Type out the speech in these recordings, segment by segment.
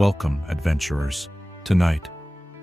Welcome, adventurers. Tonight,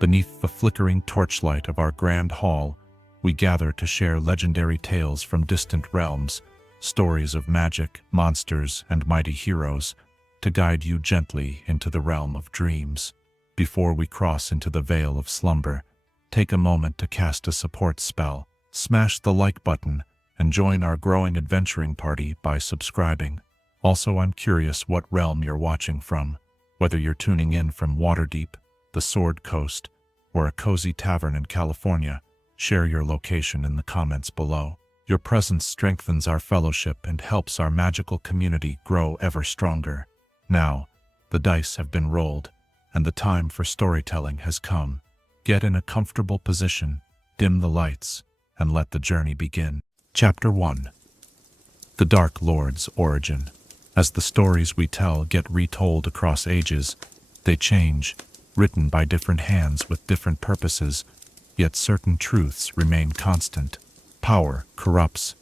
beneath the flickering torchlight of our grand hall, we gather to share legendary tales from distant realms, stories of magic, monsters, and mighty heroes, to guide you gently into the realm of dreams. Before we cross into the veil of slumber, take a moment to cast a support spell, smash the like button, and join our growing adventuring party by subscribing. Also, I'm curious what realm you're watching from. Whether you're tuning in from Waterdeep, the Sword Coast, or a cozy tavern in California, share your location in the comments below. Your presence strengthens our fellowship and helps our magical community grow ever stronger. Now, the dice have been rolled, and the time for storytelling has come. Get in a comfortable position, dim the lights, and let the journey begin. Chapter 1. The Dark Lord's Origin. As the stories we tell get retold across ages, they change, written by different hands with different purposes, yet certain truths remain constant. Power corrupts,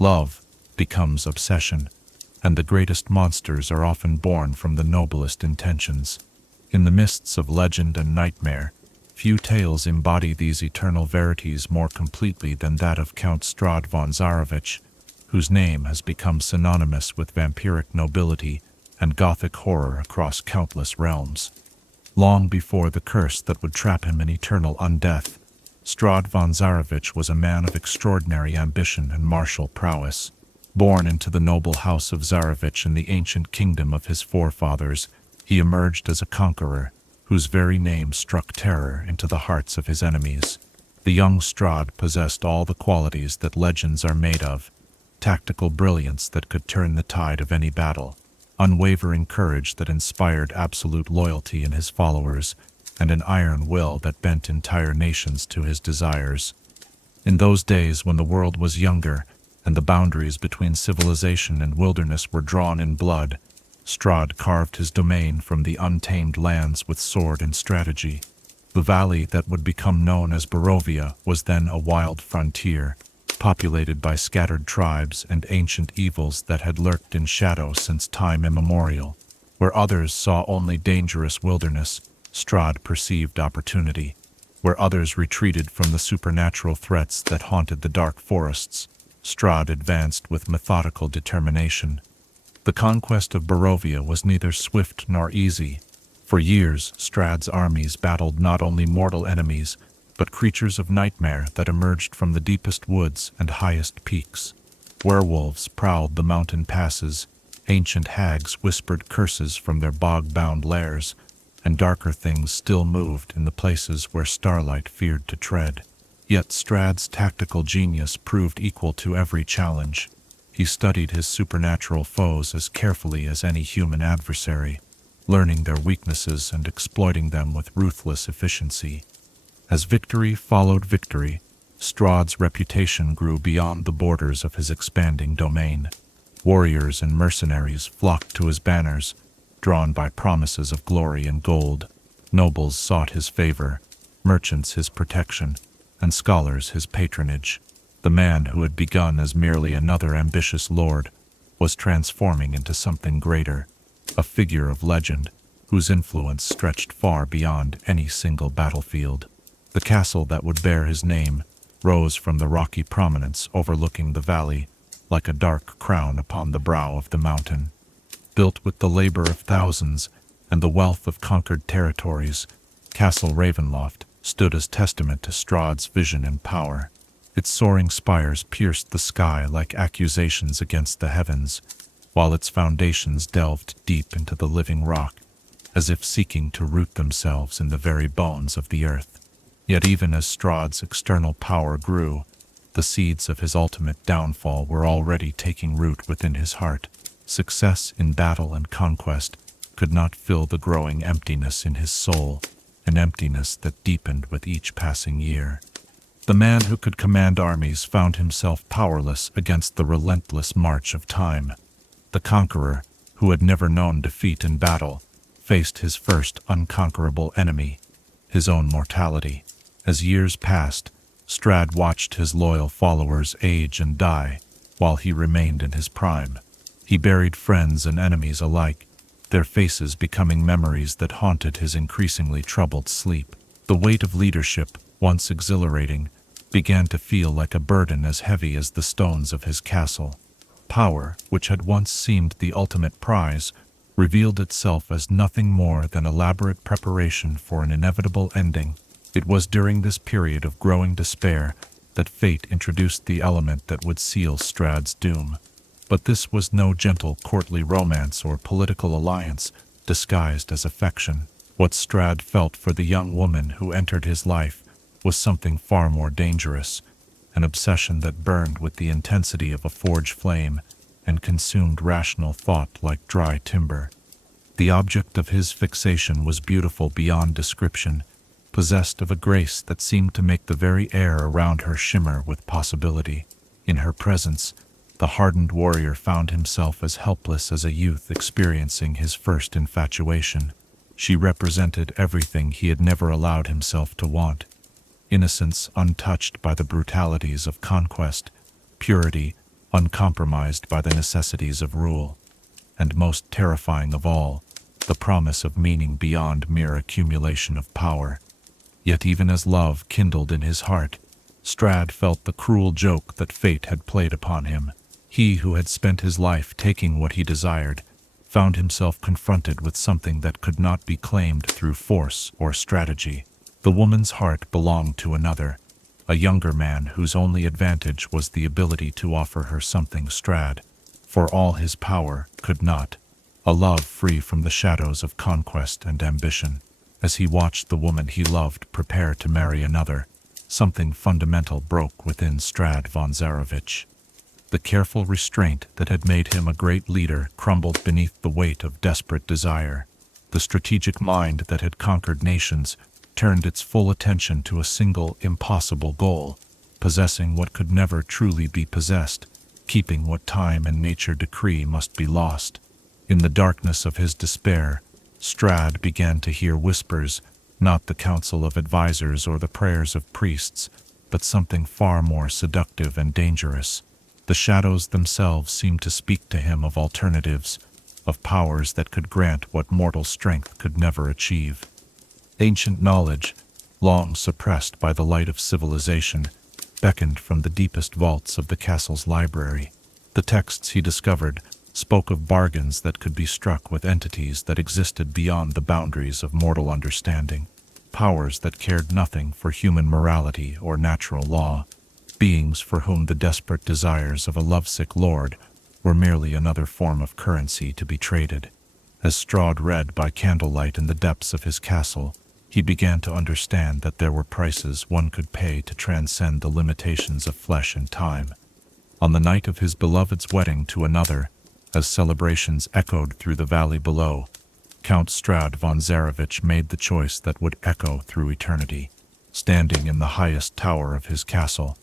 love becomes obsession, and the greatest monsters are often born from the noblest intentions. In the mists of legend and nightmare, few tales embody these eternal verities more completely than that of Count Strahd von Zarovich, whose name has become synonymous with vampiric nobility and gothic horror across countless realms. Long before the curse that would trap him in eternal undeath, Strahd von Zarovich was a man of extraordinary ambition and martial prowess. Born into the noble house of Zarovich in the ancient kingdom of his forefathers, he emerged as a conqueror, whose very name struck terror into the hearts of his enemies. The young Strahd possessed all the qualities that legends are made of: tactical brilliance that could turn the tide of any battle, unwavering courage that inspired absolute loyalty in his followers, and an iron will that bent entire nations to his desires. In those days when the world was younger, and the boundaries between civilization and wilderness were drawn in blood, Strahd carved his domain from the untamed lands with sword and strategy. The valley that would become known as Barovia was then a wild frontier, populated by scattered tribes and ancient evils that had lurked in shadow since time immemorial. Where others saw only dangerous wilderness, Strahd perceived opportunity. Where others retreated from the supernatural threats that haunted the dark forests, Strahd advanced with methodical determination. The conquest of Barovia was neither swift nor easy. For years, Strahd's armies battled not only mortal enemies, but creatures of nightmare that emerged from the deepest woods and highest peaks. Werewolves prowled the mountain passes, ancient hags whispered curses from their bog-bound lairs, and darker things still moved in the places where starlight feared to tread. Yet Strahd's tactical genius proved equal to every challenge. He studied his supernatural foes as carefully as any human adversary, learning their weaknesses and exploiting them with ruthless efficiency. As victory followed victory, Strahd's reputation grew beyond the borders of his expanding domain. Warriors and mercenaries flocked to his banners, drawn by promises of glory and gold. Nobles sought his favor, merchants his protection, and scholars his patronage. The man who had begun as merely another ambitious lord was transforming into something greater, a figure of legend whose influence stretched far beyond any single battlefield. The castle that would bear his name rose from the rocky prominence overlooking the valley, like a dark crown upon the brow of the mountain. Built with the labor of thousands and the wealth of conquered territories, Castle Ravenloft stood as testament to Strahd's vision and power. Its soaring spires pierced the sky like accusations against the heavens, while its foundations delved deep into the living rock, as if seeking to root themselves in the very bones of the earth. Yet even as Strahd's external power grew, the seeds of his ultimate downfall were already taking root within his heart. Success in battle and conquest could not fill the growing emptiness in his soul, an emptiness that deepened with each passing year. The man who could command armies found himself powerless against the relentless march of time. The conqueror, who had never known defeat in battle, faced his first unconquerable enemy, his own mortality. As years passed, Strahd watched his loyal followers age and die, while he remained in his prime. He buried friends and enemies alike, their faces becoming memories that haunted his increasingly troubled sleep. The weight of leadership, once exhilarating, began to feel like a burden as heavy as the stones of his castle. Power, which had once seemed the ultimate prize, revealed itself as nothing more than elaborate preparation for an inevitable ending. It was during this period of growing despair that fate introduced the element that would seal Strahd's doom. But this was no gentle courtly romance or political alliance disguised as affection. What Strahd felt for the young woman who entered his life was something far more dangerous, an obsession that burned with the intensity of a forge flame and consumed rational thought like dry timber. The object of his fixation was beautiful beyond description, possessed of a grace that seemed to make the very air around her shimmer with possibility. In her presence, the hardened warrior found himself as helpless as a youth experiencing his first infatuation. She represented everything he had never allowed himself to want: innocence untouched by the brutalities of conquest, purity uncompromised by the necessities of rule, and most terrifying of all, the promise of meaning beyond mere accumulation of power. Yet even as love kindled in his heart, Strahd felt the cruel joke that fate had played upon him. He who had spent his life taking what he desired found himself confronted with something that could not be claimed through force or strategy. The woman's heart belonged to another, a younger man whose only advantage was the ability to offer her something Strahd, for all his power, could not: a love free from the shadows of conquest and ambition. As he watched the woman he loved prepare to marry another, something fundamental broke within Strahd von Zarovich. The careful restraint that had made him a great leader crumbled beneath the weight of desperate desire. The strategic mind that had conquered nations turned its full attention to a single, impossible goal: possessing what could never truly be possessed, keeping what time and nature decree must be lost. In the darkness of his despair, Strahd began to hear whispers, not the counsel of advisors or the prayers of priests, but something far more seductive and dangerous. The shadows themselves seemed to speak to him of alternatives, of powers that could grant what mortal strength could never achieve. Ancient knowledge, long suppressed by the light of civilization, beckoned from the deepest vaults of the castle's library. The texts he discovered spoke of bargains that could be struck with entities that existed beyond the boundaries of mortal understanding, powers that cared nothing for human morality or natural law, beings for whom the desperate desires of a lovesick lord were merely another form of currency to be traded. As Strahd read by candlelight in the depths of his castle, he began to understand that there were prices one could pay to transcend the limitations of flesh and time. On the night of his beloved's wedding to another, as celebrations echoed through the valley below, Count Strahd von Zarovich made the choice that would echo through eternity. Standing in the highest tower of his castle,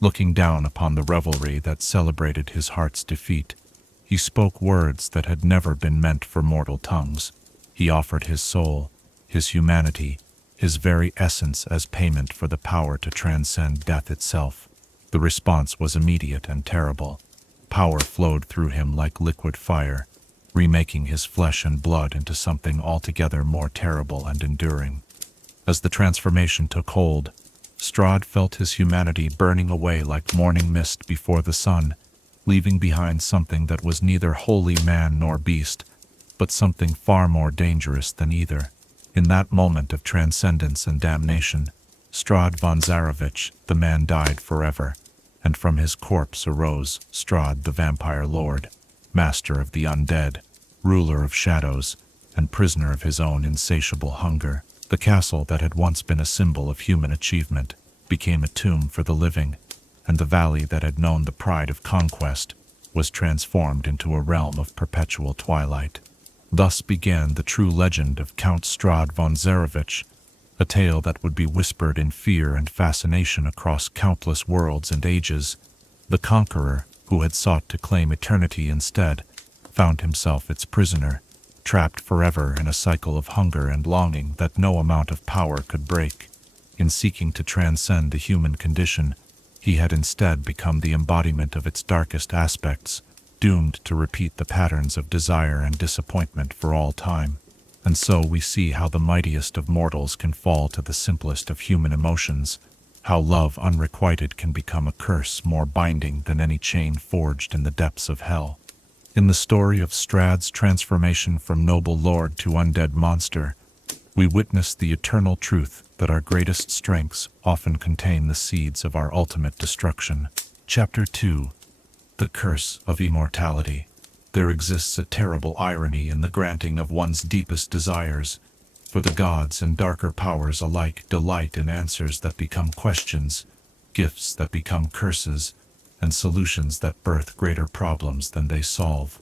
looking down upon the revelry that celebrated his heart's defeat, he spoke words that had never been meant for mortal tongues. He offered his soul, his humanity, his very essence as payment for the power to transcend death itself. The response was immediate and terrible. Power flowed through him like liquid fire, remaking his flesh and blood into something altogether more terrible and enduring. As the transformation took hold, Strahd felt his humanity burning away like morning mist before the sun, leaving behind something that was neither wholly man nor beast, but something far more dangerous than either. In that moment of transcendence and damnation, Strahd von Zarovich, the man, died forever, and from his corpse arose Strahd the Vampire Lord, master of the undead, ruler of shadows, and prisoner of his own insatiable hunger. The castle that had once been a symbol of human achievement became a tomb for the living, and the valley that had known the pride of conquest was transformed into a realm of perpetual twilight. Thus began the true legend of Count Strahd von Zarovich, a tale that would be whispered in fear and fascination across countless worlds and ages. The conqueror, who had sought to claim eternity instead, found himself its prisoner, trapped forever in a cycle of hunger and longing that no amount of power could break. In seeking to transcend the human condition, he had instead become the embodiment of its darkest aspects, doomed to repeat the patterns of desire and disappointment for all time. And so we see how the mightiest of mortals can fall to the simplest of human emotions, how love unrequited can become a curse more binding than any chain forged in the depths of hell. In the story of Strahd's transformation from noble lord to undead monster, we witness the eternal truth that our greatest strengths often contain the seeds of our ultimate destruction. Chapter 2. The Curse of Immortality. There exists a terrible irony in the granting of one's deepest desires, for the gods and darker powers alike delight in answers that become questions, gifts that become curses, and solutions that birth greater problems than they solve.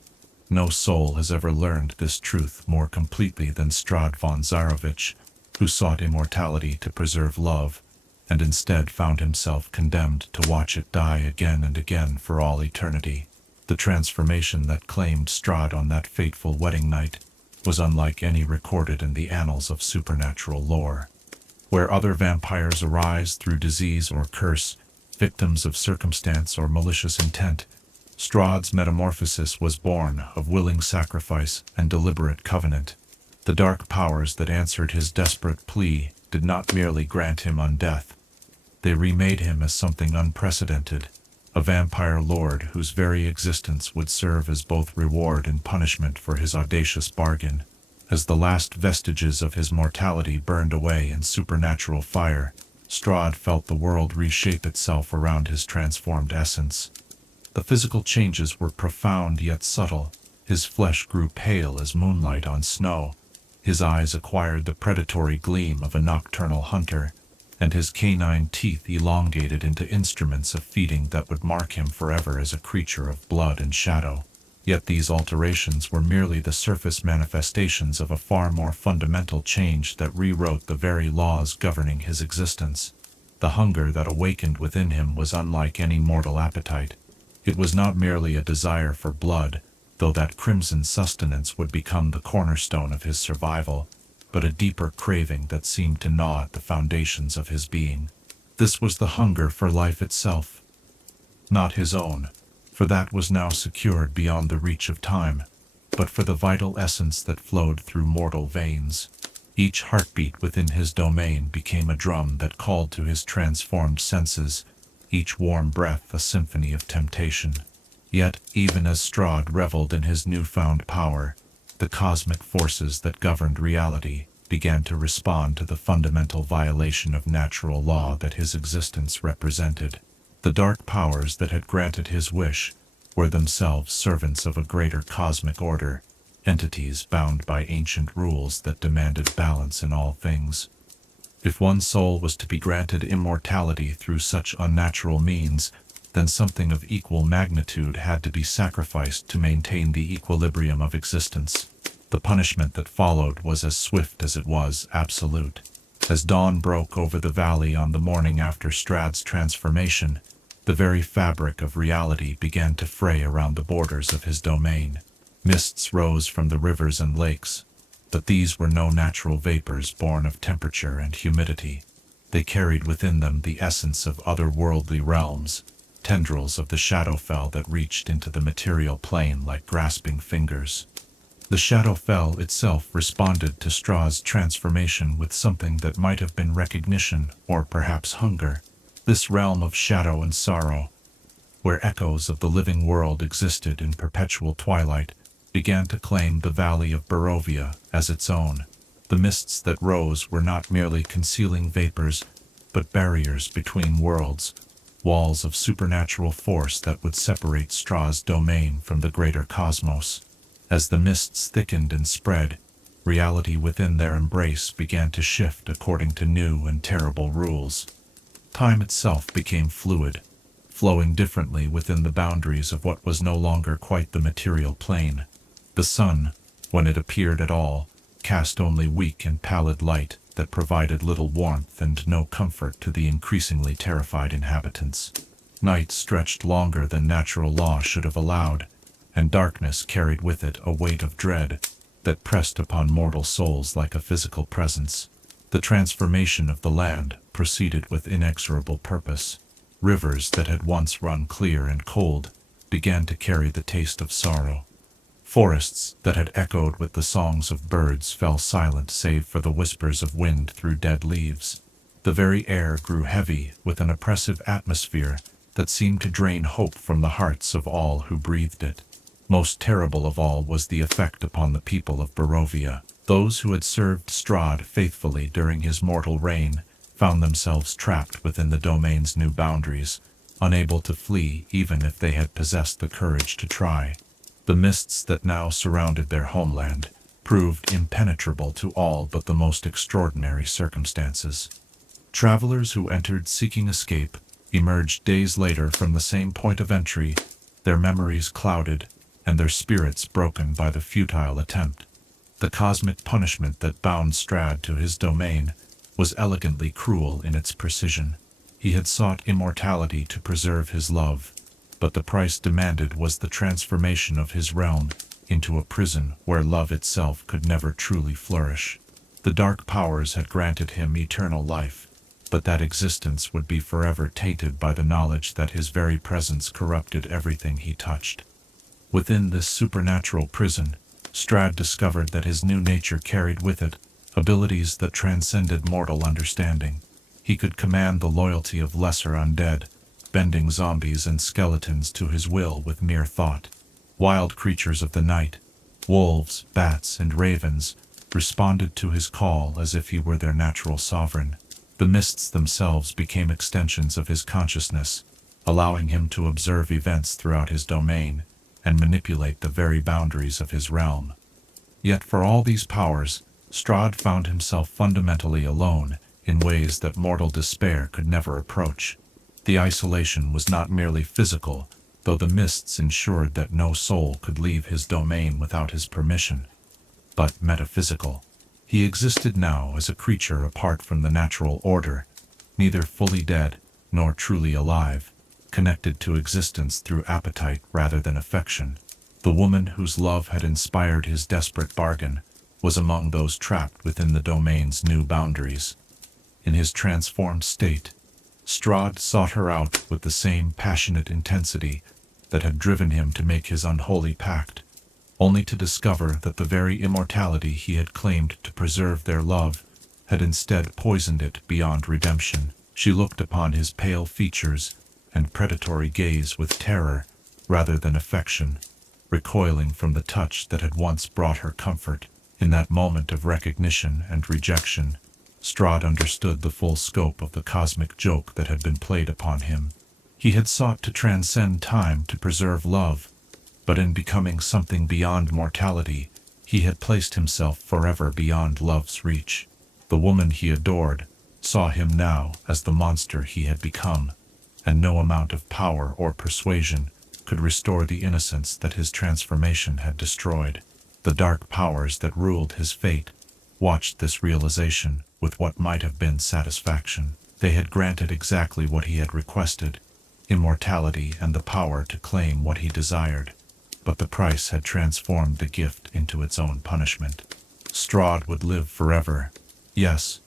No soul has ever learned this truth more completely than Strahd von Zarovich, who sought immortality to preserve love, and instead found himself condemned to watch it die again and again for all eternity. The transformation that claimed Strahd on that fateful wedding night was unlike any recorded in the annals of supernatural lore. Where other vampires arise through disease or curse, victims of circumstance or malicious intent, Strahd's metamorphosis was born of willing sacrifice and deliberate covenant. The dark powers that answered his desperate plea did not merely grant him undeath. They remade him as something unprecedented, a vampire lord whose very existence would serve as both reward and punishment for his audacious bargain. As the last vestiges of his mortality burned away in supernatural fire, Strahd felt the world reshape itself around his transformed essence. The physical changes were profound yet subtle. His flesh grew pale as moonlight on snow, his eyes acquired the predatory gleam of a nocturnal hunter, and his canine teeth elongated into instruments of feeding that would mark him forever as a creature of blood and shadow. Yet these alterations were merely the surface manifestations of a far more fundamental change that rewrote the very laws governing his existence. The hunger that awakened within him was unlike any mortal appetite. It was not merely a desire for blood, though that crimson sustenance would become the cornerstone of his survival, but a deeper craving that seemed to gnaw at the foundations of his being. This was the hunger for life itself. Not his own, for that was now secured beyond the reach of time, but for the vital essence that flowed through mortal veins. Each heartbeat within his domain became a drum that called to his transformed senses, each warm breath a symphony of temptation. Yet, even as Strahd reveled in his newfound power, the cosmic forces that governed reality began to respond to the fundamental violation of natural law that his existence represented. The dark powers that had granted his wish were themselves servants of a greater cosmic order, entities bound by ancient rules that demanded balance in all things. If one soul was to be granted immortality through such unnatural means, then something of equal magnitude had to be sacrificed to maintain the equilibrium of existence. The punishment that followed was as swift as it was absolute. As dawn broke over the valley on the morning after Strahd's transformation, the very fabric of reality began to fray around the borders of his domain. Mists rose from the rivers and lakes, but these were no natural vapors born of temperature and humidity. They carried within them the essence of otherworldly realms, tendrils of the Shadowfell that reached into the material plane like grasping fingers. The Shadowfell itself responded to Strahd's transformation with something that might have been recognition or perhaps hunger. This realm of shadow and sorrow, where echoes of the living world existed in perpetual twilight, began to claim the valley of Barovia as its own. The mists that rose were not merely concealing vapors, but barriers between worlds, walls of supernatural force that would separate Strahd's domain from the greater cosmos. As the mists thickened and spread, reality within their embrace began to shift according to new and terrible rules. Time itself became fluid, flowing differently within the boundaries of what was no longer quite the material plane. The sun, when it appeared at all, cast only weak and pallid light that provided little warmth and no comfort to the increasingly terrified inhabitants. Night stretched longer than natural law should have allowed, and darkness carried with it a weight of dread that pressed upon mortal souls like a physical presence. The transformation of the land proceeded with inexorable purpose. Rivers that had once run clear and cold began to carry the taste of sorrow. Forests that had echoed with the songs of birds fell silent save for the whispers of wind through dead leaves. The very air grew heavy with an oppressive atmosphere that seemed to drain hope from the hearts of all who breathed it. Most terrible of all was the effect upon the people of Barovia. Those who had served Strahd faithfully during his mortal reign found themselves trapped within the domain's new boundaries, unable to flee even if they had possessed the courage to try. The mists that now surrounded their homeland proved impenetrable to all but the most extraordinary circumstances. Travelers who entered seeking escape emerged days later from the same point of entry, their memories clouded and their spirits broken by the futile attempt. The cosmic punishment that bound Strahd to his domain was elegantly cruel in its precision. He had sought immortality to preserve his love, but the price demanded was the transformation of his realm into a prison where love itself could never truly flourish. The dark powers had granted him eternal life, but that existence would be forever tainted by the knowledge that his very presence corrupted everything he touched. Within this supernatural prison, Strahd discovered that his new nature carried with it abilities that transcended mortal understanding. He could command the loyalty of lesser undead, bending zombies and skeletons to his will with mere thought. Wild creatures of the night, wolves, bats, and ravens, responded to his call as if he were their natural sovereign. The mists themselves became extensions of his consciousness, allowing him to observe events throughout his domain and manipulate the very boundaries of his realm. Yet for all these powers, Strahd found himself fundamentally alone in ways that mortal despair could never approach. The isolation was not merely physical, though the mists ensured that no soul could leave his domain without his permission, but metaphysical. He existed now as a creature apart from the natural order, neither fully dead nor truly alive, connected to existence through appetite rather than affection. The woman whose love had inspired his desperate bargain was among those trapped within the domain's new boundaries. In his transformed state, Strahd sought her out with the same passionate intensity that had driven him to make his unholy pact, only to discover that the very immortality he had claimed to preserve their love had instead poisoned it beyond redemption. She looked upon his pale features and predatory gaze with terror rather than affection, recoiling from the touch that had once brought her comfort. In that moment of recognition and rejection, Strahd understood the full scope of the cosmic joke that had been played upon him. He had sought to transcend time to preserve love, but in becoming something beyond mortality, he had placed himself forever beyond love's reach. The woman he adored saw him now as the monster he had become, and no amount of power or persuasion could restore the innocence that his transformation had destroyed. The dark powers that ruled his fate watched this realization with what might have been satisfaction. They had granted exactly what he had requested, immortality and the power to claim what he desired, but the price had transformed the gift into its own punishment. Strahd would live forever, yes,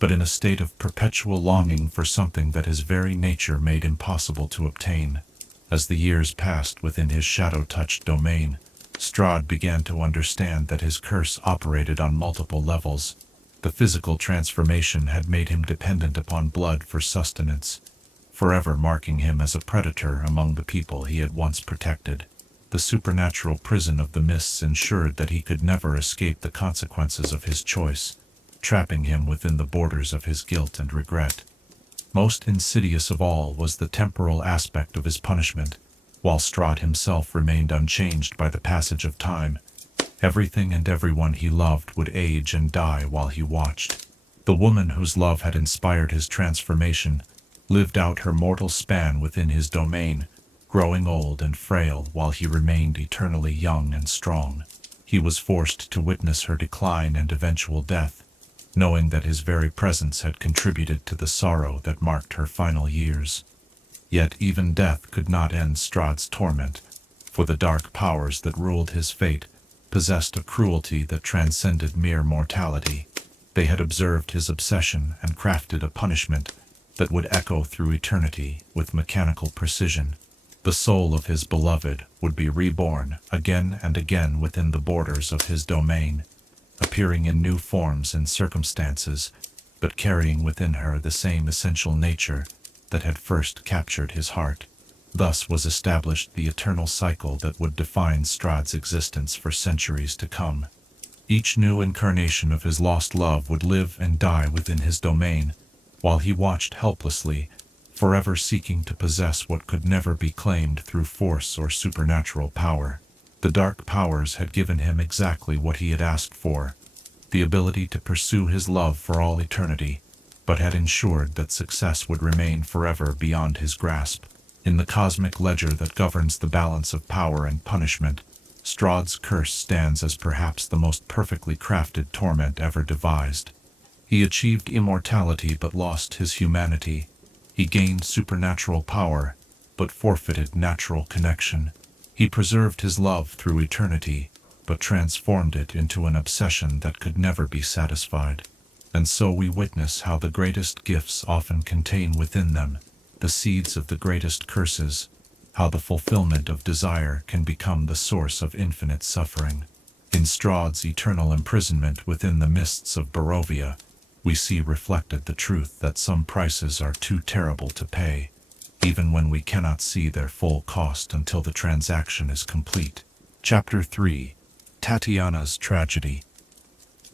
but in a state of perpetual longing for something that his very nature made impossible to obtain. As the years passed within his shadow-touched domain, Strahd began to understand that his curse operated on multiple levels. The physical transformation had made him dependent upon blood for sustenance, forever marking him as a predator among the people he had once protected. The supernatural prison of the mists ensured that he could never escape the consequences of his choice, trapping him within the borders of his guilt and regret. Most insidious of all was the temporal aspect of his punishment. While Strahd himself remained unchanged by the passage of time, everything and everyone he loved would age and die while he watched. The woman whose love had inspired his transformation lived out her mortal span within his domain, growing old and frail while he remained eternally young and strong. He was forced to witness her decline and eventual death, knowing that his very presence had contributed to the sorrow that marked her final years. Yet even death could not end Strahd's torment, for the dark powers that ruled his fate possessed a cruelty that transcended mere mortality. They had observed his obsession and crafted a punishment that would echo through eternity with mechanical precision. The soul of his beloved would be reborn again and again within the borders of his domain, appearing in new forms and circumstances, but carrying within her the same essential nature that had first captured his heart. Thus was established the eternal cycle that would define Strahd's existence for centuries to come. Each new incarnation of his lost love would live and die within his domain, while he watched helplessly, forever seeking to possess what could never be claimed through force or supernatural power. The dark powers had given him exactly what he had asked for, the ability to pursue his love for all eternity, but had ensured that success would remain forever beyond his grasp. In the cosmic ledger that governs the balance of power and punishment, Strahd's curse stands as perhaps the most perfectly crafted torment ever devised. He achieved immortality but lost his humanity. He gained supernatural power, but forfeited natural connection. He preserved his love through eternity, but transformed it into an obsession that could never be satisfied. And so we witness how the greatest gifts often contain within them the seeds of the greatest curses, how the fulfillment of desire can become the source of infinite suffering. In Strahd's eternal imprisonment within the mists of Barovia, we see reflected the truth that some prices are too terrible to pay, even when we cannot see their full cost until the transaction is complete. Chapter 3: Tatiana's Tragedy.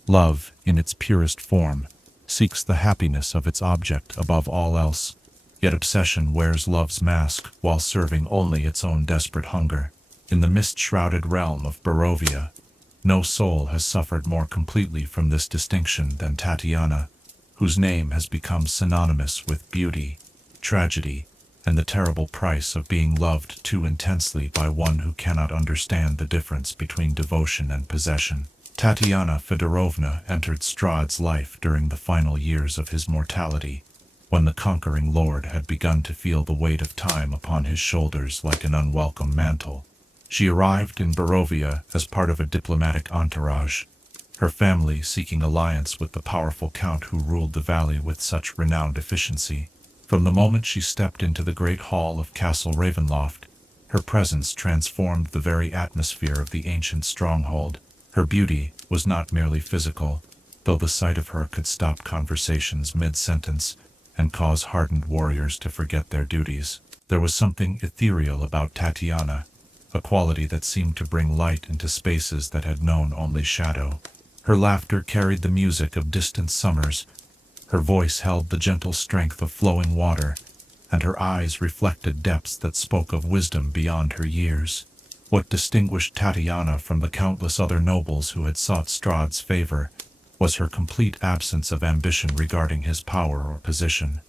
Love, in its purest form, seeks the happiness of its object above all else, yet obsession wears love's mask while serving only its own desperate hunger. In the mist-shrouded realm of Barovia, no soul has suffered more completely from this distinction than Tatiana, whose name has become synonymous with beauty, tragedy, and the terrible price of being loved too intensely by one who cannot understand the difference between devotion and possession. Tatiana Fedorovna entered Strahd's life during the final years of his mortality, when the conquering lord had begun to feel the weight of time upon his shoulders like an unwelcome mantle. She arrived in Barovia as part of a diplomatic entourage, her family seeking alliance with the powerful count who ruled the valley with such renowned efficiency. From the moment she stepped into the great hall of Castle Ravenloft, her presence transformed the very atmosphere of the ancient stronghold. Her beauty was not merely physical, though the sight of her could stop conversations mid-sentence and cause hardened warriors to forget their duties. There was something ethereal about Tatiana, a quality that seemed to bring light into spaces that had known only shadow. Her laughter carried the music of distant summers, her voice held the gentle strength of flowing water, and her eyes reflected depths that spoke of wisdom beyond her years. What distinguished Tatiana from the countless other nobles who had sought Strahd's favor was her complete absence of ambition regarding his power or position.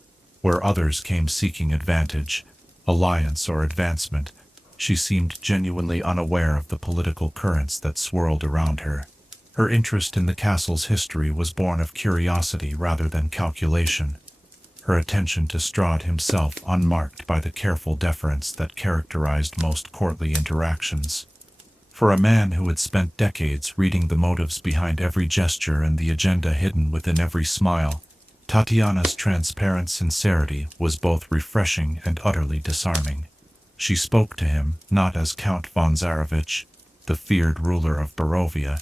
Where others came seeking advantage, alliance, or advancement, she seemed genuinely unaware of the political currents that swirled around her. Her interest in the castle's history was born of curiosity rather than calculation, her attention to Strahd himself unmarked by the careful deference that characterized most courtly interactions. For a man who had spent decades reading the motives behind every gesture and the agenda hidden within every smile, Tatiana's transparent sincerity was both refreshing and utterly disarming. She spoke to him not as Count von Zarevich, the feared ruler of Barovia,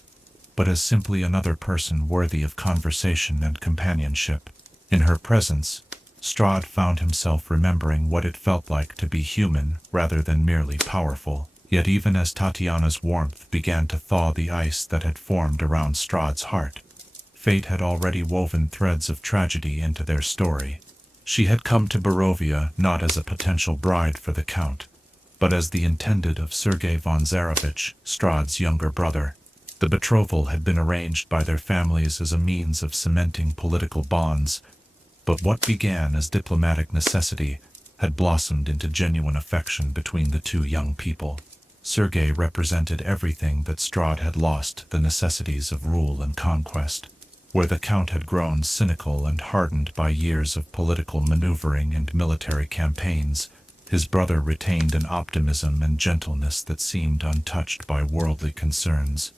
but as simply another person worthy of conversation and companionship. In her presence, Strahd found himself remembering what it felt like to be human rather than merely powerful. Yet even as Tatiana's warmth began to thaw the ice that had formed around Strahd's heart, fate had already woven threads of tragedy into their story. She had come to Barovia not as a potential bride for the Count, but as the intended of Sergei von Zarevich, Strahd's younger brother. The betrothal had been arranged by their families as a means of cementing political bonds, but what began as diplomatic necessity had blossomed into genuine affection between the two young people. Sergei represented everything that Strahd had lost, the necessities of rule and conquest. Where the Count had grown cynical and hardened by years of political maneuvering and military campaigns, his brother retained an optimism and gentleness that seemed untouched by worldly concerns.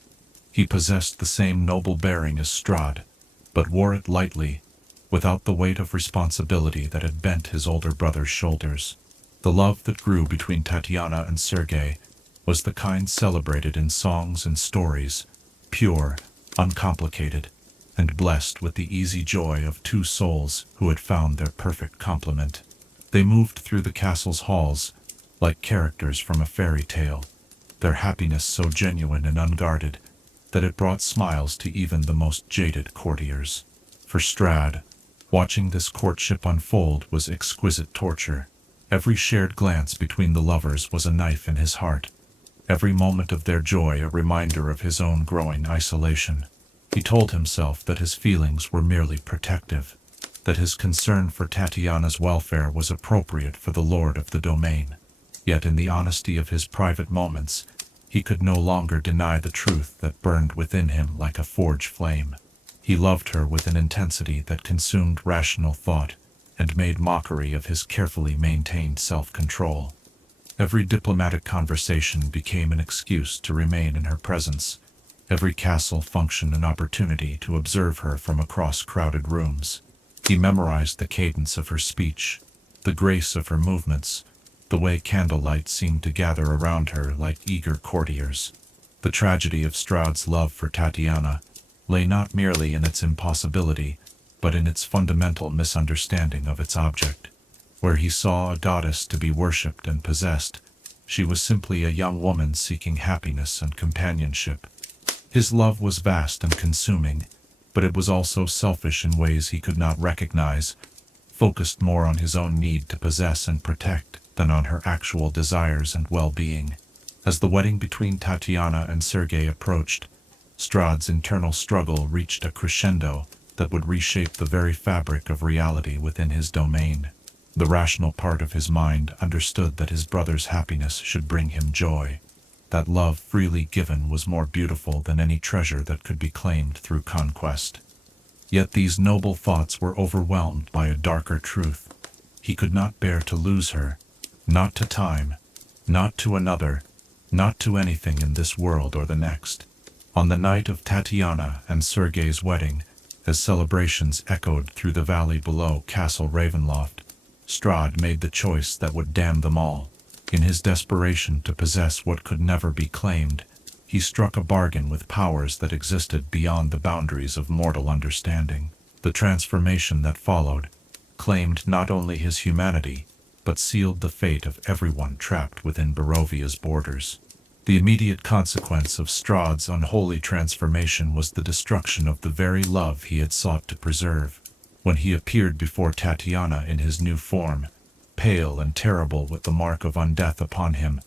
He possessed the same noble bearing as Strahd, but wore it lightly, without the weight of responsibility that had bent his older brother's shoulders. The love that grew between Tatiana and Sergei was the kind celebrated in songs and stories, pure, uncomplicated, and blessed with the easy joy of two souls who had found their perfect complement. They moved through the castle's halls like characters from a fairy tale, their happiness so genuine and unguarded that it brought smiles to even the most jaded courtiers. For Strahd, watching this courtship unfold was exquisite torture. Every shared glance between the lovers was a knife in his heart, every moment of their joy a reminder of his own growing isolation. He told himself that his feelings were merely protective, that his concern for Tatiana's welfare was appropriate for the lord of the domain. Yet in the honesty of his private moments, he could no longer deny the truth that burned within him like a forge flame. He loved her with an intensity that consumed rational thought and made mockery of his carefully maintained self-control. Every diplomatic conversation became an excuse to remain in her presence, every castle function an opportunity to observe her from across crowded rooms. He memorized the cadence of her speech, the grace of her movements, the way candlelight seemed to gather around her like eager courtiers. The tragedy of Strahd's love for Tatiana lay not merely in its impossibility, but in its fundamental misunderstanding of its object. Where he saw a goddess to be worshipped and possessed, she was simply a young woman seeking happiness and companionship. His love was vast and consuming, but it was also selfish in ways he could not recognize, focused more on his own need to possess and protect than on her actual desires and well-being. As the wedding between Tatiana and Sergei approached, Strahd's internal struggle reached a crescendo that would reshape the very fabric of reality within his domain. The rational part of his mind understood that his brother's happiness should bring him joy, that love freely given was more beautiful than any treasure that could be claimed through conquest. Yet these noble thoughts were overwhelmed by a darker truth. He could not bear to lose her, not to time, not to another, not to anything in this world or the next. On the night of Tatiana and Sergei's wedding, as celebrations echoed through the valley below Castle Ravenloft, Strahd made the choice that would damn them all. In his desperation to possess what could never be claimed, he struck a bargain with powers that existed beyond the boundaries of mortal understanding. The transformation that followed claimed not only his humanity, but sealed the fate of everyone trapped within Barovia's borders. The immediate consequence of Strahd's unholy transformation was the destruction of the very love he had sought to preserve. When he appeared before Tatiana in his new form, pale and terrible with the mark of undeath upon him,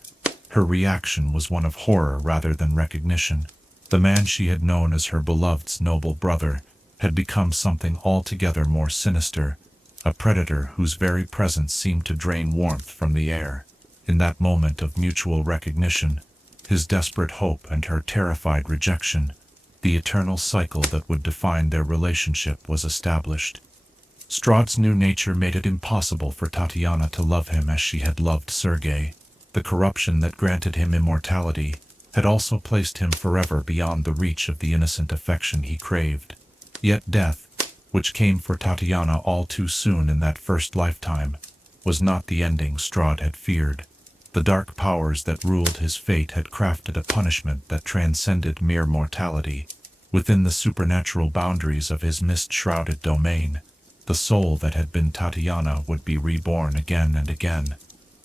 her reaction was one of horror rather than recognition. The man she had known as her beloved's noble brother had become something altogether more sinister, a predator whose very presence seemed to drain warmth from the air. In that moment of mutual recognition, his desperate hope and her terrified rejection, the eternal cycle that would define their relationship was established. Strahd's new nature made it impossible for Tatiana to love him as she had loved Sergei. The corruption that granted him immortality had also placed him forever beyond the reach of the innocent affection he craved. Yet death, which came for Tatiana all too soon in that first lifetime, was not the ending Strahd had feared. The dark powers that ruled his fate had crafted a punishment that transcended mere mortality. Within the supernatural boundaries of his mist-shrouded domain, the soul that had been Tatiana would be reborn again and again,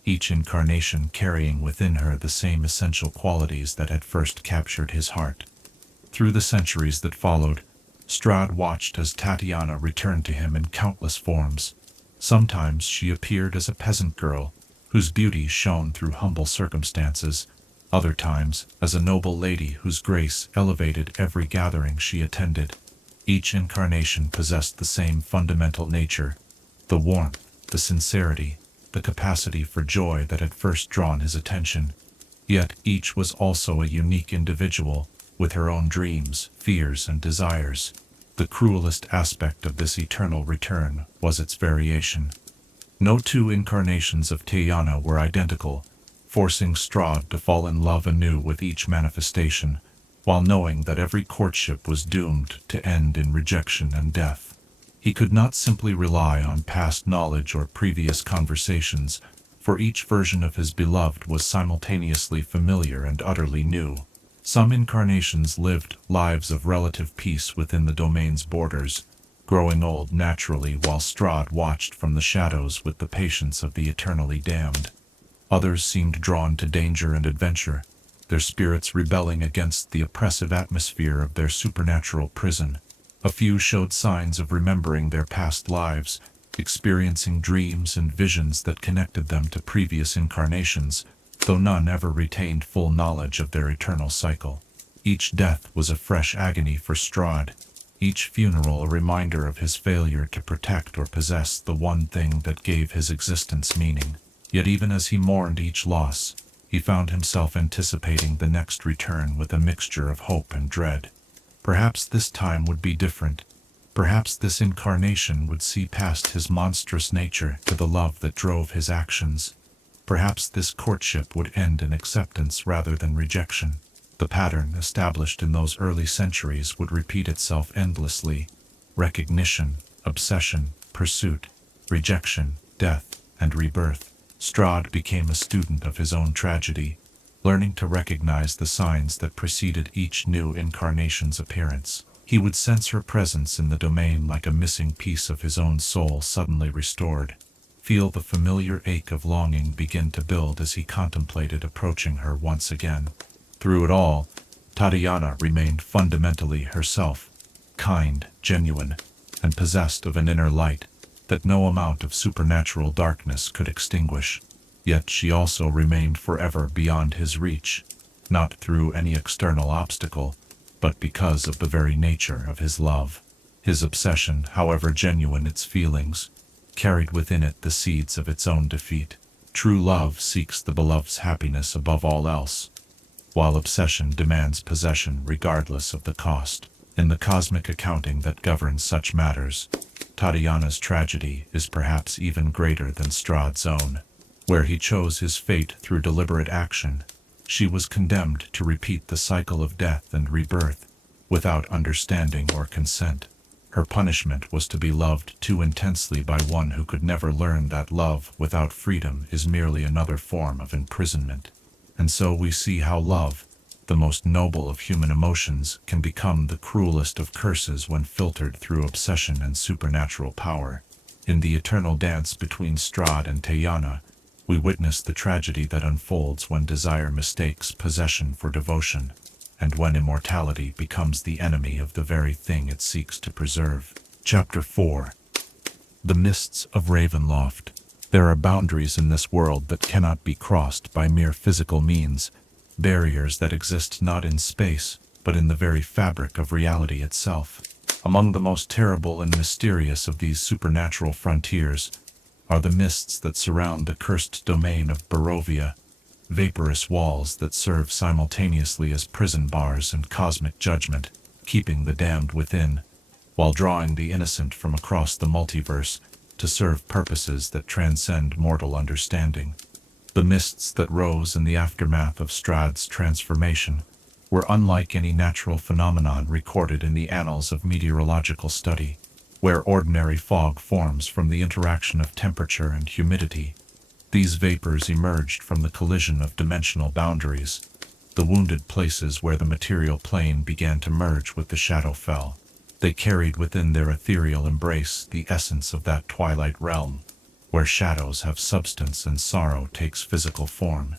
each incarnation carrying within her the same essential qualities that had first captured his heart. Through the centuries that followed, Strahd watched as Tatiana returned to him in countless forms. Sometimes she appeared as a peasant girl, whose beauty shone through humble circumstances, other times as a noble lady whose grace elevated every gathering she attended. Each incarnation possessed the same fundamental nature, the warmth, the sincerity, the capacity for joy that had first drawn his attention. Yet each was also a unique individual, with her own dreams, fears, and desires. The cruelest aspect of this eternal return was its variation. No two incarnations of Tatiana were identical, forcing Strahd to fall in love anew with each manifestation, while knowing that every courtship was doomed to end in rejection and death. He could not simply rely on past knowledge or previous conversations, for each version of his beloved was simultaneously familiar and utterly new. Some incarnations lived lives of relative peace within the domain's borders, growing old naturally while Strahd watched from the shadows with the patience of the eternally damned. Others seemed drawn to danger and adventure, their spirits rebelling against the oppressive atmosphere of their supernatural prison. A few showed signs of remembering their past lives, experiencing dreams and visions that connected them to previous incarnations, though none ever retained full knowledge of their eternal cycle. Each death was a fresh agony for Strahd, each funeral a reminder of his failure to protect or possess the one thing that gave his existence meaning. Yet even as he mourned each loss, he found himself anticipating the next return with a mixture of hope and dread. Perhaps this time would be different. Perhaps this incarnation would see past his monstrous nature to the love that drove his actions. Perhaps this courtship would end in acceptance rather than rejection. The pattern established in those early centuries would repeat itself endlessly. Recognition, obsession, pursuit, rejection, death, and rebirth. Strahd became a student of his own tragedy, learning to recognize the signs that preceded each new incarnation's appearance. He would sense her presence in the domain like a missing piece of his own soul suddenly restored, feel the familiar ache of longing begin to build as he contemplated approaching her once again. Through it all, Tatiana remained fundamentally herself, kind, genuine, and possessed of an inner light that no amount of supernatural darkness could extinguish. Yet she also remained forever beyond his reach, not through any external obstacle, but because of the very nature of his love. His obsession, however genuine its feelings, carried within it the seeds of its own defeat. True love seeks the beloved's happiness above all else, while obsession demands possession regardless of the cost. In the cosmic accounting that governs such matters, Tatiana's tragedy is perhaps even greater than Strahd's own. Where he chose his fate through deliberate action, she was condemned to repeat the cycle of death and rebirth, without understanding or consent. Her punishment was to be loved too intensely by one who could never learn that love without freedom is merely another form of imprisonment. And so we see how love, the most noble of human emotions, can become the cruelest of curses when filtered through obsession and supernatural power. In the eternal dance between Strahd and Tatiana, we witness the tragedy that unfolds when desire mistakes possession for devotion, and when immortality becomes the enemy of the very thing it seeks to preserve. Chapter 4. The Mists of Ravenloft. There are boundaries in this world that cannot be crossed by mere physical means, barriers that exist not in space, but in the very fabric of reality itself. Among the most terrible and mysterious of these supernatural frontiers are the mists that surround the cursed domain of Barovia, vaporous walls that serve simultaneously as prison bars and cosmic judgment, keeping the damned within, while drawing the innocent from across the multiverse to serve purposes that transcend mortal understanding. The mists that rose in the aftermath of Strahd's transformation were unlike any natural phenomenon recorded in the annals of meteorological study, where ordinary fog forms from the interaction of temperature and humidity. These vapors emerged from the collision of dimensional boundaries, the wounded places where the material plane began to merge with the Shadowfell. They carried within their ethereal embrace the essence of that twilight realm, where shadows have substance and sorrow takes physical form.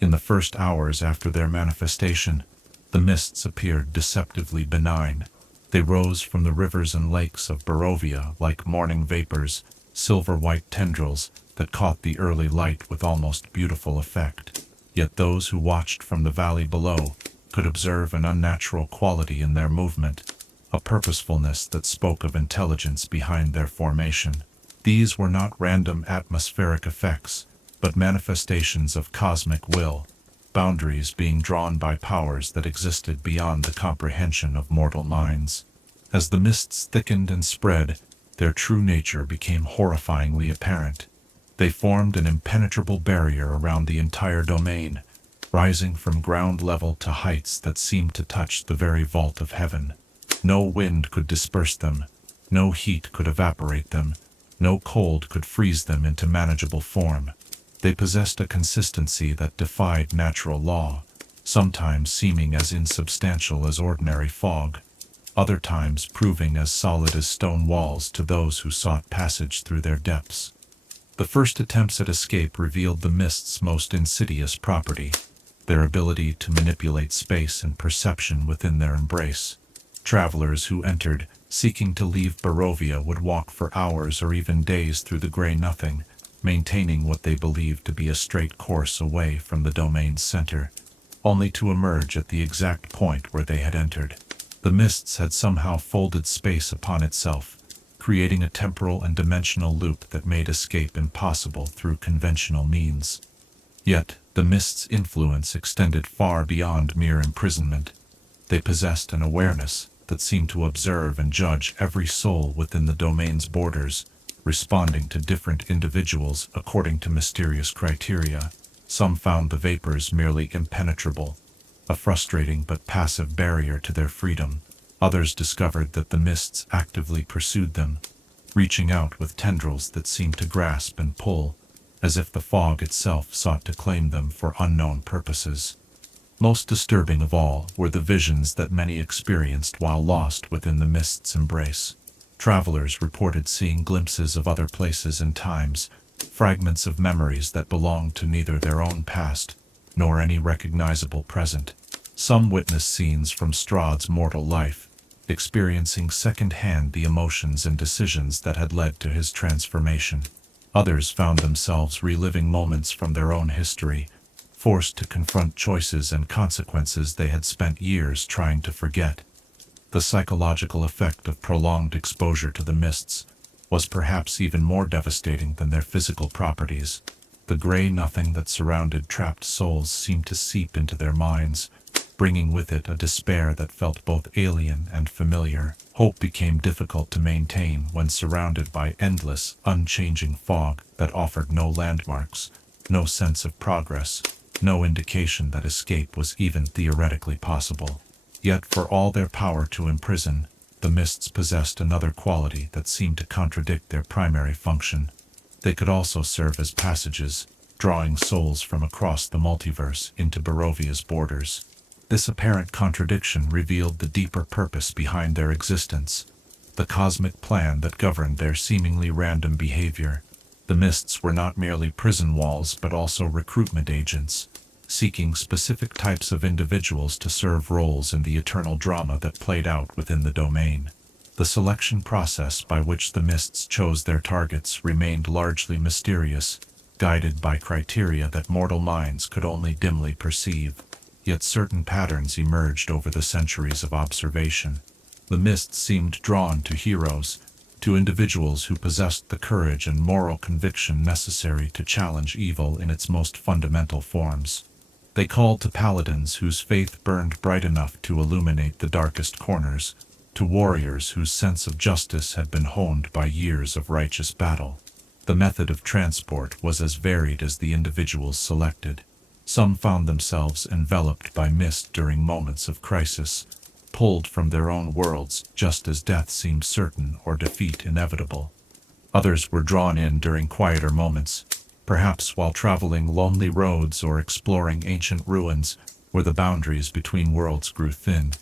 In the first hours after their manifestation, the mists appeared deceptively benign. They rose from the rivers and lakes of Barovia like morning vapors, silver-white tendrils that caught the early light with almost beautiful effect. Yet those who watched from the valley below could observe an unnatural quality in their movement, a purposefulness that spoke of intelligence behind their formation. These were not random atmospheric effects, but manifestations of cosmic will, boundaries being drawn by powers that existed beyond the comprehension of mortal minds. As the mists thickened and spread, their true nature became horrifyingly apparent. They formed an impenetrable barrier around the entire domain, rising from ground level to heights that seemed to touch the very vault of heaven. No wind could disperse them, no heat could evaporate them, no cold could freeze them into manageable form. They possessed a consistency that defied natural law, sometimes seeming as insubstantial as ordinary fog, other times proving as solid as stone walls to those who sought passage through their depths. The first attempts at escape revealed the mist's most insidious property, their ability to manipulate space and perception within their embrace. Travelers who entered, seeking to leave Barovia, would walk for hours or even days through the gray nothing, maintaining what they believed to be a straight course away from the domain's center, only to emerge at the exact point where they had entered. The mists had somehow folded space upon itself, creating a temporal and dimensional loop that made escape impossible through conventional means. Yet, the mist's influence extended far beyond mere imprisonment. They possessed an awareness that seemed to observe and judge every soul within the domain's borders, responding to different individuals according to mysterious criteria. Some found the vapors merely impenetrable, a frustrating but passive barrier to their freedom. Others discovered that the mists actively pursued them, reaching out with tendrils that seemed to grasp and pull, as if the fog itself sought to claim them for unknown purposes. Most disturbing of all were the visions that many experienced while lost within the mist's embrace. Travelers reported seeing glimpses of other places and times, fragments of memories that belonged to neither their own past nor any recognizable present. Some witnessed scenes from Strahd's mortal life, experiencing second-hand the emotions and decisions that had led to his transformation. Others found themselves reliving moments from their own history, forced to confront choices and consequences they had spent years trying to forget. The psychological effect of prolonged exposure to the mists was perhaps even more devastating than their physical properties. The gray nothing that surrounded trapped souls seemed to seep into their minds, bringing with it a despair that felt both alien and familiar. Hope became difficult to maintain when surrounded by endless, unchanging fog that offered no landmarks, no sense of progress, no indication that escape was even theoretically possible. Yet for all their power to imprison, the mists possessed another quality that seemed to contradict their primary function. They could also serve as passages, drawing souls from across the multiverse into Barovia's borders. This apparent contradiction revealed the deeper purpose behind their existence, the cosmic plan that governed their seemingly random behavior. The mists were not merely prison walls but also recruitment agents, seeking specific types of individuals to serve roles in the eternal drama that played out within the domain. The selection process by which the mists chose their targets remained largely mysterious, guided by criteria that mortal minds could only dimly perceive. Yet certain patterns emerged over the centuries of observation. The mists seemed drawn to heroes, to individuals who possessed the courage and moral conviction necessary to challenge evil in its most fundamental forms. They called to paladins whose faith burned bright enough to illuminate the darkest corners, to warriors whose sense of justice had been honed by years of righteous battle. The method of transport was as varied as the individuals selected. Some found themselves enveloped by mist during moments of crisis, pulled from their own worlds just as death seemed certain or defeat inevitable. Others were drawn in during quieter moments, perhaps while traveling lonely roads or exploring ancient ruins where the boundaries between worlds grew thin.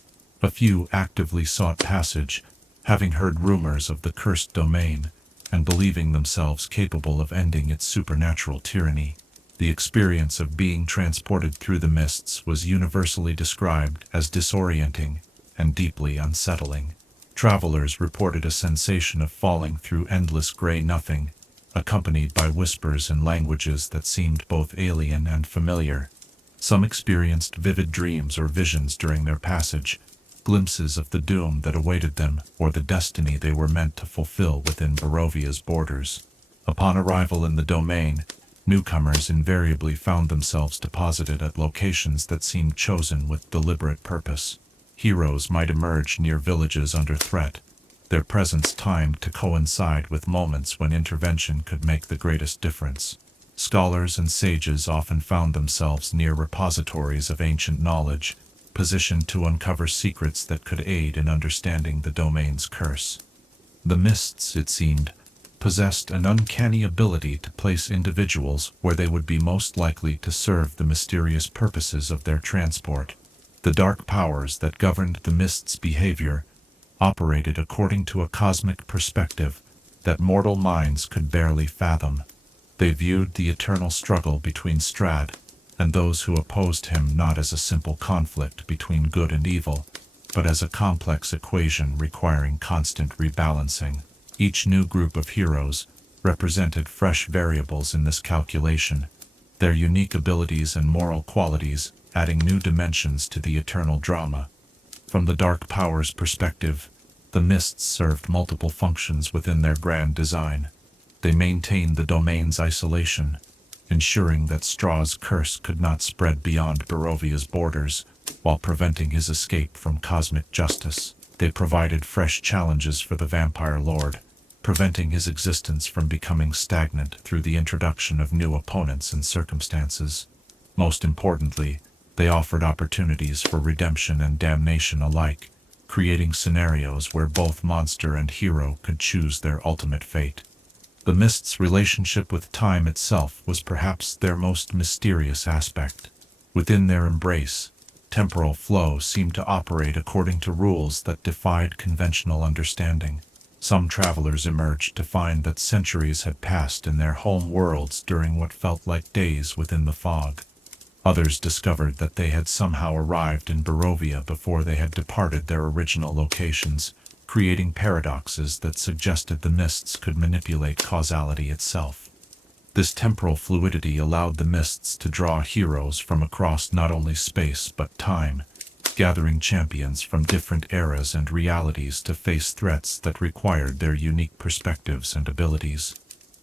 A few actively sought passage, having heard rumors of the cursed domain, and believing themselves capable of ending its supernatural tyranny. The experience of being transported through the mists was universally described as disorienting and deeply unsettling. Travelers reported a sensation of falling through endless gray nothing, accompanied by whispers in languages that seemed both alien and familiar. Some experienced vivid dreams or visions during their passage, glimpses of the doom that awaited them or the destiny they were meant to fulfill within Barovia's borders. Upon arrival in the domain, newcomers invariably found themselves deposited at locations that seemed chosen with deliberate purpose. Heroes might emerge near villages under threat, their presence timed to coincide with moments when intervention could make the greatest difference. Scholars and sages often found themselves near repositories of ancient knowledge, positioned to uncover secrets that could aid in understanding the domain's curse. The mists, it seemed, possessed an uncanny ability to place individuals where they would be most likely to serve the mysterious purposes of their transport. The dark powers that governed the Mist's behavior operated according to a cosmic perspective that mortal minds could barely fathom. They viewed the eternal struggle between Strahd and those who opposed him not as a simple conflict between good and evil, but as a complex equation requiring constant rebalancing. Each new group of heroes represented fresh variables in this calculation, their unique abilities and moral qualities adding new dimensions to the eternal drama. From the Dark Power's perspective, the Mists served multiple functions within their grand design. They maintained the domain's isolation, ensuring that Strahd's curse could not spread beyond Barovia's borders, while preventing his escape from cosmic justice. They provided fresh challenges for the Vampire Lord, preventing his existence from becoming stagnant through the introduction of new opponents and circumstances. Most importantly, they offered opportunities for redemption and damnation alike, creating scenarios where both monster and hero could choose their ultimate fate. The Mist's relationship with time itself was perhaps their most mysterious aspect. Within their embrace, temporal flow seemed to operate according to rules that defied conventional understanding. Some travelers emerged to find that centuries had passed in their home worlds during what felt like days within the fog. Others discovered that they had somehow arrived in Barovia before they had departed their original locations, creating paradoxes that suggested the Mists could manipulate causality itself. This temporal fluidity allowed the Mists to draw heroes from across not only space but time, gathering champions from different eras and realities to face threats that required their unique perspectives and abilities.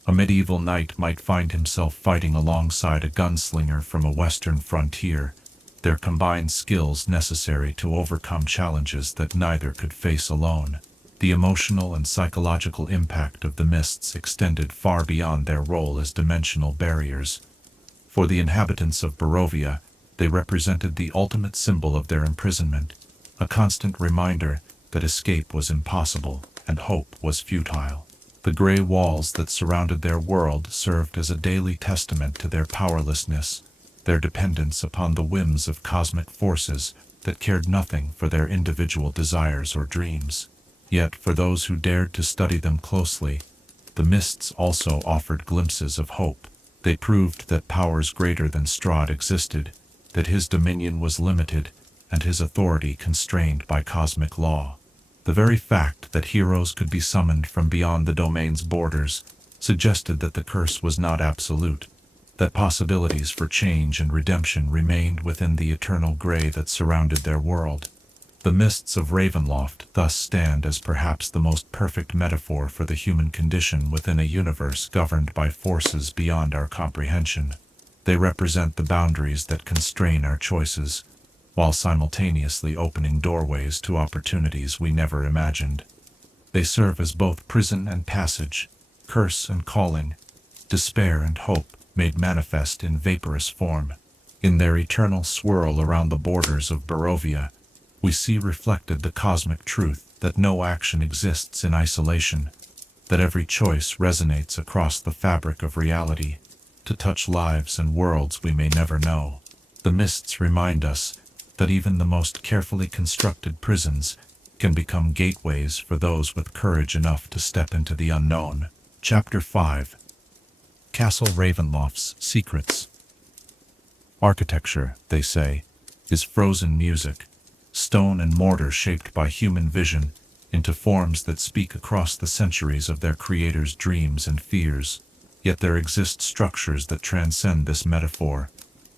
A medieval knight might find himself fighting alongside a gunslinger from a western frontier, their combined skills necessary to overcome challenges that neither could face alone. The emotional and psychological impact of the Mists extended far beyond their role as dimensional barriers. For the inhabitants of Barovia, they represented the ultimate symbol of their imprisonment, a constant reminder that escape was impossible and hope was futile. The gray walls that surrounded their world served as a daily testament to their powerlessness, their dependence upon the whims of cosmic forces that cared nothing for their individual desires or dreams. Yet for those who dared to study them closely, the Mists also offered glimpses of hope. They proved that powers greater than Strahd existed, that his dominion was limited, and his authority constrained by cosmic law. The very fact that heroes could be summoned from beyond the domain's borders suggested that the curse was not absolute, that possibilities for change and redemption remained within the eternal gray that surrounded their world. The Mists of Ravenloft thus stand as perhaps the most perfect metaphor for the human condition within a universe governed by forces beyond our comprehension. They represent the boundaries that constrain our choices, while simultaneously opening doorways to opportunities we never imagined. They serve as both prison and passage, curse and calling, despair and hope made manifest in vaporous form. In their eternal swirl around the borders of Barovia, we see reflected the cosmic truth that no action exists in isolation, that every choice resonates across the fabric of reality, to touch lives and worlds we may never know. The Mists remind us that even the most carefully constructed prisons can become gateways for those with courage enough to step into the unknown. Chapter 5. Castle Ravenloft's Secrets. Architecture, they say, is frozen music, stone and mortar shaped by human vision into forms that speak across the centuries of their creators' dreams and fears. Yet there exist structures that transcend this metaphor,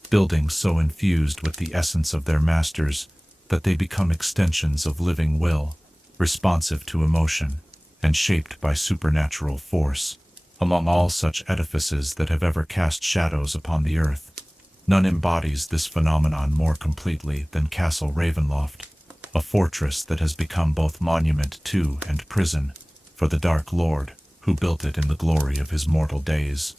buildings so infused with the essence of their masters that they become extensions of living will, responsive to emotion, and shaped by supernatural force. Among all such edifices that have ever cast shadows upon the earth, none embodies this phenomenon more completely than Castle Ravenloft, a fortress that has become both monument to and prison for the Dark Lord, who built it in the glory of his mortal days.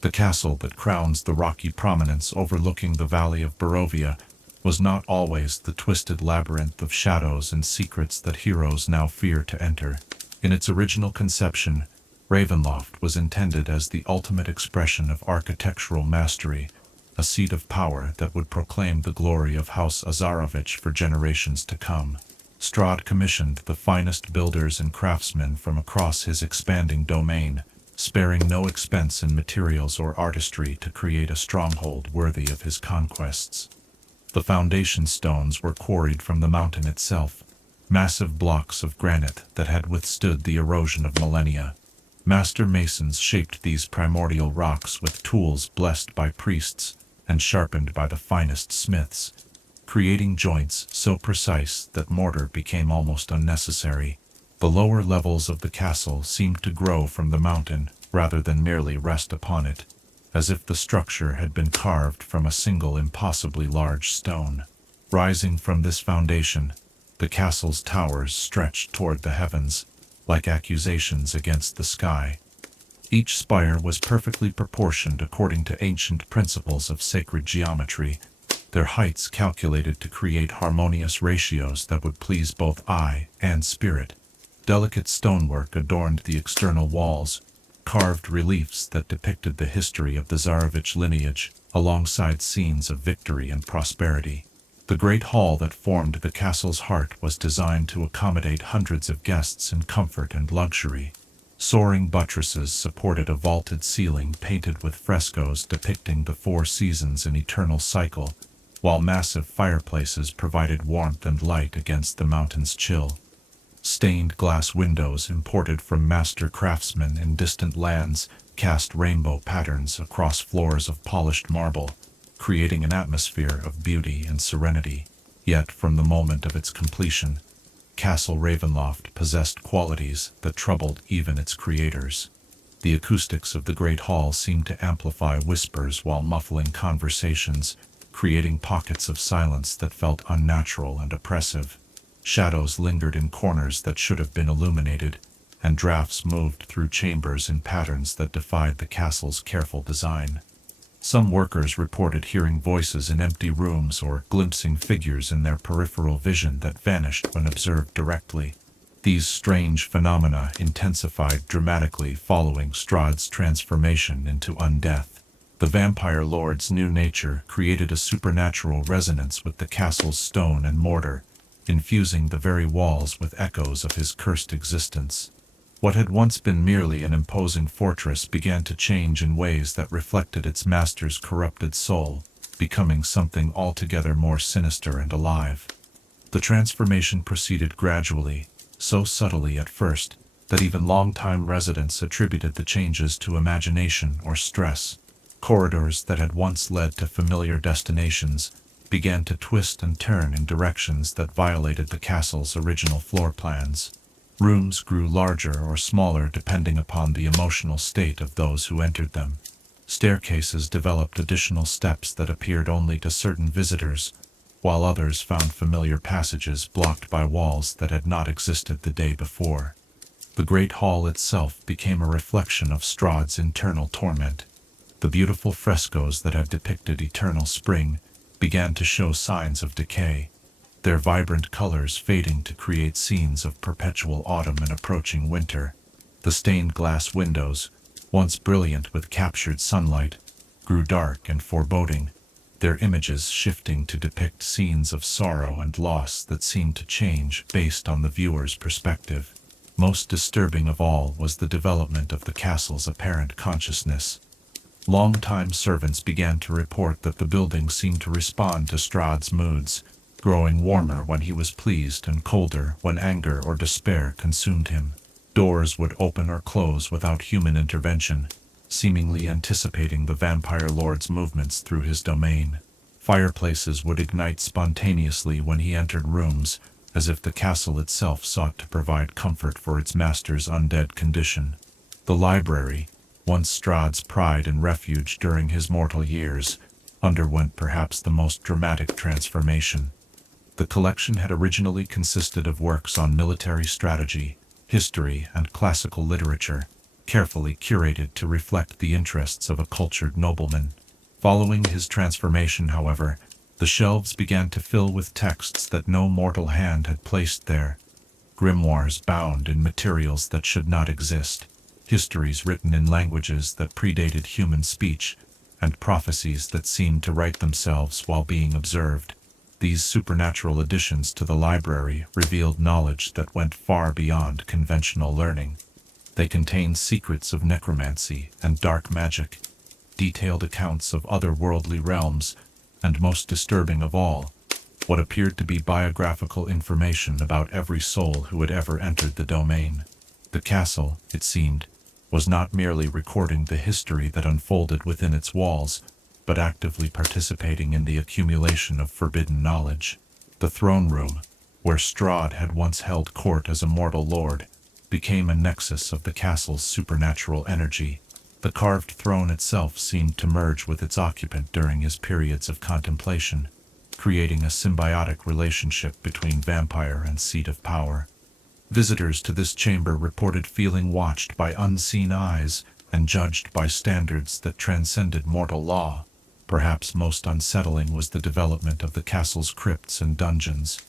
The castle that crowns the rocky prominence overlooking the valley of Barovia was not always the twisted labyrinth of shadows and secrets that heroes now fear to enter. In its original conception, Ravenloft was intended as the ultimate expression of architectural mastery, a seat of power that would proclaim the glory of House Azarovich for generations to come. Strahd commissioned the finest builders and craftsmen from across his expanding domain, sparing no expense in materials or artistry to create a stronghold worthy of his conquests. The foundation stones were quarried from the mountain itself, massive blocks of granite that had withstood the erosion of millennia. Master masons shaped these primordial rocks with tools blessed by priests and sharpened by the finest smiths, creating joints so precise that mortar became almost unnecessary. The lower levels of the castle seemed to grow from the mountain rather than merely rest upon it, as if the structure had been carved from a single impossibly large stone. Rising from this foundation, the castle's towers stretched toward the heavens, like accusations against the sky. Each spire was perfectly proportioned according to ancient principles of sacred geometry, their heights calculated to create harmonious ratios that would please both eye and spirit. Delicate stonework adorned the external walls, carved reliefs that depicted the history of the Zarovich lineage, alongside scenes of victory and prosperity. The great hall that formed the castle's heart was designed to accommodate hundreds of guests in comfort and luxury. Soaring buttresses supported a vaulted ceiling painted with frescoes depicting the 4 seasons in eternal cycle, while massive fireplaces provided warmth and light against the mountain's chill. Stained glass windows imported from master craftsmen in distant lands cast rainbow patterns across floors of polished marble, creating an atmosphere of beauty and serenity. Yet, from the moment of its completion, Castle Ravenloft possessed qualities that troubled even its creators. The acoustics of the great hall seemed to amplify whispers while muffling conversations, creating pockets of silence that felt unnatural and oppressive. Shadows lingered in corners that should have been illuminated, and drafts moved through chambers in patterns that defied the castle's careful design. Some workers reported hearing voices in empty rooms or glimpsing figures in their peripheral vision that vanished when observed directly. These strange phenomena intensified dramatically following Strahd's transformation into undeath. The vampire lord's new nature created a supernatural resonance with the castle's stone and mortar, infusing the very walls with echoes of his cursed existence. What had once been merely an imposing fortress began to change in ways that reflected its master's corrupted soul, becoming something altogether more sinister and alive. The transformation proceeded gradually, so subtly at first, that even long-time residents attributed the changes to imagination or stress. Corridors that had once led to familiar destinations began to twist and turn in directions that violated the castle's original floor plans. Rooms grew larger or smaller depending upon the emotional state of those who entered them. Staircases developed additional steps that appeared only to certain visitors, while others found familiar passages blocked by walls that had not existed the day before. The great hall itself became a reflection of Strahd's internal torment. The beautiful frescoes that had depicted eternal spring began to show signs of decay, their vibrant colors fading to create scenes of perpetual autumn and approaching winter. The stained glass windows, once brilliant with captured sunlight, grew dark and foreboding, their images shifting to depict scenes of sorrow and loss that seemed to change based on the viewer's perspective. Most disturbing of all was the development of the castle's apparent consciousness. Long-time servants began to report that the building seemed to respond to Strahd's moods, growing warmer when he was pleased and colder when anger or despair consumed him. Doors would open or close without human intervention, seemingly anticipating the vampire lord's movements through his domain. Fireplaces would ignite spontaneously when he entered rooms, as if the castle itself sought to provide comfort for its master's undead condition. The library, once Strahd's pride and refuge during his mortal years, underwent perhaps the most dramatic transformation. The collection had originally consisted of works on military strategy, history, and classical literature, carefully curated to reflect the interests of a cultured nobleman. Following his transformation, however, the shelves began to fill with texts that no mortal hand had placed there, grimoires bound in materials that should not exist, histories written in languages that predated human speech, and prophecies that seemed to write themselves while being observed. These supernatural additions to the library revealed knowledge that went far beyond conventional learning. They contained secrets of necromancy and dark magic, detailed accounts of otherworldly realms, and most disturbing of all, what appeared to be biographical information about every soul who had ever entered the domain. The castle, it seemed, was not merely recording the history that unfolded within its walls, but actively participating in the accumulation of forbidden knowledge. The throne room, where Strahd had once held court as a mortal lord, became a nexus of the castle's supernatural energy. The carved throne itself seemed to merge with its occupant during his periods of contemplation, creating a symbiotic relationship between vampire and seat of power. Visitors to this chamber reported feeling watched by unseen eyes and judged by standards that transcended mortal law. Perhaps most unsettling was the development of the castle's crypts and dungeons.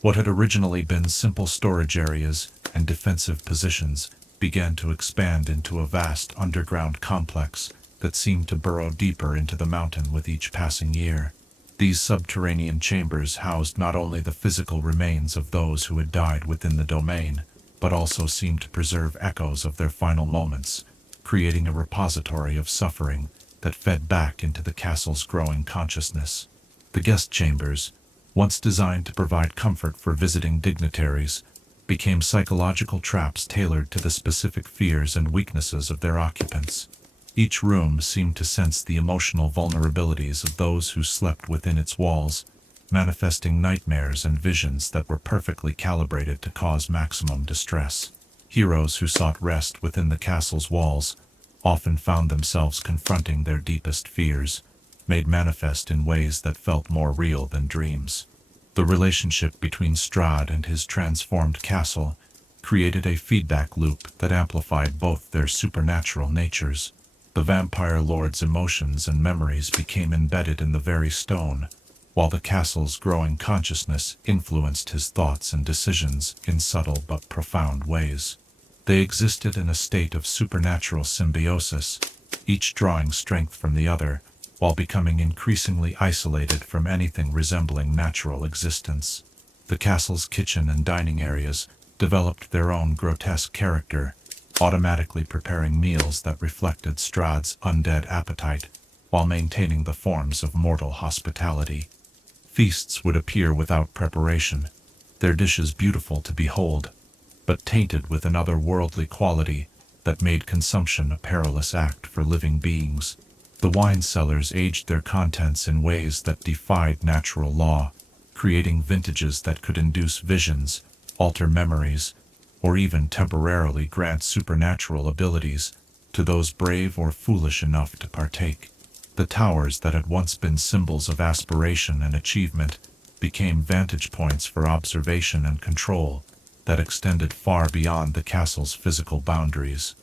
What had originally been simple storage areas and defensive positions began to expand into a vast underground complex that seemed to burrow deeper into the mountain with each passing year. These subterranean chambers housed not only the physical remains of those who had died within the domain, but also seemed to preserve echoes of their final moments, creating a repository of suffering that fed back into the castle's growing consciousness. The guest chambers, once designed to provide comfort for visiting dignitaries, became psychological traps tailored to the specific fears and weaknesses of their occupants. Each room seemed to sense the emotional vulnerabilities of those who slept within its walls, manifesting nightmares and visions that were perfectly calibrated to cause maximum distress. Heroes who sought rest within the castle's walls often found themselves confronting their deepest fears, made manifest in ways that felt more real than dreams. The relationship between Strahd and his transformed castle created a feedback loop that amplified both their supernatural natures. The vampire lord's emotions and memories became embedded in the very stone, while the castle's growing consciousness influenced his thoughts and decisions in subtle but profound ways. They existed in a state of supernatural symbiosis, each drawing strength from the other, while becoming increasingly isolated from anything resembling natural existence. The castle's kitchen and dining areas developed their own grotesque character, automatically preparing meals that reflected Strahd's undead appetite, while maintaining the forms of mortal hospitality. Feasts would appear without preparation, their dishes beautiful to behold, but tainted with an otherworldly quality that made consumption a perilous act for living beings. The wine cellars aged their contents in ways that defied natural law, creating vintages that could induce visions, alter memories, or even temporarily grant supernatural abilities to those brave or foolish enough to partake. The towers that had once been symbols of aspiration and achievement became vantage points for observation and control that extended far beyond the castle's physical boundaries.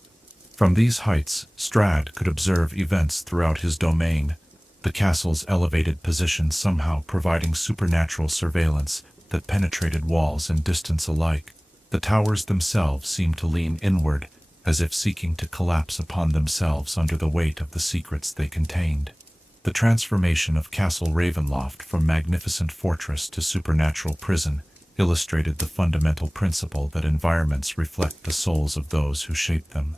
From these heights, Strahd could observe events throughout his domain, the castle's elevated position somehow providing supernatural surveillance that penetrated walls and distance alike. The towers themselves seemed to lean inward, as if seeking to collapse upon themselves under the weight of the secrets they contained. The transformation of Castle Ravenloft from magnificent fortress to supernatural prison illustrated the fundamental principle that environments reflect the souls of those who shape them.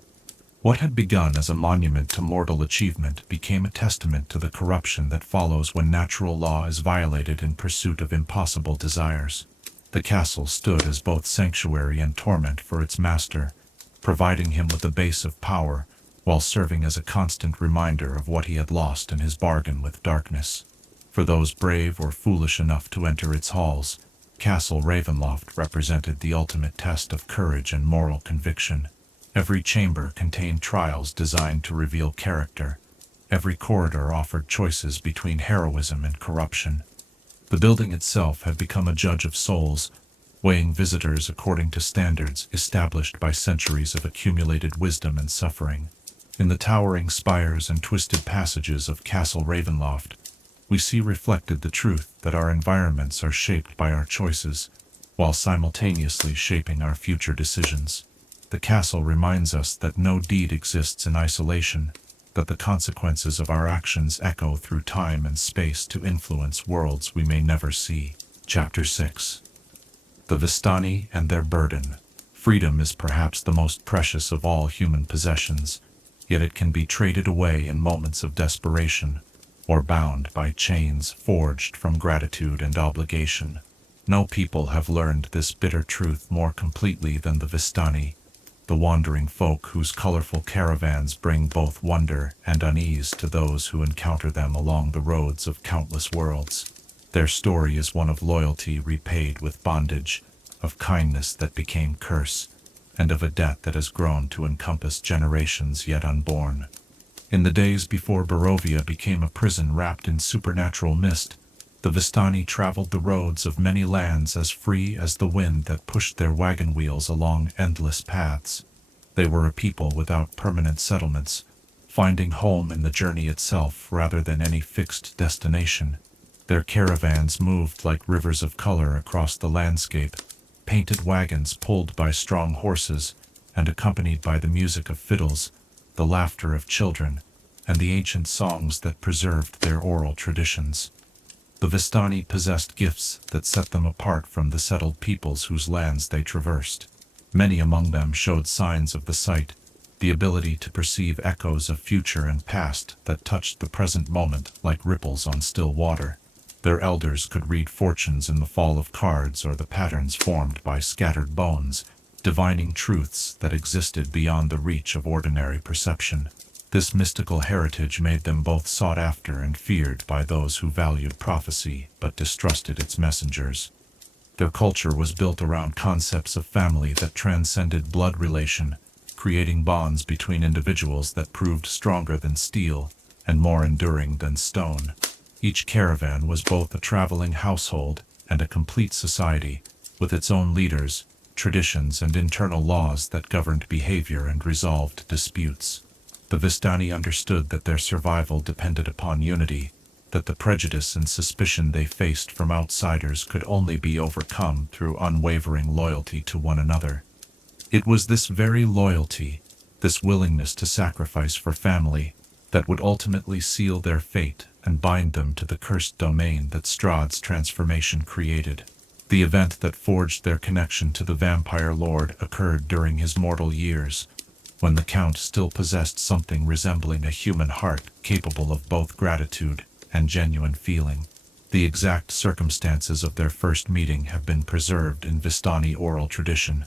What had begun as a monument to mortal achievement became a testament to the corruption that follows when natural law is violated in pursuit of impossible desires. The castle stood as both sanctuary and torment for its master, providing him with a base of power, while serving as a constant reminder of what he had lost in his bargain with darkness. For those brave or foolish enough to enter its halls, Castle Ravenloft represented the ultimate test of courage and moral conviction. Every chamber contained trials designed to reveal character. Every corridor offered choices between heroism and corruption. The building itself had become a judge of souls, weighing visitors according to standards established by centuries of accumulated wisdom and suffering. In the towering spires and twisted passages of Castle Ravenloft, we see reflected the truth that our environments are shaped by our choices, while simultaneously shaping our future decisions. The castle reminds us that no deed exists in isolation, that the consequences of our actions echo through time and space to influence worlds we may never see. Chapter 6. The Vistani and their burden. Freedom is perhaps the most precious of all human possessions, yet it can be traded away in moments of desperation, or bound by chains forged from gratitude and obligation. No people have learned this bitter truth more completely than the Vistani, the wandering folk whose colorful caravans bring both wonder and unease to those who encounter them along the roads of countless worlds. Their story is one of loyalty repaid with bondage, of kindness that became curse, and of a debt that has grown to encompass generations yet unborn. In the days before Barovia became a prison wrapped in supernatural mist, the Vistani traveled the roads of many lands as free as the wind that pushed their wagon wheels along endless paths. They were a people without permanent settlements, finding home in the journey itself rather than any fixed destination. Their caravans moved like rivers of color across the landscape, painted wagons pulled by strong horses and accompanied by the music of fiddles, the laughter of children, and the ancient songs that preserved their oral traditions. The Vistani possessed gifts that set them apart from the settled peoples whose lands they traversed. Many among them showed signs of the sight, the ability to perceive echoes of future and past that touched the present moment like ripples on still water. Their elders could read fortunes in the fall of cards or the patterns formed by scattered bones, divining truths that existed beyond the reach of ordinary perception. This mystical heritage made them both sought after and feared by those who valued prophecy but distrusted its messengers. Their culture was built around concepts of family that transcended blood relation, creating bonds between individuals that proved stronger than steel and more enduring than stone. Each caravan was both a traveling household and a complete society, with its own leaders, traditions, and internal laws that governed behavior and resolved disputes. The Vistani understood that their survival depended upon unity, that the prejudice and suspicion they faced from outsiders could only be overcome through unwavering loyalty to one another. It was this very loyalty, this willingness to sacrifice for family, that would ultimately seal their fate and bind them to the cursed domain that Strahd's transformation created. The event that forged their connection to the vampire lord occurred during his mortal years, when the Count still possessed something resembling a human heart capable of both gratitude and genuine feeling. The exact circumstances of their first meeting have been preserved in Vistani oral tradition,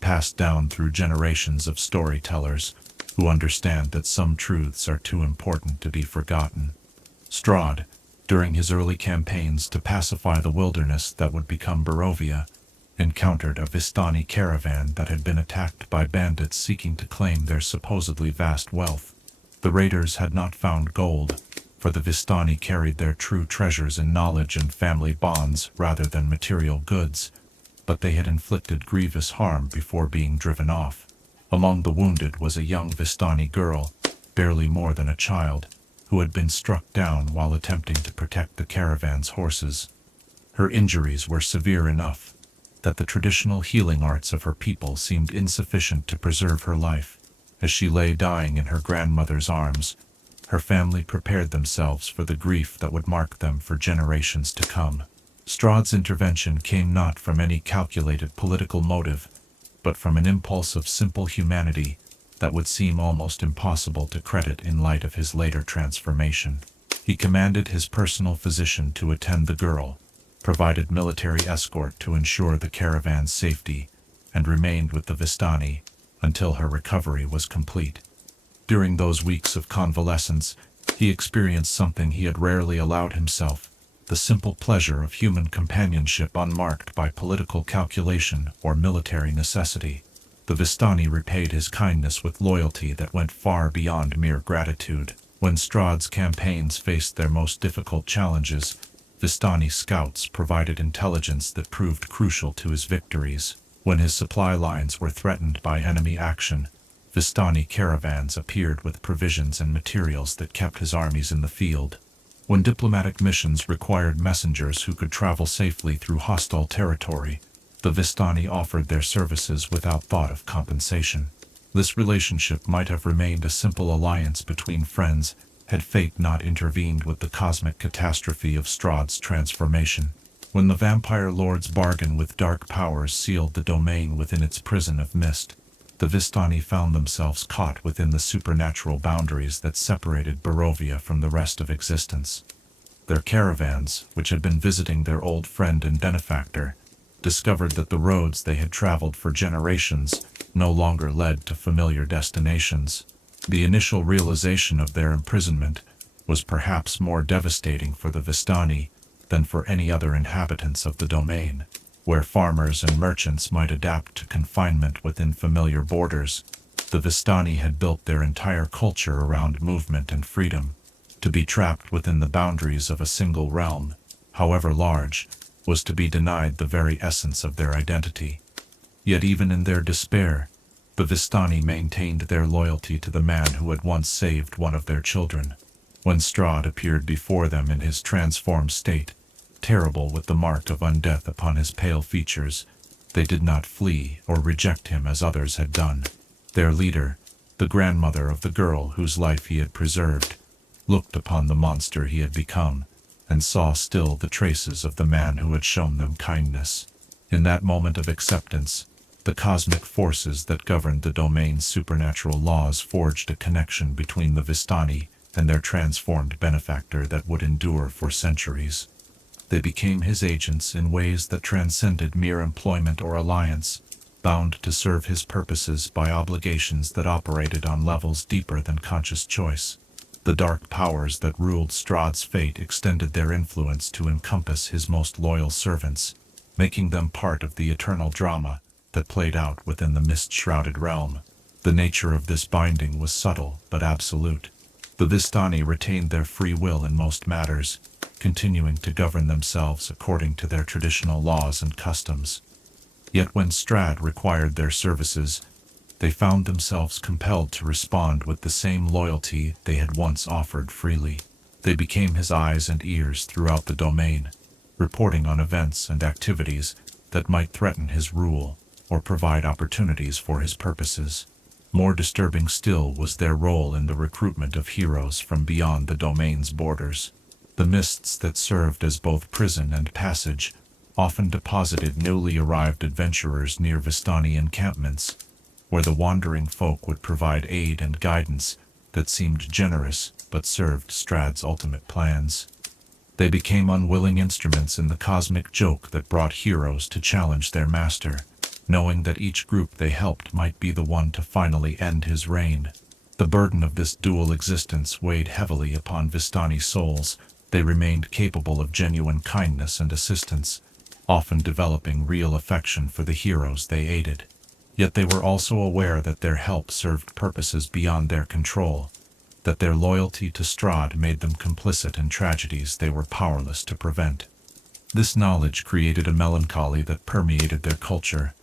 passed down through generations of storytellers who understand that some truths are too important to be forgotten. Strahd, during his early campaigns to pacify the wilderness that would become Barovia, encountered a Vistani caravan that had been attacked by bandits seeking to claim their supposedly vast wealth. The raiders had not found gold, for the Vistani carried their true treasures in knowledge and family bonds rather than material goods, but they had inflicted grievous harm before being driven off. Among the wounded was a young Vistani girl, barely more than a child, who had been struck down while attempting to protect the caravan's horses. Her injuries were severe enough that the traditional healing arts of her people seemed insufficient to preserve her life. As she lay dying in her grandmother's arms, her family prepared themselves for the grief that would mark them for generations to come. Strahd's intervention came not from any calculated political motive, but from an impulse of simple humanity that would seem almost impossible to credit in light of his later transformation. He commanded his personal physician to attend the girl, provided military escort to ensure the caravan's safety, and remained with the Vistani until her recovery was complete. During those weeks of convalescence, he experienced something he had rarely allowed himself, the simple pleasure of human companionship unmarked by political calculation or military necessity. The Vistani repaid his kindness with loyalty that went far beyond mere gratitude. When Strahd's campaigns faced their most difficult challenges, Vistani scouts provided intelligence that proved crucial to his victories. When his supply lines were threatened by enemy action, Vistani caravans appeared with provisions and materials that kept his armies in the field. When diplomatic missions required messengers who could travel safely through hostile territory, The Vistani offered their services without thought of compensation. This relationship might have remained a simple alliance between friends had fate not intervened with the cosmic catastrophe of Strahd's transformation. When the vampire lord's bargain with dark powers sealed the domain within its prison of mist, the Vistani found themselves caught within the supernatural boundaries that separated Barovia from the rest of existence. Their caravans, which had been visiting their old friend and benefactor, discovered that the roads they had traveled for generations no longer led to familiar destinations. The initial realization of their imprisonment was perhaps more devastating for the Vistani than for any other inhabitants of the domain. Where farmers and merchants might adapt to confinement within familiar borders, the Vistani had built their entire culture around movement and freedom. To be trapped within the boundaries of a single realm, however large, was to be denied the very essence of their identity. Yet even in their despair, the Vistani maintained their loyalty to the man who had once saved one of their children. When Strahd appeared before them in his transformed state, terrible with the mark of undeath upon his pale features, they did not flee or reject him as others had done. Their leader, the grandmother of the girl whose life he had preserved, looked upon the monster he had become, and saw still the traces of the man who had shown them kindness. In that moment of acceptance, the cosmic forces that governed the domain's supernatural laws forged a connection between the Vistani and their transformed benefactor that would endure for centuries. They became his agents in ways that transcended mere employment or alliance, bound to serve his purposes by obligations that operated on levels deeper than conscious choice. The dark powers that ruled Strahd's fate extended their influence to encompass his most loyal servants, making them part of the eternal drama that played out within the mist-shrouded realm. The nature of this binding was subtle but absolute. The Vistani retained their free will in most matters, continuing to govern themselves according to their traditional laws and customs. Yet when Strahd required their services, they found themselves compelled to respond with the same loyalty they had once offered freely. They became his eyes and ears throughout the domain, reporting on events and activities that might threaten his rule or provide opportunities for his purposes. More disturbing still was their role in the recruitment of heroes from beyond the domain's borders. The mists that served as both prison and passage often deposited newly arrived adventurers near Vistani encampments, where the wandering folk would provide aid and guidance that seemed generous but served Strahd's ultimate plans. They became unwilling instruments in the cosmic joke that brought heroes to challenge their master, knowing that each group they helped might be the one to finally end his reign. The burden of this dual existence weighed heavily upon Vistani souls. They remained capable of genuine kindness and assistance, often developing real affection for the heroes they aided. Yet they were also aware that their help served purposes beyond their control, that their loyalty to Strahd made them complicit in tragedies they were powerless to prevent. This knowledge created a melancholy that permeated their culture,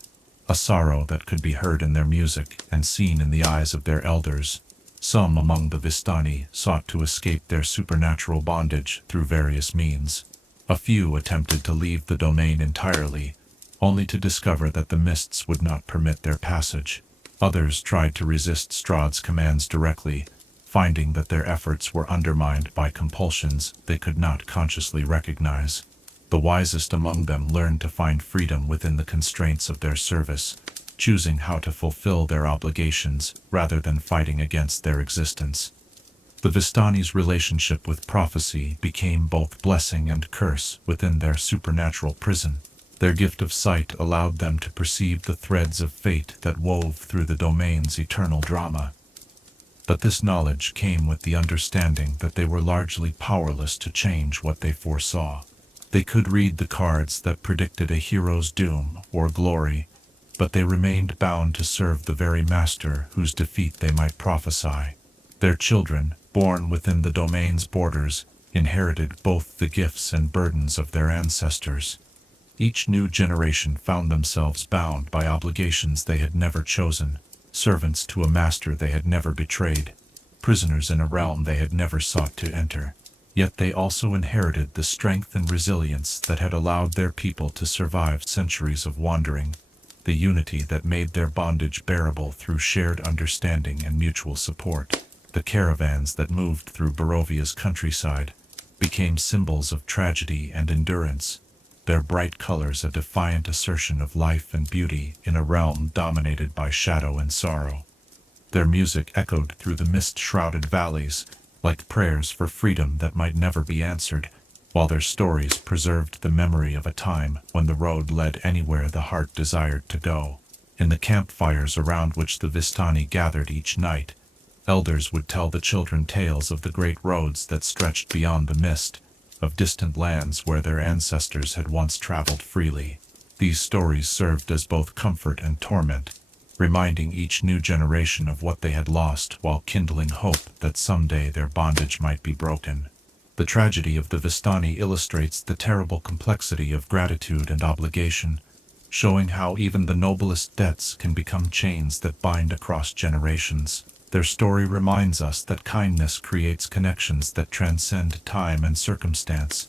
a sorrow that could be heard in their music and seen in the eyes of their elders. Some among the Vistani sought to escape their supernatural bondage through various means. A few attempted to leave the domain entirely, only to discover that the mists would not permit their passage. Others tried to resist Strahd's commands directly, finding that their efforts were undermined by compulsions they could not consciously recognize. The wisest among them learned to find freedom within the constraints of their service, choosing how to fulfill their obligations rather than fighting against their existence. The Vistani's relationship with prophecy became both blessing and curse within their supernatural prison. Their gift of sight allowed them to perceive the threads of fate that wove through the domain's eternal drama. But this knowledge came with the understanding that they were largely powerless to change what they foresaw. They could read the cards that predicted a hero's doom or glory, but they remained bound to serve the very master whose defeat they might prophesy. Their children, born within the domain's borders, inherited both the gifts and burdens of their ancestors. Each new generation found themselves bound by obligations they had never chosen, servants to a master they had never betrayed, prisoners in a realm they had never sought to enter. Yet they also inherited the strength and resilience that had allowed their people to survive centuries of wandering, the unity that made their bondage bearable through shared understanding and mutual support. The caravans that moved through Barovia's countryside became symbols of tragedy and endurance, their bright colors a defiant assertion of life and beauty in a realm dominated by shadow and sorrow. Their music echoed through the mist-shrouded valleys, like prayers for freedom that might never be answered, while their stories preserved the memory of a time when the road led anywhere the heart desired to go. In the campfires around which the Vistani gathered each night, elders would tell the children tales of the great roads that stretched beyond the mist, of distant lands where their ancestors had once traveled freely. These stories served as both comfort and torment, reminding each new generation of what they had lost while kindling hope that someday their bondage might be broken. The tragedy of the Vistani illustrates the terrible complexity of gratitude and obligation, showing how even the noblest debts can become chains that bind across generations. Their story reminds us that kindness creates connections that transcend time and circumstance,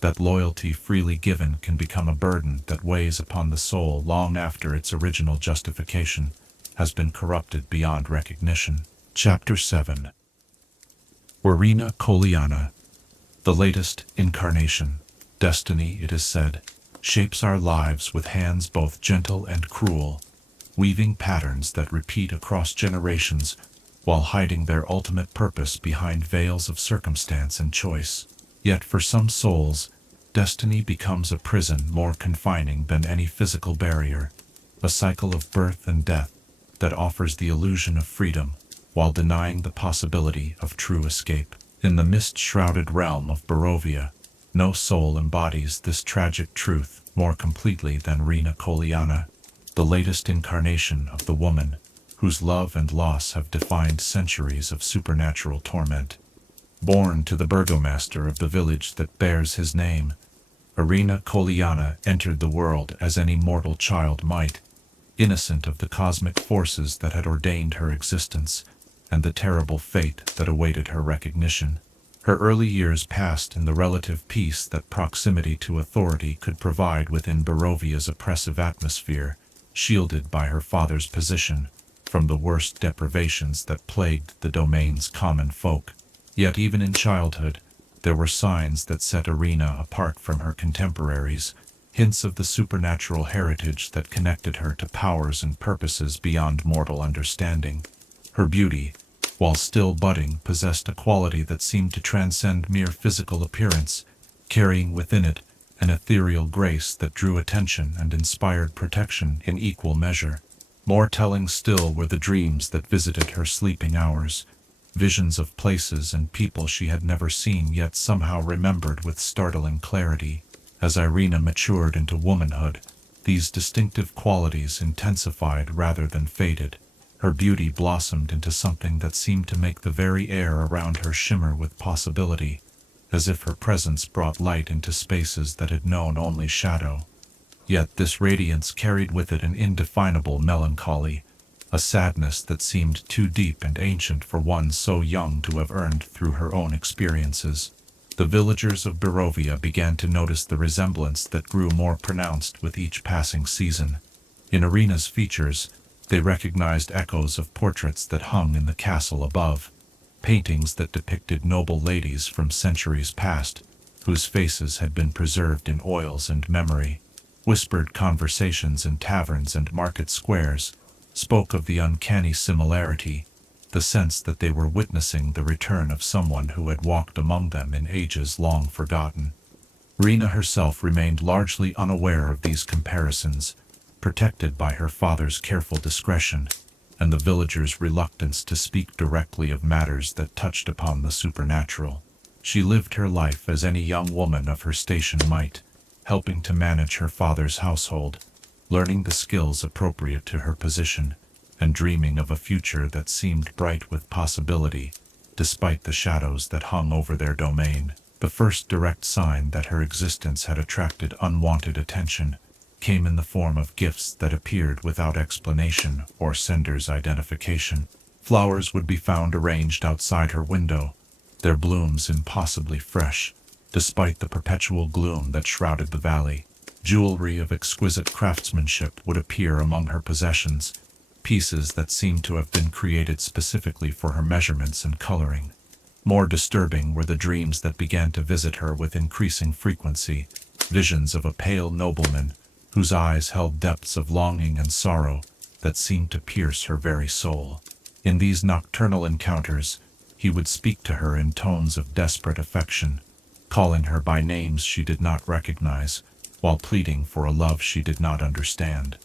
that loyalty freely given can become a burden that weighs upon the soul long after its original justification has been corrupted beyond recognition. Chapter 7. Ireena Kolyana. The latest incarnation. Destiny, it is said, shapes our lives with hands both gentle and cruel, weaving patterns that repeat across generations while hiding their ultimate purpose behind veils of circumstance and choice. Yet for some souls, destiny becomes a prison more confining than any physical barrier, a cycle of birth and death that offers the illusion of freedom while denying the possibility of true escape. In the mist-shrouded realm of Barovia, no soul embodies this tragic truth more completely than Ireena Kolyana, the latest incarnation of the woman whose love and loss have defined centuries of supernatural torment. Born to the burgomaster of the village that bears his name, Ireena Kolyana entered the world as any mortal child might, innocent of the cosmic forces that had ordained her existence and the terrible fate that awaited her recognition. Her early years passed in the relative peace that proximity to authority could provide within Barovia's oppressive atmosphere, shielded by her father's position from the worst deprivations that plagued the domain's common folk. Yet even in childhood, there were signs that set Ireena apart from her contemporaries, hints of the supernatural heritage that connected her to powers and purposes beyond mortal understanding. Her beauty, while still budding, possessed a quality that seemed to transcend mere physical appearance, carrying within it an ethereal grace that drew attention and inspired protection in equal measure. More telling still were the dreams that visited her sleeping hours, visions of places and people she had never seen yet somehow remembered with startling clarity. As Ireena matured into womanhood, these distinctive qualities intensified rather than faded. Her beauty blossomed into something that seemed to make the very air around her shimmer with possibility, as if her presence brought light into spaces that had known only shadow. Yet this radiance carried with it an indefinable melancholy, a sadness that seemed too deep and ancient for one so young to have earned through her own experiences. The villagers of Barovia began to notice the resemblance that grew more pronounced with each passing season. In Ireena's features, they recognized echoes of portraits that hung in the castle above, paintings that depicted noble ladies from centuries past, whose faces had been preserved in oils and memory. Whispered conversations in taverns and market squares spoke of the uncanny similarity, the sense that they were witnessing the return of someone who had walked among them in ages long forgotten. Ireena herself remained largely unaware of these comparisons, protected by her father's careful discretion and the villagers' reluctance to speak directly of matters that touched upon the supernatural. She lived her life as any young woman of her station might, helping to manage her father's household, learning the skills appropriate to her position, and dreaming of a future that seemed bright with possibility, despite the shadows that hung over their domain. The first direct sign that her existence had attracted unwanted attention came in the form of gifts that appeared without explanation or sender's identification. Flowers would be found arranged outside her window, their blooms impossibly fresh, despite the perpetual gloom that shrouded the valley. Jewelry of exquisite craftsmanship would appear among her possessions, pieces that seemed to have been created specifically for her measurements and coloring. More disturbing were the dreams that began to visit her with increasing frequency, visions of a pale nobleman whose eyes held depths of longing and sorrow that seemed to pierce her very soul. In these nocturnal encounters, he would speak to her in tones of desperate affection, calling her by names she did not recognize, while pleading for a love she did not understand.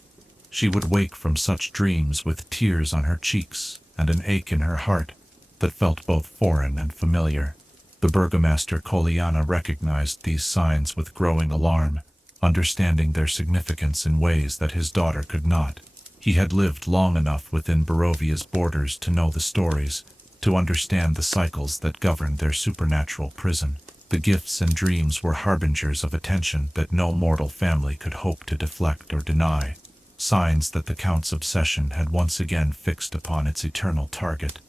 She would wake from such dreams with tears on her cheeks and an ache in her heart that felt both foreign and familiar. The burgomaster Kolyana recognized these signs with growing alarm, understanding their significance in ways that his daughter could not. He had lived long enough within Barovia's borders to know the stories, to understand the cycles that governed their supernatural prison. The gifts and dreams were harbingers of attention that no mortal family could hope to deflect or deny, signs that the Count's obsession had once again fixed upon its eternal target.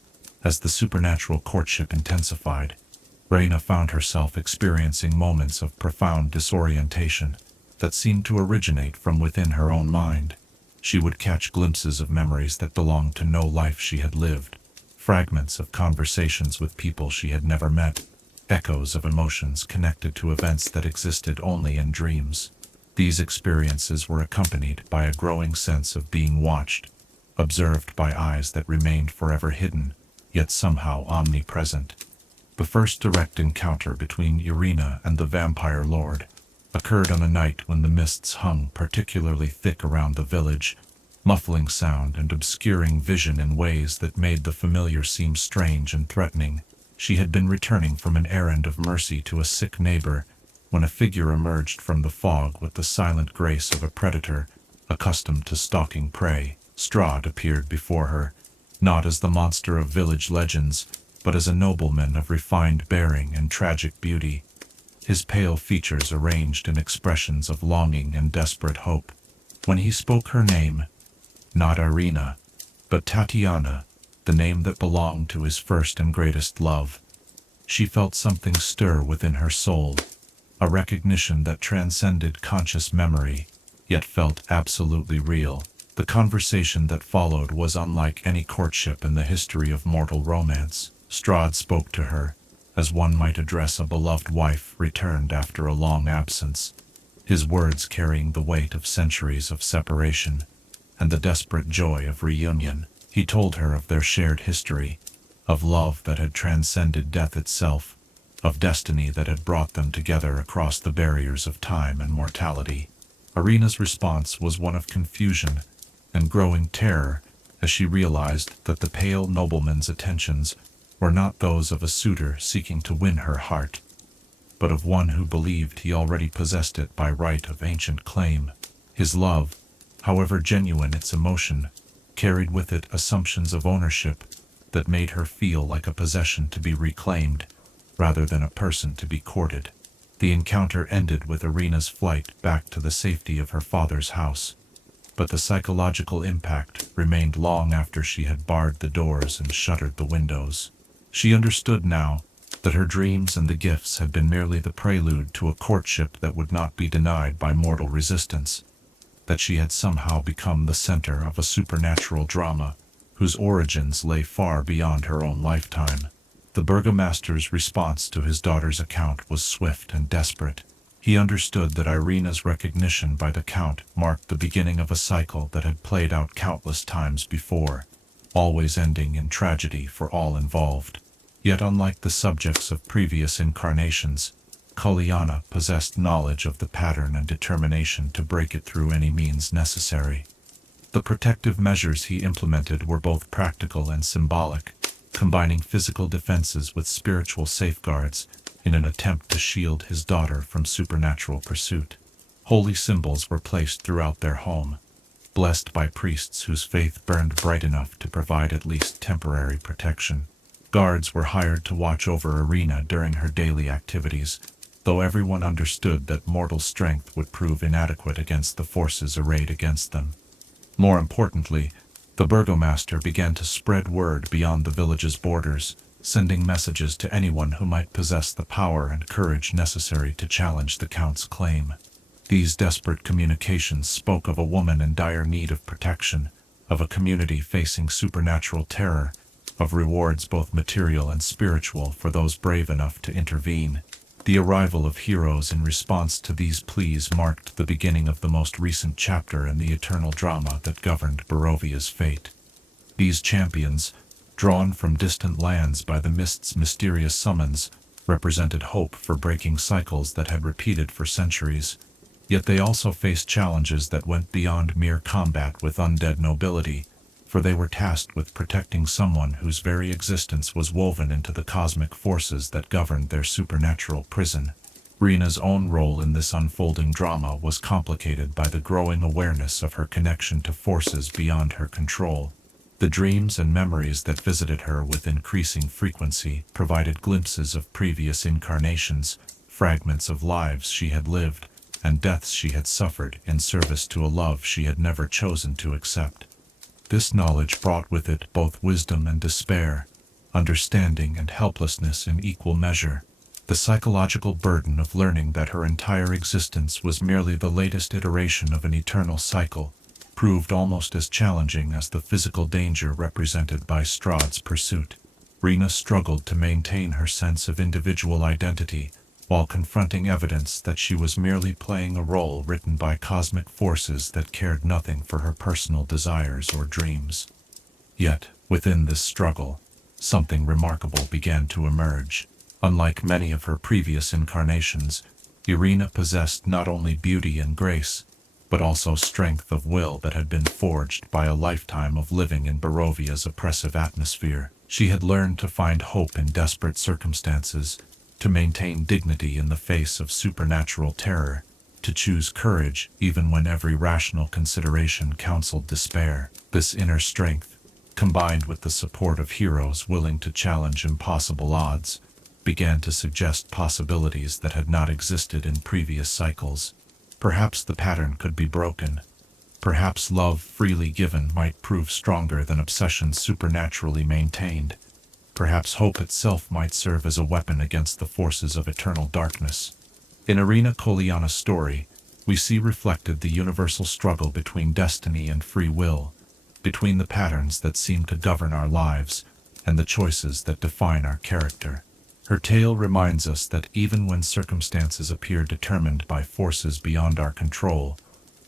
As the supernatural courtship intensified, Ireena found herself experiencing moments of profound disorientation that seemed to originate from within her own mind. She would catch glimpses of memories that belonged to no life she had lived, fragments of conversations with people she had never met, echoes of emotions connected to events that existed only in dreams. These experiences were accompanied by a growing sense of being watched, observed by eyes that remained forever hidden, yet somehow omnipresent. The first direct encounter between Ireena and the vampire lord occurred on a night when the mists hung particularly thick around the village, muffling sound and obscuring vision in ways that made the familiar seem strange and threatening. She had been returning from an errand of mercy to a sick neighbor when a figure emerged from the fog with the silent grace of a predator accustomed to stalking prey. Strahd appeared before her, not as the monster of village legends, but as a nobleman of refined bearing and tragic beauty, his pale features arranged in expressions of longing and desperate hope. When he spoke her name, not Ireena, but Tatiana, the name that belonged to his first and greatest love, she felt something stir within her soul, a recognition that transcended conscious memory, yet felt absolutely real. The conversation that followed was unlike any courtship in the history of mortal romance. Strahd spoke to her, as one might address a beloved wife returned after a long absence, his words carrying the weight of centuries of separation and the desperate joy of reunion. He told her of their shared history, of love that had transcended death itself, of destiny that had brought them together across the barriers of time and mortality. Ireena's response was one of confusion and growing terror as she realized that the pale nobleman's attentions were not those of a suitor seeking to win her heart, but of one who believed he already possessed it by right of ancient claim. His love, however genuine its emotion, carried with it assumptions of ownership that made her feel like a possession to be reclaimed, rather than a person to be courted. The encounter ended with Ireena's flight back to the safety of her father's house, but the psychological impact remained long after she had barred the doors and shuttered the windows. She understood now that her dreams and the gifts had been merely the prelude to a courtship that would not be denied by mortal resistance, that she had somehow become the center of a supernatural drama whose origins lay far beyond her own lifetime. The burgomaster's response to his daughter's account was swift and desperate. He understood that Ireena's recognition by the Count marked the beginning of a cycle that had played out countless times before, always ending in tragedy for all involved. Yet unlike the subjects of previous incarnations, Kolyana possessed knowledge of the pattern and determination to break it through any means necessary. The protective measures he implemented were both practical and symbolic, combining physical defenses with spiritual safeguards in an attempt to shield his daughter from supernatural pursuit. Holy symbols were placed throughout their home, blessed by priests whose faith burned bright enough to provide at least temporary protection. Guards were hired to watch over Ireena during her daily activities, though everyone understood that mortal strength would prove inadequate against the forces arrayed against them. More importantly, the burgomaster began to spread word beyond the village's borders, sending messages to anyone who might possess the power and courage necessary to challenge the Count's claim. These desperate communications spoke of a woman in dire need of protection, of a community facing supernatural terror, of rewards both material and spiritual for those brave enough to intervene. The arrival of heroes in response to these pleas marked the beginning of the most recent chapter in the eternal drama that governed Barovia's fate. These champions, drawn from distant lands by the mist's mysterious summons, represented hope for breaking cycles that had repeated for centuries. Yet they also faced challenges that went beyond mere combat with undead nobility, for they were tasked with protecting someone whose very existence was woven into the cosmic forces that governed their supernatural prison. Ireena's own role in this unfolding drama was complicated by the growing awareness of her connection to forces beyond her control. The dreams and memories that visited her with increasing frequency provided glimpses of previous incarnations, fragments of lives she had lived, and deaths she had suffered in service to a love she had never chosen to accept. This knowledge brought with it both wisdom and despair, understanding and helplessness in equal measure. The psychological burden of learning that her entire existence was merely the latest iteration of an eternal cycle proved almost as challenging as the physical danger represented by Strahd's pursuit. Ireena struggled to maintain her sense of individual identity while confronting evidence that she was merely playing a role written by cosmic forces that cared nothing for her personal desires or dreams. Yet, within this struggle, something remarkable began to emerge. Unlike many of her previous incarnations, Ireena possessed not only beauty and grace, but also strength of will that had been forged by a lifetime of living in Barovia's oppressive atmosphere. She had learned to find hope in desperate circumstances, to maintain dignity in the face of supernatural terror, to choose courage even when every rational consideration counseled despair. This inner strength, combined with the support of heroes willing to challenge impossible odds, began to suggest possibilities that had not existed in previous cycles. Perhaps the pattern could be broken. Perhaps love freely given might prove stronger than obsession supernaturally maintained. Perhaps hope itself might serve as a weapon against the forces of eternal darkness. In Ireena Kolyana's story, we see reflected the universal struggle between destiny and free will, between the patterns that seem to govern our lives and the choices that define our character. Her tale reminds us that even when circumstances appear determined by forces beyond our control,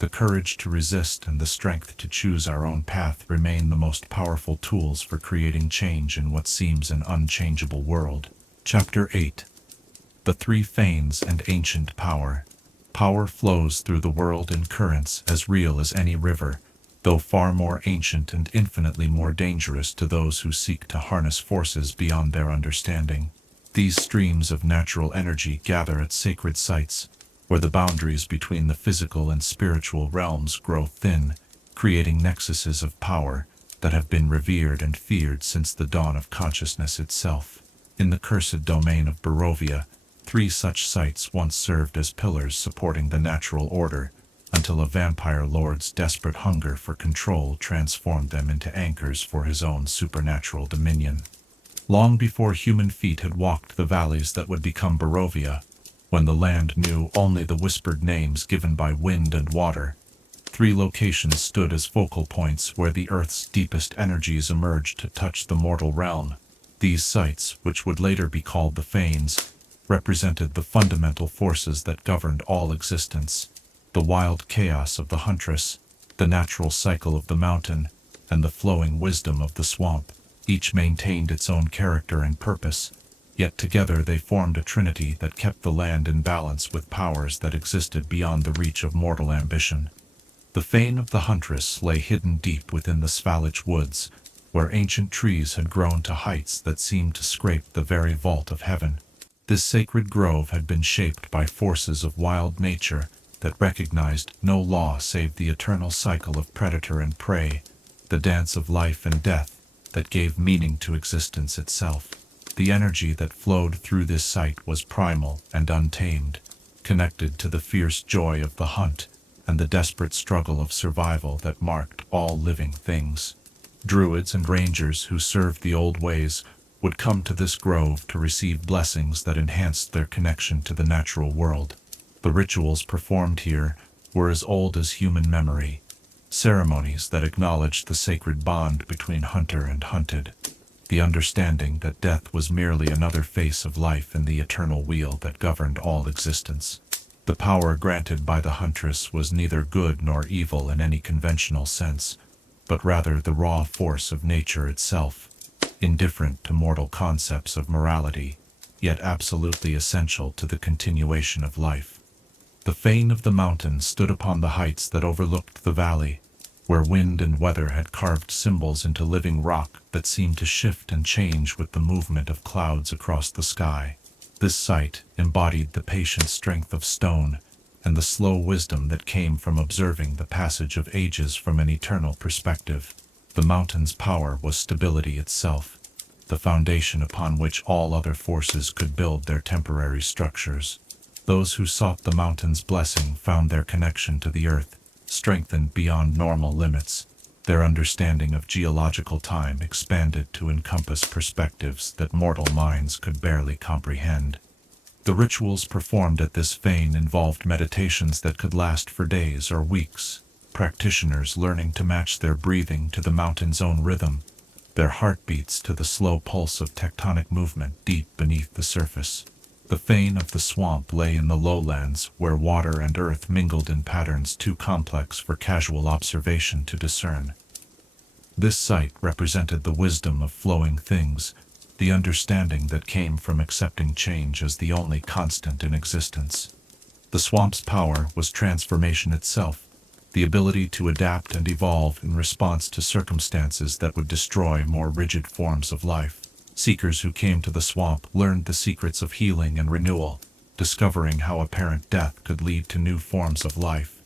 the courage to resist and the strength to choose our own path remain the most powerful tools for creating change in what seems an unchangeable world. Chapter 8. The Three Fanes and Ancient Power. Power flows through the world in currents as real as any river, though far more ancient and infinitely more dangerous to those who seek to harness forces beyond their understanding. These streams of natural energy gather at sacred sites, where the boundaries between the physical and spiritual realms grow thin, creating nexuses of power that have been revered and feared since the dawn of consciousness itself. In the cursed domain of Barovia, 3 such sites once served as pillars supporting the natural order, until a vampire lord's desperate hunger for control transformed them into anchors for his own supernatural dominion. Long before human feet had walked the valleys that would become Barovia, when the land knew only the whispered names given by wind and water, 3 locations stood as focal points where the earth's deepest energies emerged to touch the mortal realm. These sites, which would later be called the Fanes, represented the fundamental forces that governed all existence: the wild chaos of the huntress, the natural cycle of the mountain, and the flowing wisdom of the swamp. Each maintained its own character and purpose, yet together they formed a trinity that kept the land in balance with powers that existed beyond the reach of mortal ambition. The fane of the huntress lay hidden deep within the Svalich woods, where ancient trees had grown to heights that seemed to scrape the very vault of heaven. This sacred grove had been shaped by forces of wild nature that recognized no law save the eternal cycle of predator and prey, the dance of life and death that gave meaning to existence itself. The energy that flowed through this site was primal and untamed, connected to the fierce joy of the hunt and the desperate struggle of survival that marked all living things. Druids and rangers who served the old ways would come to this grove to receive blessings that enhanced their connection to the natural world. The rituals performed here were as old as human memory, ceremonies that acknowledged the sacred bond between hunter and hunted, the understanding that death was merely another face of life in the eternal wheel that governed all existence. The power granted by the huntress was neither good nor evil in any conventional sense, but rather the raw force of nature itself, indifferent to mortal concepts of morality, yet absolutely essential to the continuation of life. The fane of the mountain stood upon the heights that overlooked the valley, where wind and weather had carved symbols into living rock that seemed to shift and change with the movement of clouds across the sky. This site embodied the patient strength of stone and the slow wisdom that came from observing the passage of ages from an eternal perspective. The mountain's power was stability itself, the foundation upon which all other forces could build their temporary structures. Those who sought the mountain's blessing found their connection to the earth strengthened beyond normal limits. Their understanding of geological time expanded to encompass perspectives that mortal minds could barely comprehend. The rituals performed at this fane involved meditations that could last for days or weeks, practitioners learning to match their breathing to the mountain's own rhythm, their heartbeats to the slow pulse of tectonic movement deep beneath the surface. The fane of the swamp lay in the lowlands where water and earth mingled in patterns too complex for casual observation to discern. This site represented the wisdom of flowing things, the understanding that came from accepting change as the only constant in existence. The swamp's power was transformation itself, the ability to adapt and evolve in response to circumstances that would destroy more rigid forms of life. Seekers who came to the swamp learned the secrets of healing and renewal, discovering how apparent death could lead to new forms of life,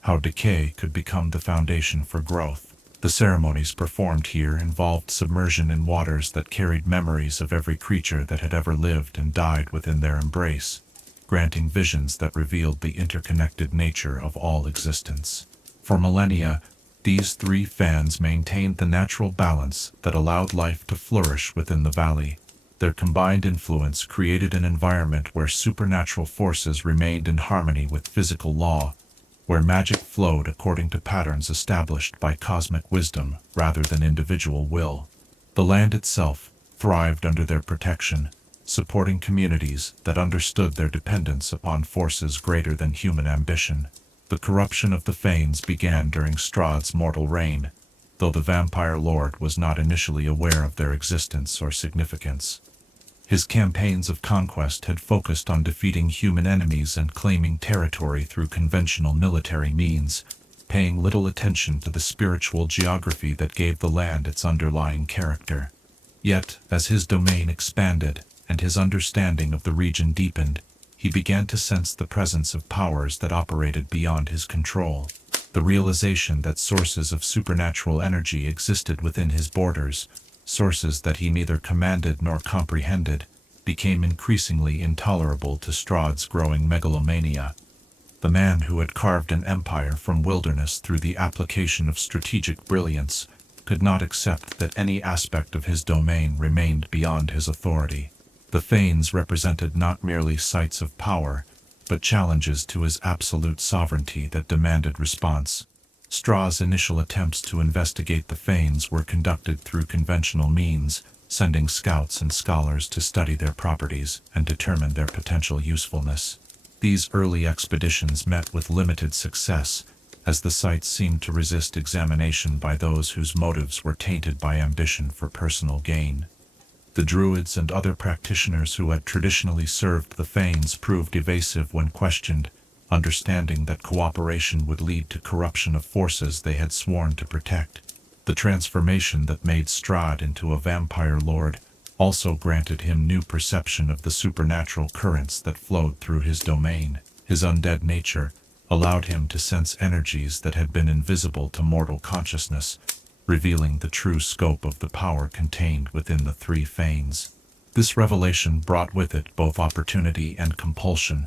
how decay could become the foundation for growth. The ceremonies performed here involved submersion in waters that carried memories of every creature that had ever lived and died within their embrace, granting visions that revealed the interconnected nature of all existence. For millennia, these three fans maintained the natural balance that allowed life to flourish within the valley. Their combined influence created an environment where supernatural forces remained in harmony with physical law, where magic flowed according to patterns established by cosmic wisdom rather than individual will. The land itself thrived under their protection, supporting communities that understood their dependence upon forces greater than human ambition. The corruption of the Fanes began during Strahd's mortal reign, though the vampire lord was not initially aware of their existence or significance. His campaigns of conquest had focused on defeating human enemies and claiming territory through conventional military means, paying little attention to the spiritual geography that gave the land its underlying character. Yet, as his domain expanded and his understanding of the region deepened, he began to sense the presence of powers that operated beyond his control. The realization that sources of supernatural energy existed within his borders, sources that he neither commanded nor comprehended, became increasingly intolerable to Strahd's growing megalomania. The man who had carved an empire from wilderness through the application of strategic brilliance could not accept that any aspect of his domain remained beyond his authority. The Fanes represented not merely sites of power, but challenges to his absolute sovereignty that demanded response. Strahd's initial attempts to investigate the Fanes were conducted through conventional means, sending scouts and scholars to study their properties and determine their potential usefulness. These early expeditions met with limited success, as the sites seemed to resist examination by those whose motives were tainted by ambition for personal gain. The druids and other practitioners who had traditionally served the Fanes proved evasive when questioned, understanding that cooperation would lead to corruption of forces they had sworn to protect. The transformation that made Strahd into a vampire lord also granted him new perception of the supernatural currents that flowed through his domain. His undead nature allowed him to sense energies that had been invisible to mortal consciousness, revealing the true scope of the power contained within the three Fanes. This revelation brought with it both opportunity and compulsion,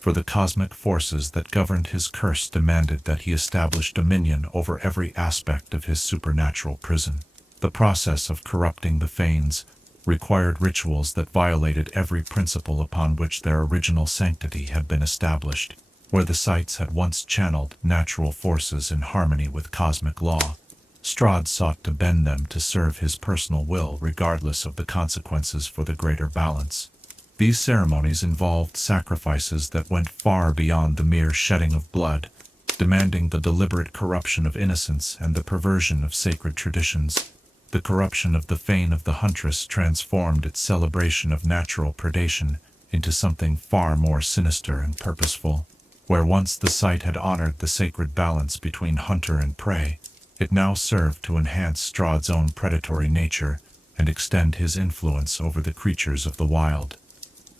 for the cosmic forces that governed his curse demanded that he establish dominion over every aspect of his supernatural prison. The process of corrupting the Fanes required rituals that violated every principle upon which their original sanctity had been established. Where the sites had once channeled natural forces in harmony with cosmic law, Strahd sought to bend them to serve his personal will regardless of the consequences for the greater balance. These ceremonies involved sacrifices that went far beyond the mere shedding of blood, demanding the deliberate corruption of innocence and the perversion of sacred traditions. The corruption of the fane of the huntress transformed its celebration of natural predation into something far more sinister and purposeful. Where once the site had honored the sacred balance between hunter and prey, it now served to enhance Strahd's own predatory nature and extend his influence over the creatures of the wild.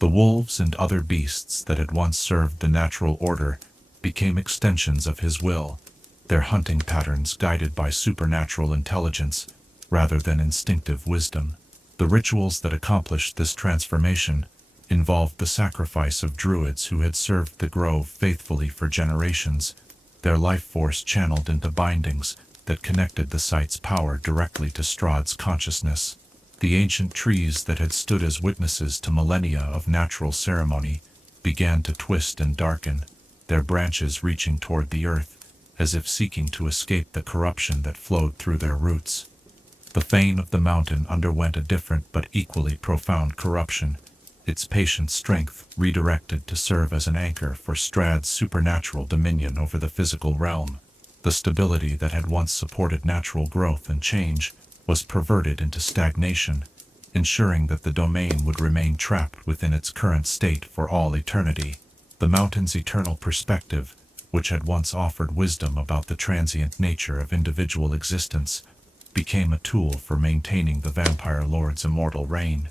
The wolves and other beasts that had once served the natural order became extensions of his will, their hunting patterns guided by supernatural intelligence rather than instinctive wisdom. The rituals that accomplished this transformation involved the sacrifice of druids who had served the grove faithfully for generations, their life force channeled into bindings that connected the site's power directly to Strahd's consciousness. The ancient trees that had stood as witnesses to millennia of natural ceremony began to twist and darken, their branches reaching toward the earth, as if seeking to escape the corruption that flowed through their roots. The fane of the mountain underwent a different but equally profound corruption, its patient strength redirected to serve as an anchor for Strahd's supernatural dominion over the physical realm. The stability that had once supported natural growth and change was perverted into stagnation, ensuring that the domain would remain trapped within its current state for all eternity. The mountain's eternal perspective, which had once offered wisdom about the transient nature of individual existence, became a tool for maintaining the vampire lord's immortal reign.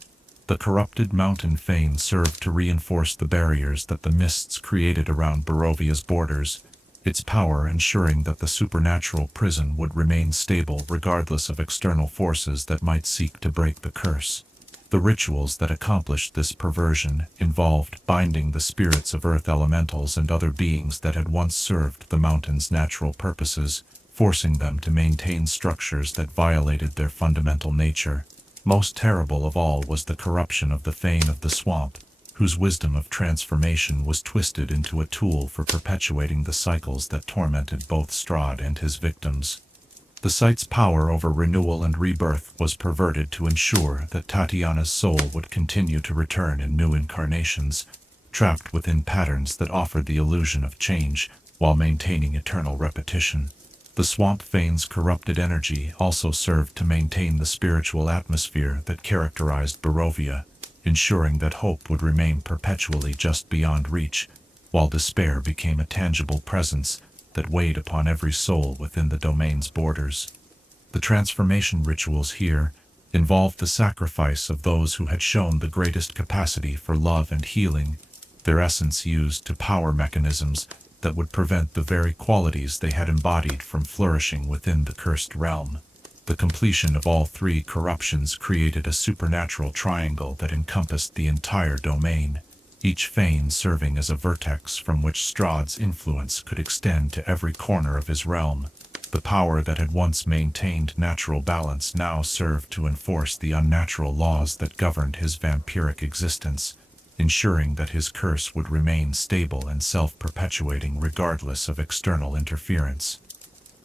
The corrupted mountain fane served to reinforce the barriers that the mists created around Barovia's borders, its power ensuring that the supernatural prison would remain stable regardless of external forces that might seek to break the curse. The rituals that accomplished this perversion involved binding the spirits of earth elementals and other beings that had once served the mountain's natural purposes, forcing them to maintain structures that violated their fundamental nature. Most terrible of all was the corruption of the fane of the swamp, whose wisdom of transformation was twisted into a tool for perpetuating the cycles that tormented both Strahd and his victims. The site's power over renewal and rebirth was perverted to ensure that Tatiana's soul would continue to return in new incarnations, trapped within patterns that offered the illusion of change while maintaining eternal repetition. The swamp fane's corrupted energy also served to maintain the spiritual atmosphere that characterized Barovia, ensuring that hope would remain perpetually just beyond reach, while despair became a tangible presence that weighed upon every soul within the domain's borders. The transformation rituals here involved the sacrifice of those who had shown the greatest capacity for love and healing, their essence used to power mechanisms that would prevent the very qualities they had embodied from flourishing within the cursed realm. The completion of all three corruptions created a supernatural triangle that encompassed the entire domain, each fane serving as a vertex from which Strahd's influence could extend to every corner of his realm. The power that had once maintained natural balance now served to enforce the unnatural laws that governed his vampiric existence, ensuring that his curse would remain stable and self-perpetuating regardless of external interference.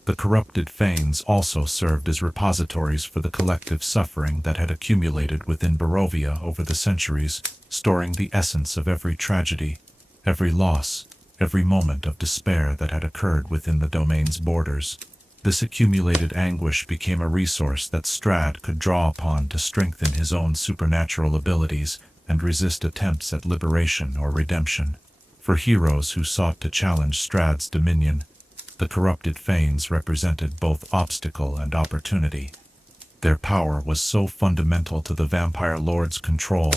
The corrupted fanes also served as repositories for the collective suffering that had accumulated within Barovia over the centuries, storing the essence of every tragedy, every loss, every moment of despair that had occurred within the domain's borders. This accumulated anguish became a resource that Strahd could draw upon to strengthen his own supernatural abilities and resist attempts at liberation or redemption. For heroes who sought to challenge Strahd's dominion, the corrupted fanes represented both obstacle and opportunity. Their power was so fundamental to the vampire lord's control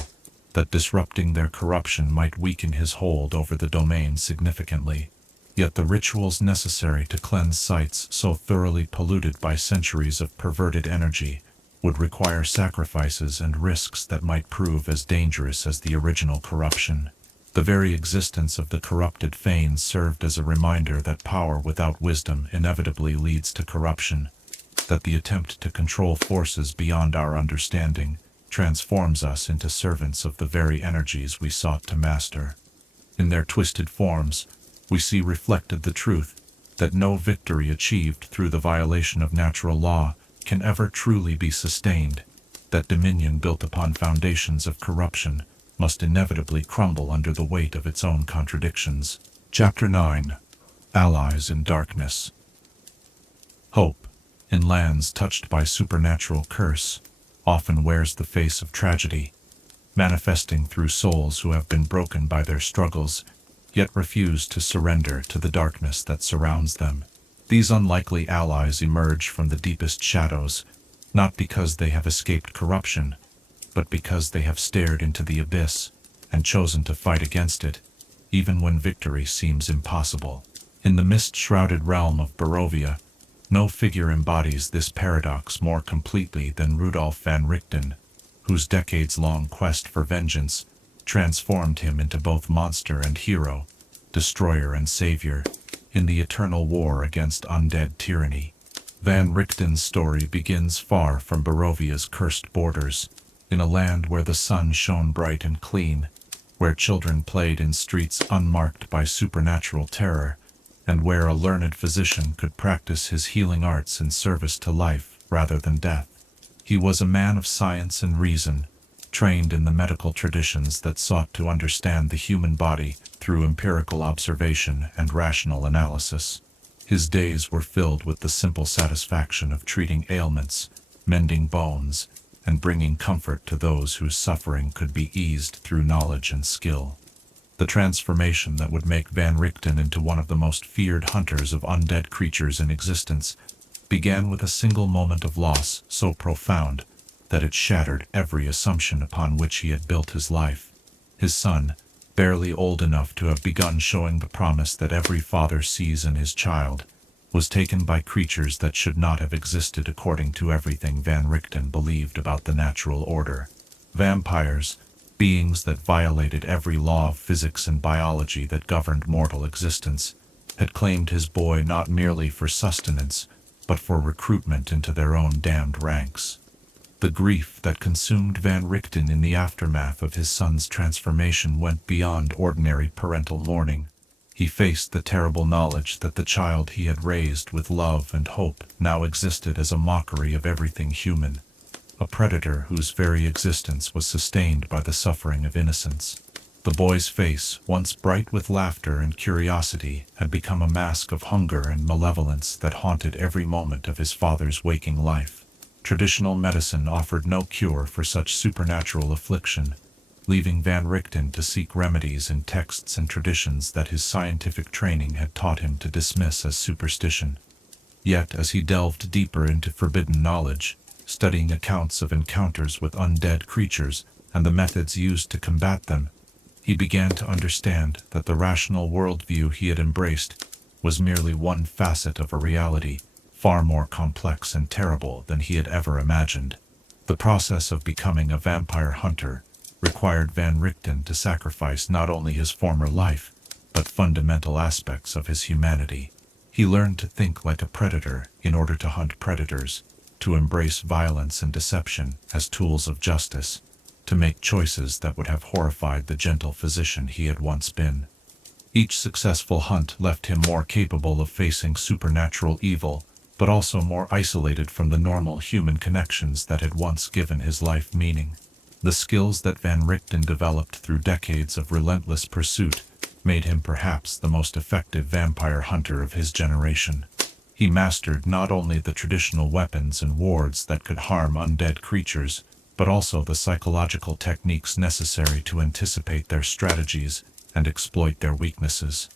that disrupting their corruption might weaken his hold over the domain significantly. Yet the rituals necessary to cleanse sites so thoroughly polluted by centuries of perverted energy would require sacrifices and risks that might prove as dangerous as the original corruption. The very existence of the corrupted fanes served as a reminder that power without wisdom inevitably leads to corruption, that the attempt to control forces beyond our understanding transforms us into servants of the very energies we sought to master. In their twisted forms, we see reflected the truth that no victory achieved through the violation of natural law can ever truly be sustained, that dominion built upon foundations of corruption must inevitably crumble under the weight of its own contradictions. Chapter 9. Allies in Darkness. Hope, in lands touched by supernatural curse, often wears the face of tragedy, manifesting through souls who have been broken by their struggles, yet refuse to surrender to the darkness that surrounds them. These unlikely allies emerge from the deepest shadows, not because they have escaped corruption, but because they have stared into the abyss and chosen to fight against it, even when victory seems impossible. In the mist-shrouded realm of Barovia, no figure embodies this paradox more completely than Rudolf van Richten, whose decades-long quest for vengeance transformed him into both monster and hero, destroyer and savior, in the eternal war against undead tyranny. Van Richten's story begins far from Barovia's cursed borders, in a land where the sun shone bright and clean, where children played in streets unmarked by supernatural terror, and where a learned physician could practice his healing arts in service to life rather than death. He was a man of science and reason, trained in the medical traditions that sought to understand the human body through empirical observation and rational analysis. His days were filled with the simple satisfaction of treating ailments, mending bones, and bringing comfort to those whose suffering could be eased through knowledge and skill. The transformation that would make Van Richten into one of the most feared hunters of undead creatures in existence began with a single moment of loss so profound that it shattered every assumption upon which he had built his life. His son, barely old enough to have begun showing the promise that every father sees in his child, was taken by creatures that should not have existed according to everything Van Richten believed about the natural order. Vampires, beings that violated every law of physics and biology that governed mortal existence, had claimed his boy not merely for sustenance, but for recruitment into their own damned ranks. The grief that consumed Van Richten in the aftermath of his son's transformation went beyond ordinary parental mourning. He faced the terrible knowledge that the child he had raised with love and hope now existed as a mockery of everything human, a predator whose very existence was sustained by the suffering of innocence. The boy's face, once bright with laughter and curiosity, had become a mask of hunger and malevolence that haunted every moment of his father's waking life. Traditional medicine offered no cure for such supernatural affliction, leaving Van Richten to seek remedies in texts and traditions that his scientific training had taught him to dismiss as superstition. Yet, as he delved deeper into forbidden knowledge, studying accounts of encounters with undead creatures and the methods used to combat them, he began to understand that the rational worldview he had embraced was merely one facet of a reality far more complex and terrible than he had ever imagined. The process of becoming a vampire hunter required Van Richten to sacrifice not only his former life, but fundamental aspects of his humanity. He learned to think like a predator in order to hunt predators, to embrace violence and deception as tools of justice, to make choices that would have horrified the gentle physician he had once been. Each successful hunt left him more capable of facing supernatural evil, but also more isolated from the normal human connections that had once given his life meaning. The skills that Van Richten developed through decades of relentless pursuit made him perhaps the most effective vampire hunter of his generation. He mastered not only the traditional weapons and wards that could harm undead creatures, but also the psychological techniques necessary to anticipate their strategies and exploit their weaknesses.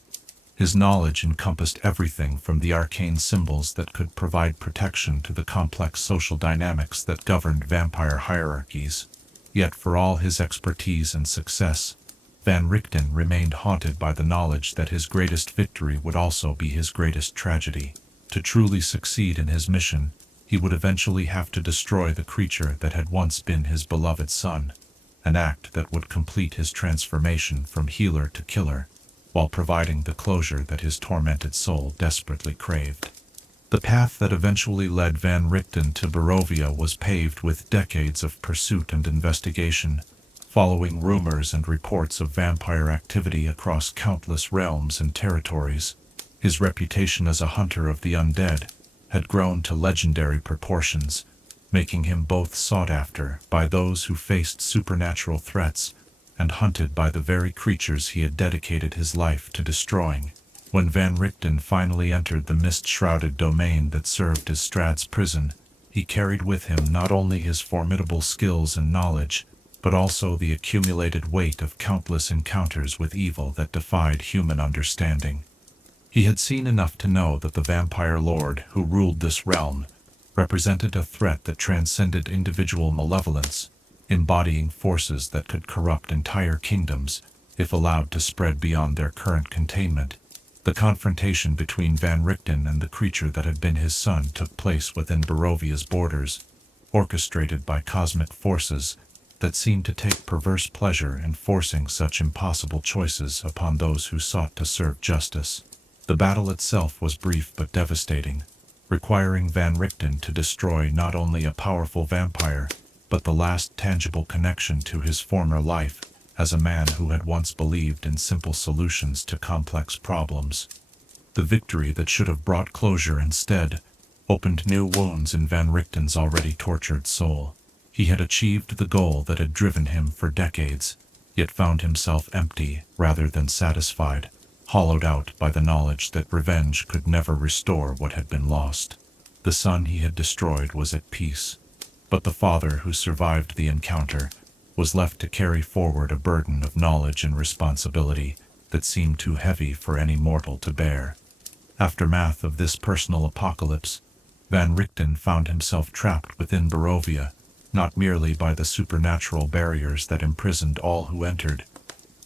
His knowledge encompassed everything from the arcane symbols that could provide protection to the complex social dynamics that governed vampire hierarchies. Yet for all his expertise and success, Van Richten remained haunted by the knowledge that his greatest victory would also be his greatest tragedy. To truly succeed in his mission, he would eventually have to destroy the creature that had once been his beloved son, an act that would complete his transformation from healer to killer, while providing the closure that his tormented soul desperately craved. The path that eventually led Van Richten to Barovia was paved with decades of pursuit and investigation, following rumors and reports of vampire activity across countless realms and territories. His reputation as a hunter of the undead had grown to legendary proportions, making him both sought after by those who faced supernatural threats and hunted by the very creatures he had dedicated his life to destroying. When Van Richten finally entered the mist-shrouded domain that served as Strahd's prison, he carried with him not only his formidable skills and knowledge, but also the accumulated weight of countless encounters with evil that defied human understanding. He had seen enough to know that the vampire lord who ruled this realm represented a threat that transcended individual malevolence, embodying forces that could corrupt entire kingdoms if allowed to spread beyond their current containment. The confrontation between Van Richten and the creature that had been his son took place within Barovia's borders, orchestrated by cosmic forces that seemed to take perverse pleasure in forcing such impossible choices upon those who sought to serve justice. The battle itself was brief but devastating, requiring Van Richten to destroy not only a powerful vampire, but the last tangible connection to his former life as a man who had once believed in simple solutions to complex problems. The victory that should have brought closure instead opened new wounds in Van Richten's already tortured soul. He had achieved the goal that had driven him for decades, yet found himself empty rather than satisfied, hollowed out by the knowledge that revenge could never restore what had been lost. The son he had destroyed was at peace, but the father who survived the encounter was left to carry forward a burden of knowledge and responsibility that seemed too heavy for any mortal to bear. Aftermath of this personal apocalypse, Van Richten found himself trapped within Barovia, not merely by the supernatural barriers that imprisoned all who entered,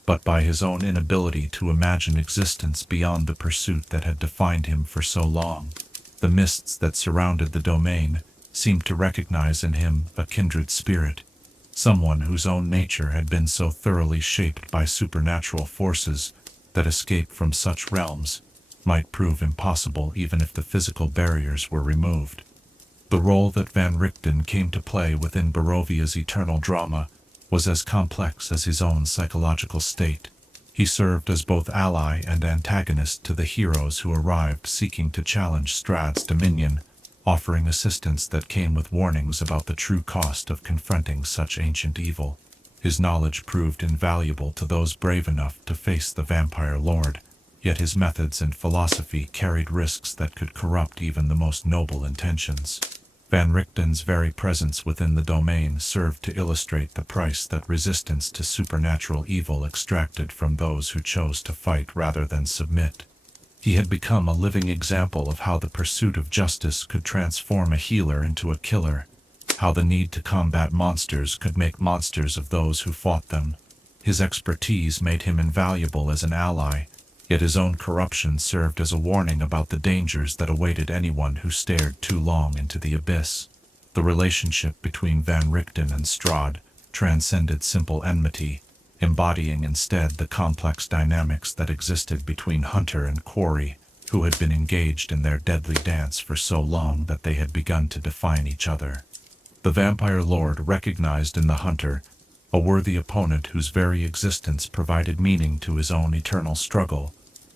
but by his own inability to imagine existence beyond the pursuit that had defined him for so long. The mists that surrounded the domain seemed to recognize in him a kindred spirit, someone whose own nature had been so thoroughly shaped by supernatural forces that escape from such realms might prove impossible even if the physical barriers were removed. The role that Van Richten came to play within Barovia's eternal drama was as complex as his own psychological state. He served as both ally and antagonist to the heroes who arrived seeking to challenge Strahd's dominion, offering assistance that came with warnings about the true cost of confronting such ancient evil. His knowledge proved invaluable to those brave enough to face the vampire lord, yet his methods and philosophy carried risks that could corrupt even the most noble intentions. Van Richten's very presence within the domain served to illustrate the price that resistance to supernatural evil extracted from those who chose to fight rather than submit. He had become a living example of how the pursuit of justice could transform a healer into a killer, how the need to combat monsters could make monsters of those who fought them. His expertise made him invaluable as an ally, yet his own corruption served as a warning about the dangers that awaited anyone who stared too long into the abyss. The relationship between Van Richten and Strahd transcended simple enmity, embodying instead the complex dynamics that existed between hunter and quarry, who had been engaged in their deadly dance for so long that they had begun to define each other. The vampire lord recognized in the hunter a worthy opponent whose very existence provided meaning to his own eternal struggle,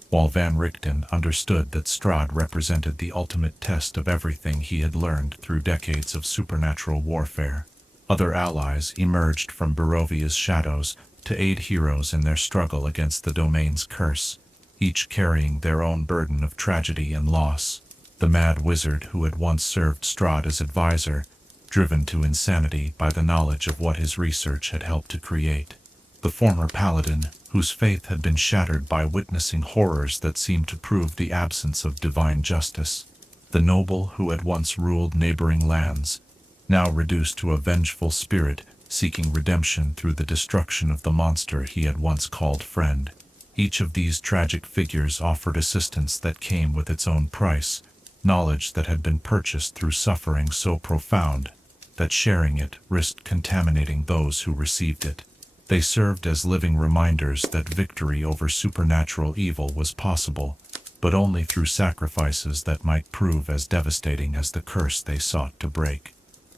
while Van Richten understood that Strahd represented the ultimate test of everything he had learned through decades of supernatural warfare. Other allies emerged from Barovia's shadows to aid heroes in their struggle against the domain's curse, each carrying their own burden of tragedy and loss. The mad wizard who had once served Strahd as advisor, driven to insanity by the knowledge of what his research had helped to create. The former paladin, whose faith had been shattered by witnessing horrors that seemed to prove the absence of divine justice. The noble who had once ruled neighboring lands, now reduced to a vengeful spirit seeking redemption through the destruction of the monster he had once called friend. Each of these tragic figures offered assistance that came with its own price, knowledge that had been purchased through suffering so profound that sharing it risked contaminating those who received it. They served as living reminders that victory over supernatural evil was possible, but only through sacrifices that might prove as devastating as the curse they sought to break.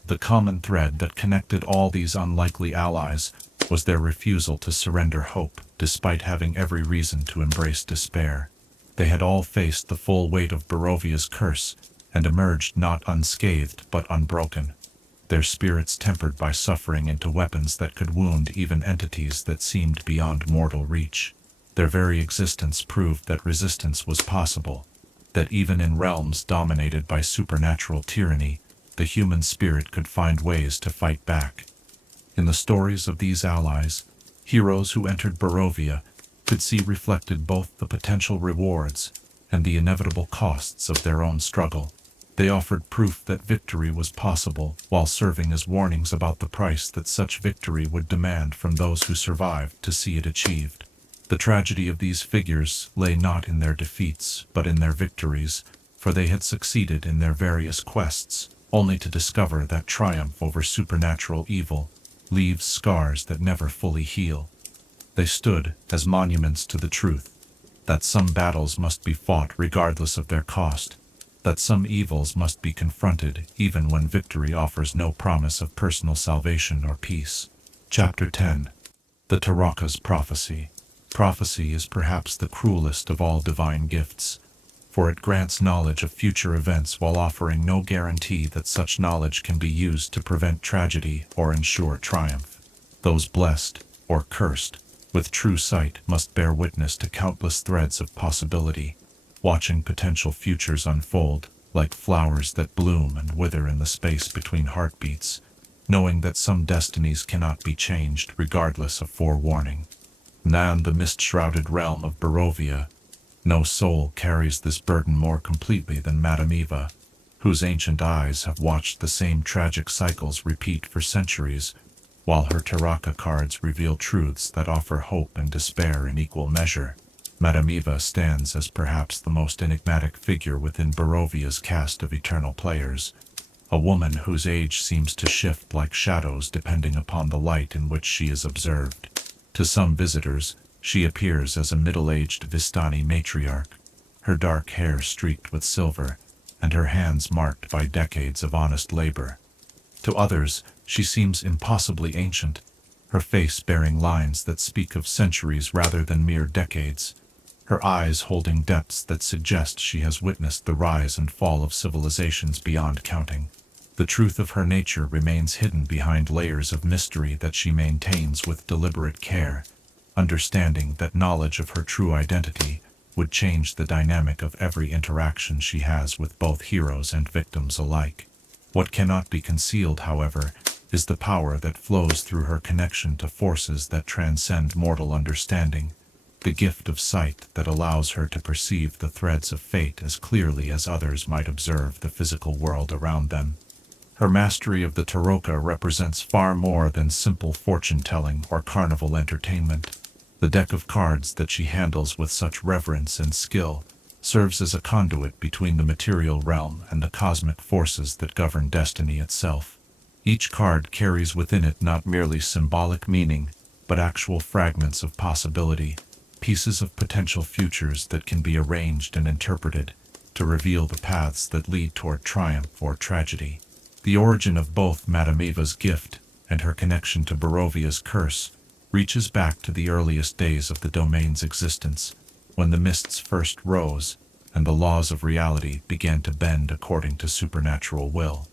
The common thread that connected all these unlikely allies was their refusal to surrender hope, despite having every reason to embrace despair. They had all faced the full weight of Barovia's curse, and emerged not unscathed but unbroken, their spirits tempered by suffering into weapons that could wound even entities that seemed beyond mortal reach. Their very existence proved that resistance was possible, that even in realms dominated by supernatural tyranny, the human spirit could find ways to fight back. In the stories of these allies, heroes who entered Barovia could see reflected both the potential rewards and the inevitable costs of their own struggle. They offered proof that victory was possible, while serving as warnings about the price that such victory would demand from those who survived to see it achieved. The tragedy of these figures lay not in their defeats, but in their victories, for they had succeeded in their various quests, only to discover that triumph over supernatural evil leaves scars that never fully heal. They stood as monuments to the truth, that some battles must be fought regardless of their cost, that some evils must be confronted even when victory offers no promise of personal salvation or peace. Chapter 10. The Tarokka's Prophecy. Prophecy is perhaps the cruelest of all divine gifts, for it grants knowledge of future events while offering no guarantee that such knowledge can be used to prevent tragedy or ensure triumph. Those blessed, or cursed, with true sight must bear witness to countless threads of possibility, watching potential futures unfold like flowers that bloom and wither in the space between heartbeats, knowing that some destinies cannot be changed regardless of forewarning. Nan, the mist-shrouded realm of Barovia, no soul carries this burden more completely than Madame Eva, whose ancient eyes have watched the same tragic cycles repeat for centuries, while her Tarokka cards reveal truths that offer hope and despair in equal measure. Madame Eva stands as perhaps the most enigmatic figure within Barovia's cast of eternal players, a woman whose age seems to shift like shadows depending upon the light in which she is observed. To some visitors, she appears as a middle-aged Vistani matriarch, her dark hair streaked with silver, and her hands marked by decades of honest labor. To others, she seems impossibly ancient, her face bearing lines that speak of centuries rather than mere decades, her eyes holding depths that suggest she has witnessed the rise and fall of civilizations beyond counting. The truth of her nature remains hidden behind layers of mystery that she maintains with deliberate care, understanding that knowledge of her true identity would change the dynamic of every interaction she has with both heroes and victims alike. What cannot be concealed, however, is the power that flows through her connection to forces that transcend mortal understanding, the gift of sight that allows her to perceive the threads of fate as clearly as others might observe the physical world around them. Her mastery of the Tarokka represents far more than simple fortune-telling or carnival entertainment. The deck of cards that she handles with such reverence and skill serves as a conduit between the material realm and the cosmic forces that govern destiny itself. Each card carries within it not merely symbolic meaning, but actual fragments of possibility, pieces of potential futures that can be arranged and interpreted to reveal the paths that lead toward triumph or tragedy. The origin of both Madame Eva's gift and her connection to Barovia's curse reaches back to the earliest days of the domain's existence, when the mists first rose and the laws of reality began to bend according to supernatural will.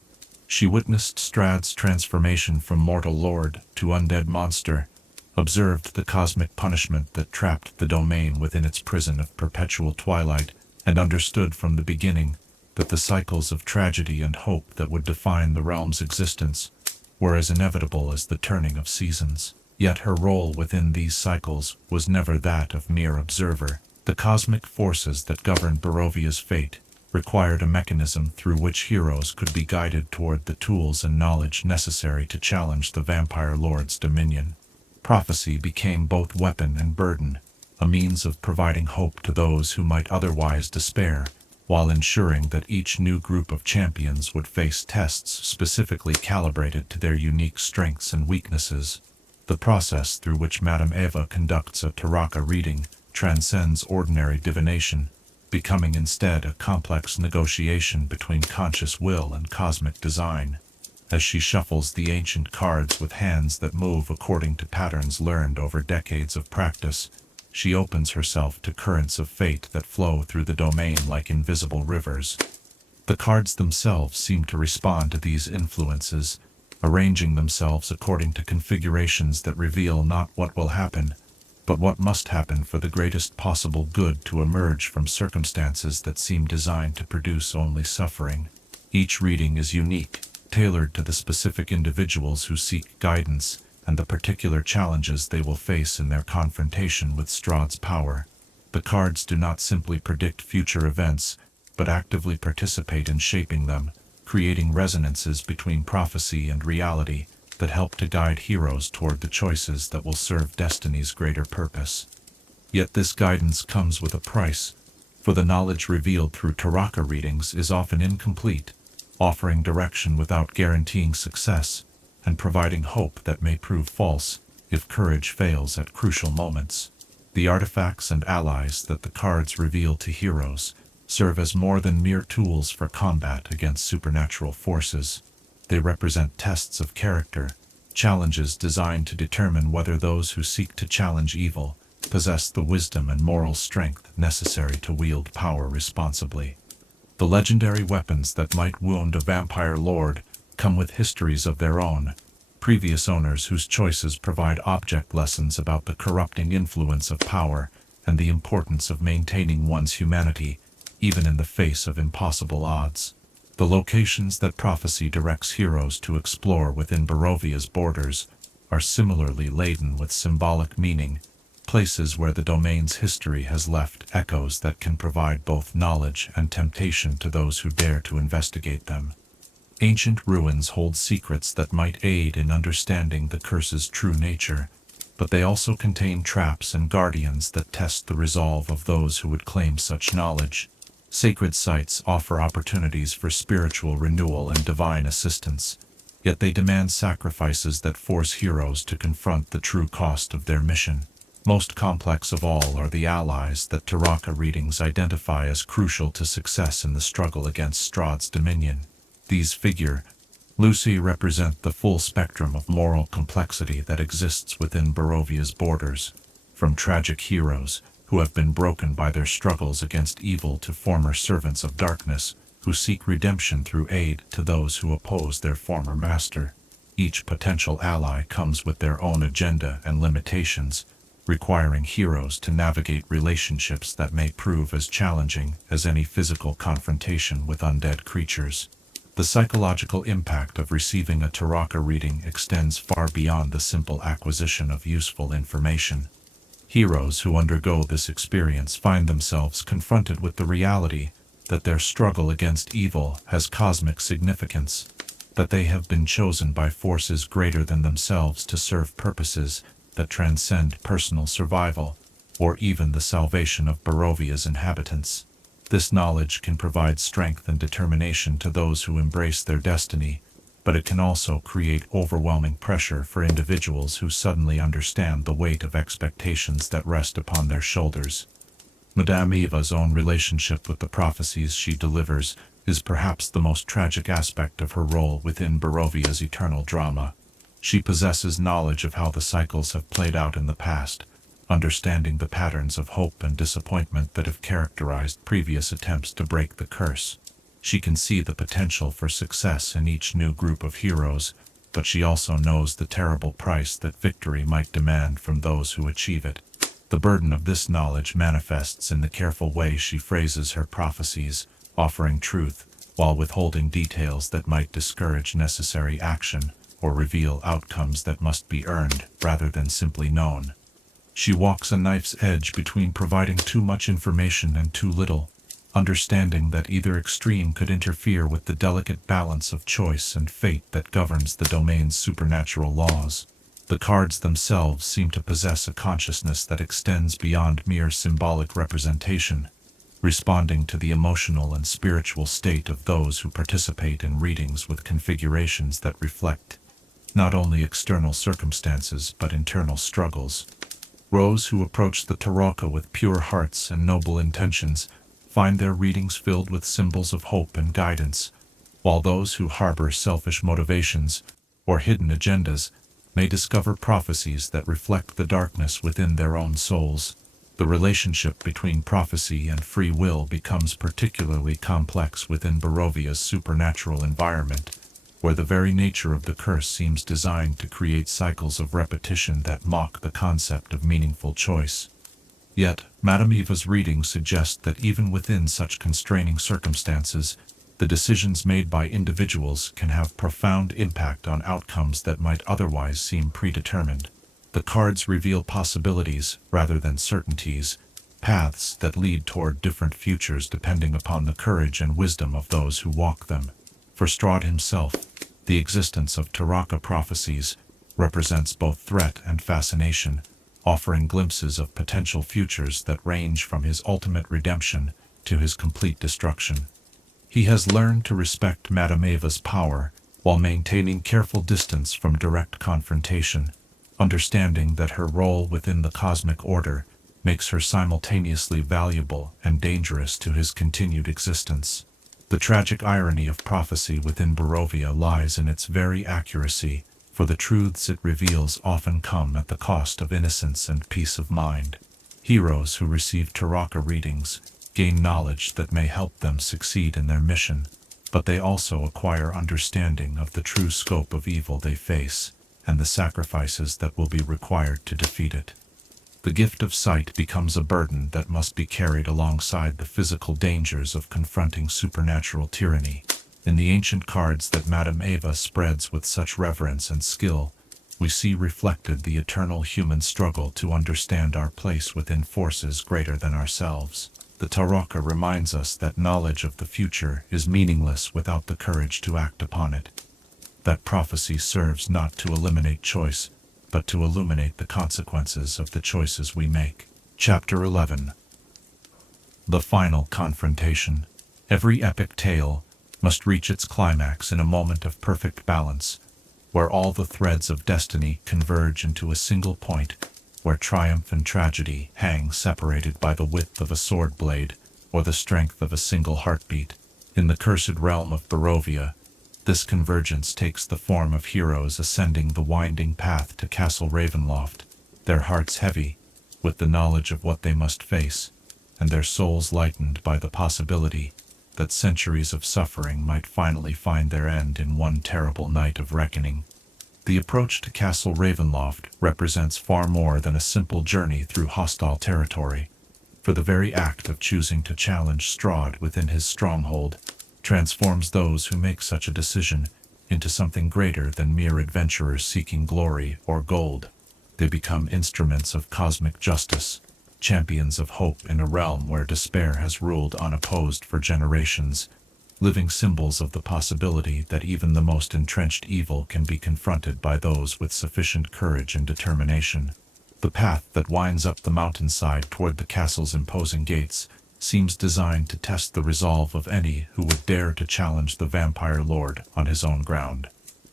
She witnessed Strahd's transformation from mortal lord to undead monster, observed the cosmic punishment that trapped the domain within its prison of perpetual twilight, and understood from the beginning that the cycles of tragedy and hope that would define the realm's existence were as inevitable as the turning of seasons. Yet her role within these cycles was never that of mere observer. The cosmic forces that governed Barovia's fate required a mechanism through which heroes could be guided toward the tools and knowledge necessary to challenge the vampire lord's dominion. Prophecy became both weapon and burden, a means of providing hope to those who might otherwise despair, while ensuring that each new group of champions would face tests specifically calibrated to their unique strengths and weaknesses. The process through which Madame Eva conducts a Tarokka reading transcends ordinary divination, becoming instead a complex negotiation between conscious will and cosmic design. As she shuffles the ancient cards with hands that move according to patterns learned over decades of practice, she opens herself to currents of fate that flow through the domain like invisible rivers. The cards themselves seem to respond to these influences, arranging themselves according to configurations that reveal not what will happen, but what must happen for the greatest possible good to emerge from circumstances that seem designed to produce only suffering. Each reading is unique, tailored to the specific individuals who seek guidance and the particular challenges they will face in their confrontation with Strahd's power. The cards do not simply predict future events, but actively participate in shaping them, creating resonances between prophecy and reality that help to guide heroes toward the choices that will serve destiny's greater purpose. Yet this guidance comes with a price, for the knowledge revealed through Tarokka readings is often incomplete, offering direction without guaranteeing success, and providing hope that may prove false if courage fails at crucial moments. The artifacts and allies that the cards reveal to heroes serve as more than mere tools for combat against supernatural forces. They represent tests of character, challenges designed to determine whether those who seek to challenge evil possess the wisdom and moral strength necessary to wield power responsibly. The legendary weapons that might wound a vampire lord come with histories of their own, previous owners whose choices provide object lessons about the corrupting influence of power and the importance of maintaining one's humanity, even in the face of impossible odds. The locations that prophecy directs heroes to explore within Barovia's borders are similarly laden with symbolic meaning, places where the domain's history has left echoes that can provide both knowledge and temptation to those who dare to investigate them. Ancient ruins hold secrets that might aid in understanding the curse's true nature, but they also contain traps and guardians that test the resolve of those who would claim such knowledge. Sacred sites offer opportunities for spiritual renewal and divine assistance, yet they demand sacrifices that force heroes to confront the true cost of their mission. Most complex of all are the allies that Tarokka readings identify as crucial to success in the struggle against Strahd's dominion. These loosely represent the full spectrum of moral complexity that exists within Barovia's borders, from tragic heroes who have been broken by their struggles against evil to former servants of darkness who seek redemption through aid to those who oppose their former master. Each potential ally comes with their own agenda and limitations, requiring heroes to navigate relationships that may prove as challenging as any physical confrontation with undead creatures. The psychological impact of receiving a Tarokka reading extends far beyond the simple acquisition of useful information. Heroes who undergo this experience find themselves confronted with the reality that their struggle against evil has cosmic significance, that they have been chosen by forces greater than themselves to serve purposes that transcend personal survival, or even the salvation of Barovia's inhabitants. This knowledge can provide strength and determination to those who embrace their destiny, but it can also create overwhelming pressure for individuals who suddenly understand the weight of expectations that rest upon their shoulders. Madame Eva's own relationship with the prophecies she delivers is perhaps the most tragic aspect of her role within Barovia's eternal drama. She possesses knowledge of how the cycles have played out in the past, understanding the patterns of hope and disappointment that have characterized previous attempts to break the curse. She can see the potential for success in each new group of heroes, but she also knows the terrible price that victory might demand from those who achieve it. The burden of this knowledge manifests in the careful way she phrases her prophecies, offering truth while withholding details that might discourage necessary action or reveal outcomes that must be earned rather than simply known. She walks a knife's edge between providing too much information and too little, understanding that either extreme could interfere with the delicate balance of choice and fate that governs the domain's supernatural laws. The cards themselves seem to possess a consciousness that extends beyond mere symbolic representation, responding to the emotional and spiritual state of those who participate in readings with configurations that reflect not only external circumstances but internal struggles. Those who approach the Tarokka with pure hearts and noble intentions find their readings filled with symbols of hope and guidance, while those who harbor selfish motivations or hidden agendas may discover prophecies that reflect the darkness within their own souls. The relationship between prophecy and free will becomes particularly complex within Barovia's supernatural environment, where the very nature of the curse seems designed to create cycles of repetition that mock the concept of meaningful choice. Yet, Madame Eva's readings suggest that even within such constraining circumstances, the decisions made by individuals can have profound impact on outcomes that might otherwise seem predetermined. The cards reveal possibilities rather than certainties, paths that lead toward different futures depending upon the courage and wisdom of those who walk them. For Strahd himself, the existence of Tarokka prophecies represents both threat and fascination, offering glimpses of potential futures that range from his ultimate redemption to his complete destruction. He has learned to respect Madame Eva's power while maintaining careful distance from direct confrontation, understanding that her role within the cosmic order makes her simultaneously valuable and dangerous to his continued existence. The tragic irony of prophecy within Barovia lies in its very accuracy, for the truths it reveals often come at the cost of innocence and peace of mind. Heroes who receive Tarokka readings gain knowledge that may help them succeed in their mission, but they also acquire understanding of the true scope of evil they face and the sacrifices that will be required to defeat it. The gift of sight becomes a burden that must be carried alongside the physical dangers of confronting supernatural tyranny. In the ancient cards that Madame Eva spreads with such reverence and skill, we see reflected the eternal human struggle to understand our place within forces greater than ourselves. The Tarokka reminds us that knowledge of the future is meaningless without the courage to act upon it. That prophecy serves not to eliminate choice, but to illuminate the consequences of the choices we make. Chapter 11. The Final Confrontation. Every epic tale must reach its climax in a moment of perfect balance, where all the threads of destiny converge into a single point, where triumph and tragedy hang separated by the width of a sword blade or the strength of a single heartbeat. In the cursed realm of Barovia, this convergence takes the form of heroes ascending the winding path to Castle Ravenloft, their hearts heavy with the knowledge of what they must face, and their souls lightened by the possibility that centuries of suffering might finally find their end in one terrible night of reckoning. The approach to Castle Ravenloft represents far more than a simple journey through hostile territory, for the very act of choosing to challenge Strahd within his stronghold transforms those who make such a decision into something greater than mere adventurers seeking glory or gold. They become instruments of cosmic justice, champions of hope in a realm where despair has ruled unopposed for generations, living symbols of the possibility that even the most entrenched evil can be confronted by those with sufficient courage and determination. The path that winds up the mountainside toward the castle's imposing gates seems designed to test the resolve of any who would dare to challenge the vampire lord on his own ground.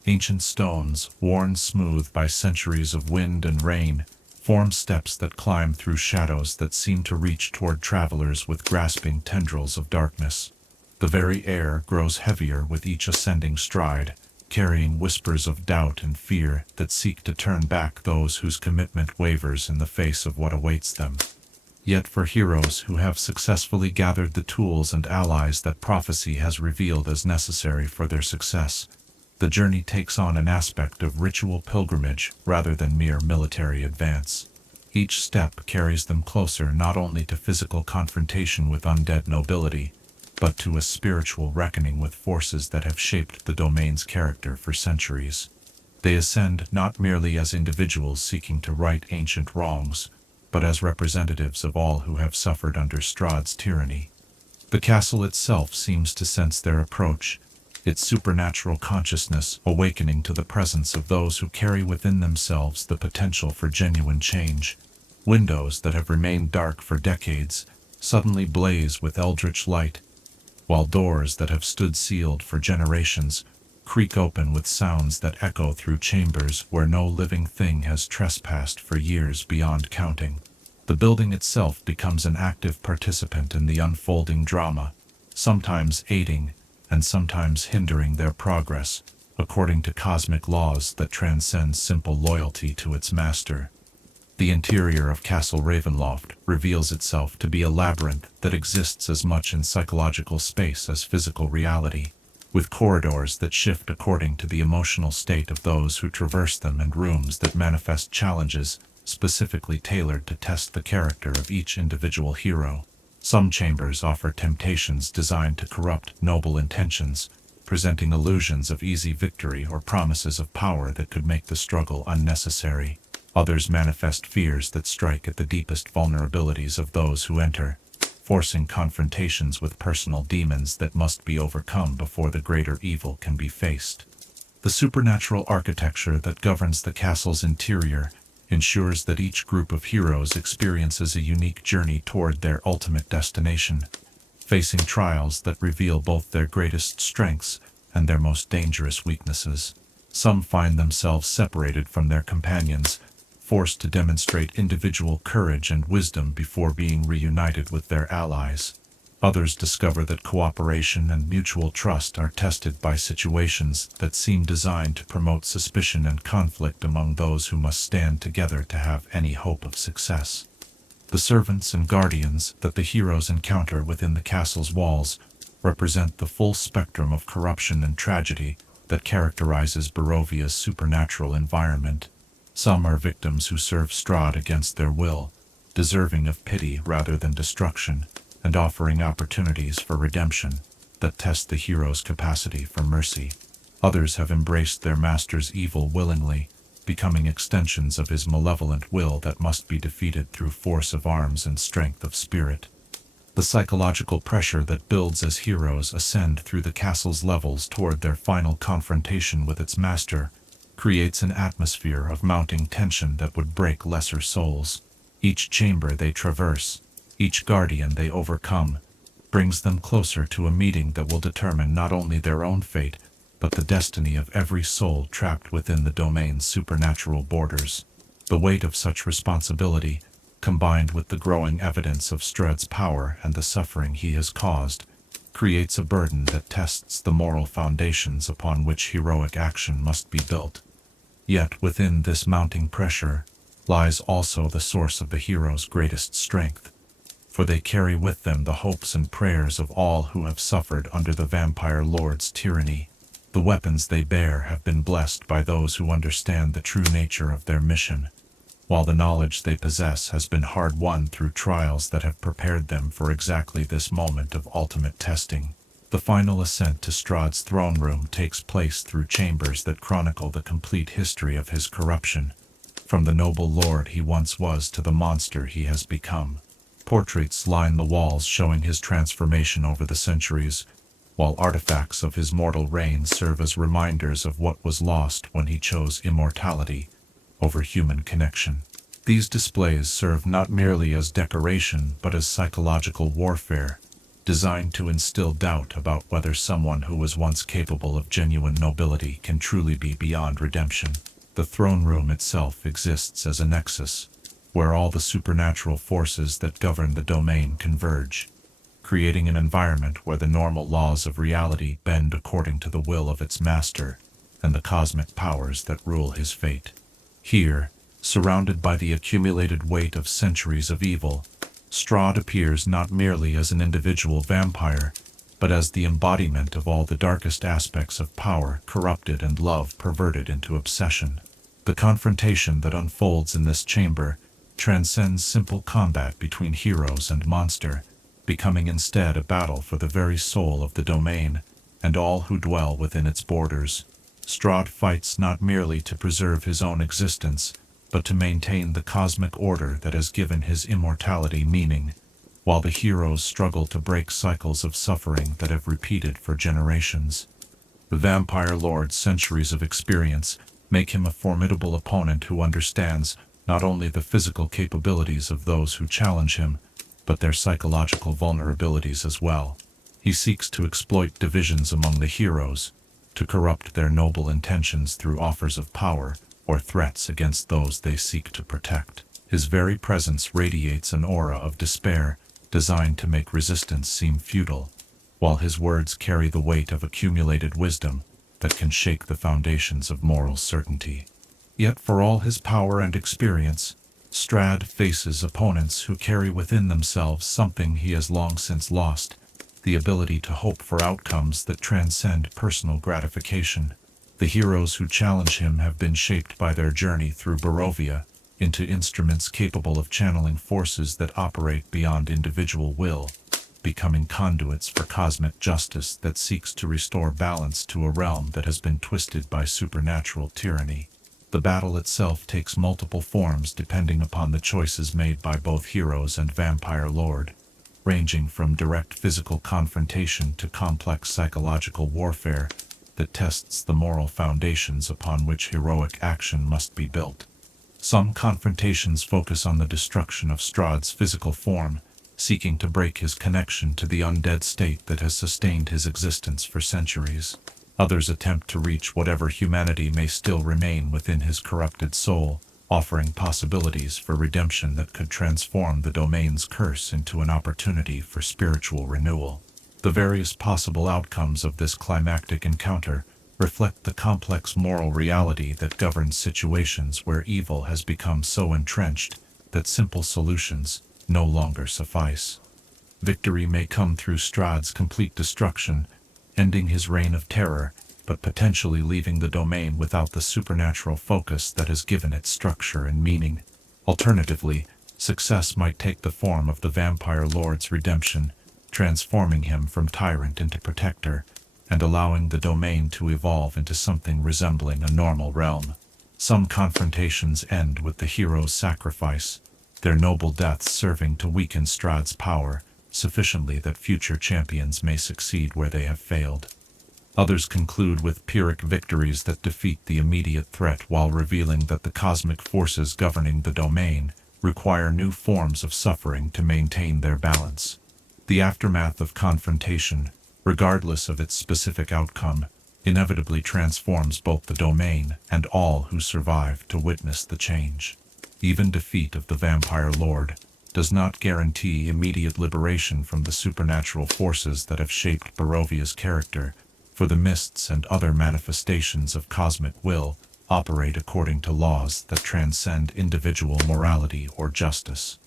Ancient stones, worn smooth by centuries of wind and rain, form steps that climb through shadows that seem to reach toward travelers with grasping tendrils of darkness. The very air grows heavier with each ascending stride, carrying whispers of doubt and fear that seek to turn back those whose commitment wavers in the face of what awaits them. Yet for heroes who have successfully gathered the tools and allies that prophecy has revealed as necessary for their success, the journey takes on an aspect of ritual pilgrimage rather than mere military advance. Each step carries them closer not only to physical confrontation with undead nobility, but to a spiritual reckoning with forces that have shaped the domain's character for centuries. They ascend not merely as individuals seeking to right ancient wrongs, but as representatives of all who have suffered under Strahd's tyranny. The castle itself seems to sense their approach, its supernatural consciousness awakening to the presence of those who carry within themselves the potential for genuine change. Windows that have remained dark for decades suddenly blaze with eldritch light, while doors that have stood sealed for generations creak open with sounds that echo through chambers where no living thing has trespassed for years beyond counting. The building itself becomes an active participant in the unfolding drama, sometimes aiding and sometimes hindering their progress, according to cosmic laws that transcend simple loyalty to its master. The interior of Castle Ravenloft reveals itself to be a labyrinth that exists as much in psychological space as physical reality, with corridors that shift according to the emotional state of those who traverse them and rooms that manifest challenges specifically tailored to test the character of each individual hero. Some chambers offer temptations designed to corrupt noble intentions, presenting illusions of easy victory or promises of power that could make the struggle unnecessary. Others manifest fears that strike at the deepest vulnerabilities of those who enter, forcing confrontations with personal demons that must be overcome before the greater evil can be faced. The supernatural architecture that governs the castle's interior ensures that each group of heroes experiences a unique journey toward their ultimate destination, facing trials that reveal both their greatest strengths and their most dangerous weaknesses. Some find themselves separated from their companions, forced to demonstrate individual courage and wisdom before being reunited with their allies. Others discover that cooperation and mutual trust are tested by situations that seem designed to promote suspicion and conflict among those who must stand together to have any hope of success. The servants and guardians that the heroes encounter within the castle's walls represent the full spectrum of corruption and tragedy that characterizes Barovia's supernatural environment. Some are victims who serve Strahd against their will, deserving of pity rather than destruction, and offering opportunities for redemption that test the hero's capacity for mercy. Others have embraced their master's evil willingly, becoming extensions of his malevolent will that must be defeated through force of arms and strength of spirit. The psychological pressure that builds as heroes ascend through the castle's levels toward their final confrontation with its master creates an atmosphere of mounting tension that would break lesser souls. Each chamber they traverse, each guardian they overcome, brings them closer to a meeting that will determine not only their own fate, but the destiny of every soul trapped within the domain's supernatural borders. The weight of such responsibility, combined with the growing evidence of Strahd's power and the suffering he has caused, creates a burden that tests the moral foundations upon which heroic action must be built. Yet within this mounting pressure lies also the source of the hero's greatest strength, for they carry with them the hopes and prayers of all who have suffered under the vampire lord's tyranny. The weapons they bear have been blessed by those who understand the true nature of their mission, while the knowledge they possess has been hard-won through trials that have prepared them for exactly this moment of ultimate testing. The final ascent to Strahd's throne room takes place through chambers that chronicle the complete history of his corruption, from the noble lord he once was to the monster he has become. Portraits line the walls showing his transformation over the centuries, while artifacts of his mortal reign serve as reminders of what was lost when he chose immortality over human connection. These displays serve not merely as decoration but as psychological warfare, designed to instill doubt about whether someone who was once capable of genuine nobility can truly be beyond redemption. The throne room itself exists as a nexus, where all the supernatural forces that govern the domain converge, creating an environment where the normal laws of reality bend according to the will of its master and the cosmic powers that rule his fate. Here, surrounded by the accumulated weight of centuries of evil, Strahd appears not merely as an individual vampire, but as the embodiment of all the darkest aspects of power corrupted and love perverted into obsession. The confrontation that unfolds in this chamber transcends simple combat between heroes and monster, becoming instead a battle for the very soul of the domain and all who dwell within its borders. Strahd fights not merely to preserve his own existence, but to maintain the cosmic order that has given his immortality meaning, while the heroes struggle to break cycles of suffering that have repeated for generations. The vampire lord's centuries of experience make him a formidable opponent who understands not only the physical capabilities of those who challenge him, but their psychological vulnerabilities as well. He seeks to exploit divisions among the heroes, to corrupt their noble intentions through offers of power or threats against those they seek to protect. His very presence radiates an aura of despair, designed to make resistance seem futile, while his words carry the weight of accumulated wisdom that can shake the foundations of moral certainty. Yet for all his power and experience, Strahd faces opponents who carry within themselves something he has long since lost, the ability to hope for outcomes that transcend personal gratification. The heroes who challenge him have been shaped by their journey through Barovia into instruments capable of channeling forces that operate beyond individual will, becoming conduits for cosmic justice that seeks to restore balance to a realm that has been twisted by supernatural tyranny. The battle itself takes multiple forms depending upon the choices made by both heroes and Vampire Lord, ranging from direct physical confrontation to complex psychological warfare that tests the moral foundations upon which heroic action must be built. Some confrontations focus on the destruction of Strahd's physical form, seeking to break his connection to the undead state that has sustained his existence for centuries. Others attempt to reach whatever humanity may still remain within his corrupted soul, offering possibilities for redemption that could transform the domain's curse into an opportunity for spiritual renewal. The various possible outcomes of this climactic encounter reflect the complex moral reality that governs situations where evil has become so entrenched that simple solutions no longer suffice. Victory may come through Strahd's complete destruction, ending his reign of terror, but potentially leaving the domain without the supernatural focus that has given it structure and meaning. Alternatively, success might take the form of the Vampire Lord's redemption, transforming him from tyrant into protector, and allowing the domain to evolve into something resembling a normal realm. Some confrontations end with the hero's sacrifice, their noble deaths serving to weaken Strahd's power sufficiently that future champions may succeed where they have failed. Others conclude with Pyrrhic victories that defeat the immediate threat while revealing that the cosmic forces governing the domain require new forms of suffering to maintain their balance. The aftermath of confrontation, regardless of its specific outcome, inevitably transforms both the domain and all who survive to witness the change. Even defeat of the Vampire Lord does not guarantee immediate liberation from the supernatural forces that have shaped Barovia's character, for the mists and other manifestations of cosmic will operate according to laws that transcend individual morality or justice.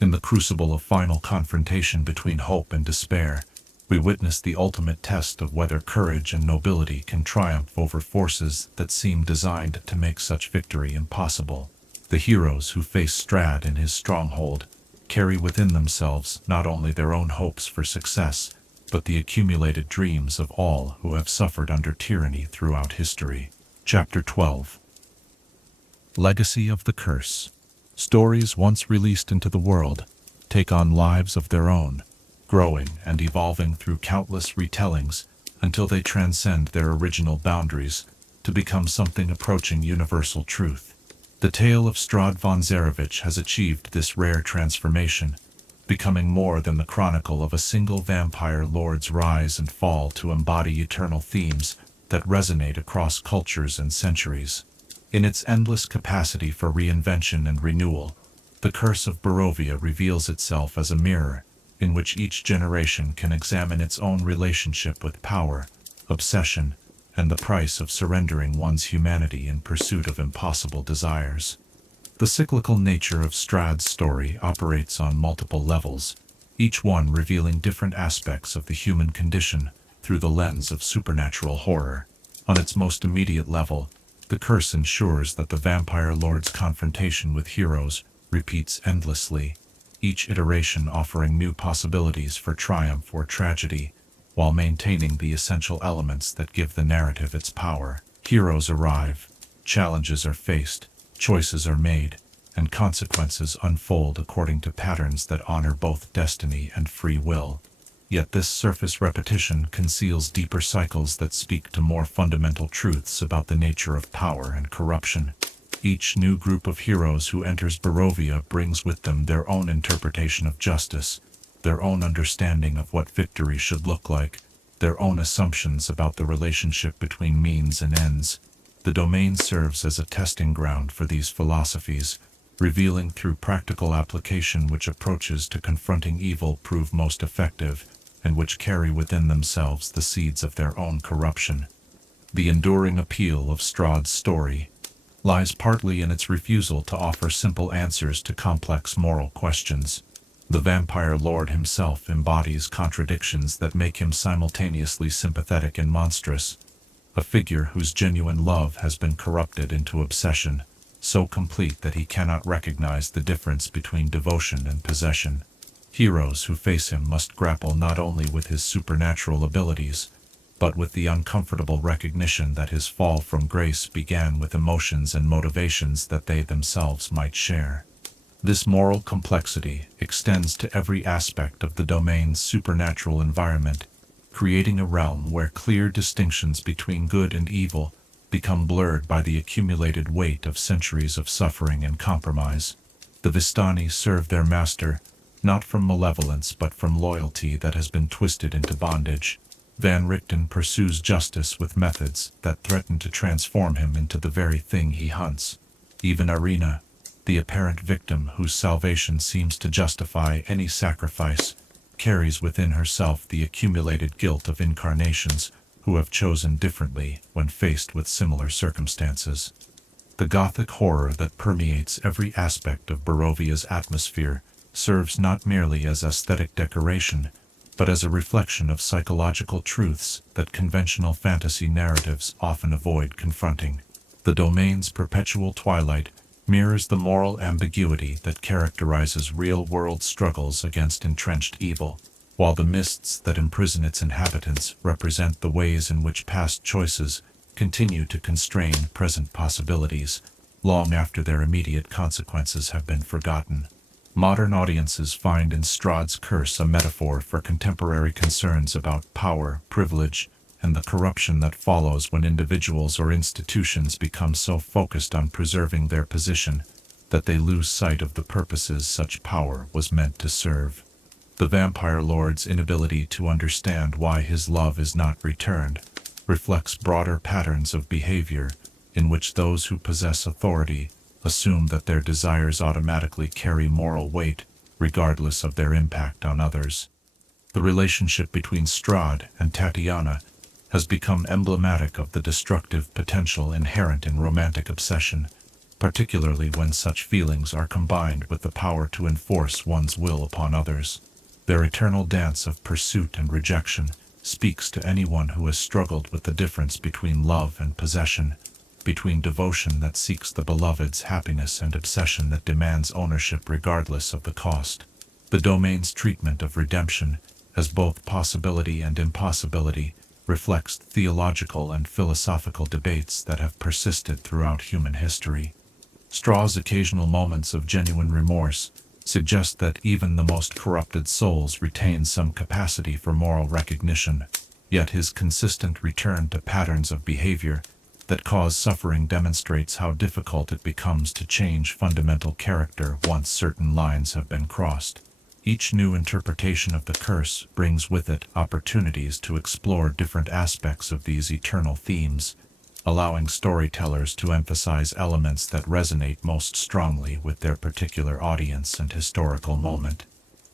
In the crucible of final confrontation between hope and despair, we witness the ultimate test of whether courage and nobility can triumph over forces that seem designed to make such victory impossible. The heroes who face Strahd in his stronghold carry within themselves not only their own hopes for success, but the accumulated dreams of all who have suffered under tyranny throughout history. Chapter 12. Legacy of the Curse. Stories once released into the world take on lives of their own, growing and evolving through countless retellings until they transcend their original boundaries to become something approaching universal truth. The tale of Strahd von Zarovich has achieved this rare transformation, becoming more than the chronicle of a single vampire lord's rise and fall to embody eternal themes that resonate across cultures and centuries. In its endless capacity for reinvention and renewal, the Curse of Barovia reveals itself as a mirror in which each generation can examine its own relationship with power, obsession, and the price of surrendering one's humanity in pursuit of impossible desires. The cyclical nature of Strahd's story operates on multiple levels, each one revealing different aspects of the human condition through the lens of supernatural horror. On its most immediate level, the curse ensures that the Vampire Lord's confrontation with heroes repeats endlessly, each iteration offering new possibilities for triumph or tragedy, while maintaining the essential elements that give the narrative its power. Heroes arrive, challenges are faced, choices are made, and consequences unfold according to patterns that honor both destiny and free will. Yet this surface repetition conceals deeper cycles that speak to more fundamental truths about the nature of power and corruption. Each new group of heroes who enters Barovia brings with them their own interpretation of justice, their own understanding of what victory should look like, their own assumptions about the relationship between means and ends. The domain serves as a testing ground for these philosophies, revealing through practical application which approaches to confronting evil prove most effective, and which carry within themselves the seeds of their own corruption. The enduring appeal of Strahd's story lies partly in its refusal to offer simple answers to complex moral questions. The vampire lord himself embodies contradictions that make him simultaneously sympathetic and monstrous, a figure whose genuine love has been corrupted into obsession, so complete that he cannot recognize the difference between devotion and possession. Heroes who face him must grapple not only with his supernatural abilities, but with the uncomfortable recognition that his fall from grace began with emotions and motivations that they themselves might share. This moral complexity extends to every aspect of the domain's supernatural environment, creating a realm where clear distinctions between good and evil become blurred by the accumulated weight of centuries of suffering and compromise. The Vistani serve their master, not from malevolence but from loyalty that has been twisted into bondage. Van Richten pursues justice with methods that threaten to transform him into the very thing he hunts. Even Ireena, the apparent victim whose salvation seems to justify any sacrifice, carries within herself the accumulated guilt of incarnations who have chosen differently when faced with similar circumstances. The gothic horror that permeates every aspect of Barovia's atmosphere serves not merely as aesthetic decoration, but as a reflection of psychological truths that conventional fantasy narratives often avoid confronting. The domain's perpetual twilight mirrors the moral ambiguity that characterizes real-world struggles against entrenched evil, while the mists that imprison its inhabitants represent the ways in which past choices continue to constrain present possibilities, long after their immediate consequences have been forgotten. Modern audiences find in Strahd's curse a metaphor for contemporary concerns about power, privilege, and the corruption that follows when individuals or institutions become so focused on preserving their position that they lose sight of the purposes such power was meant to serve. The vampire lord's inability to understand why his love is not returned reflects broader patterns of behavior in which those who possess authority assume that their desires automatically carry moral weight, regardless of their impact on others. The relationship between Strahd and Tatiana has become emblematic of the destructive potential inherent in romantic obsession, particularly when such feelings are combined with the power to enforce one's will upon others. Their eternal dance of pursuit and rejection speaks to anyone who has struggled with the difference between love and possession, between devotion that seeks the beloved's happiness and obsession that demands ownership regardless of the cost. The domain's treatment of redemption as both possibility and impossibility reflects theological and philosophical debates that have persisted throughout human history. Strahd's occasional moments of genuine remorse suggest that even the most corrupted souls retain some capacity for moral recognition, yet his consistent return to patterns of behavior that cause suffering demonstrates how difficult it becomes to change fundamental character once certain lines have been crossed. Each new interpretation of the curse brings with it opportunities to explore different aspects of these eternal themes, allowing storytellers to emphasize elements that resonate most strongly with their particular audience and historical moment.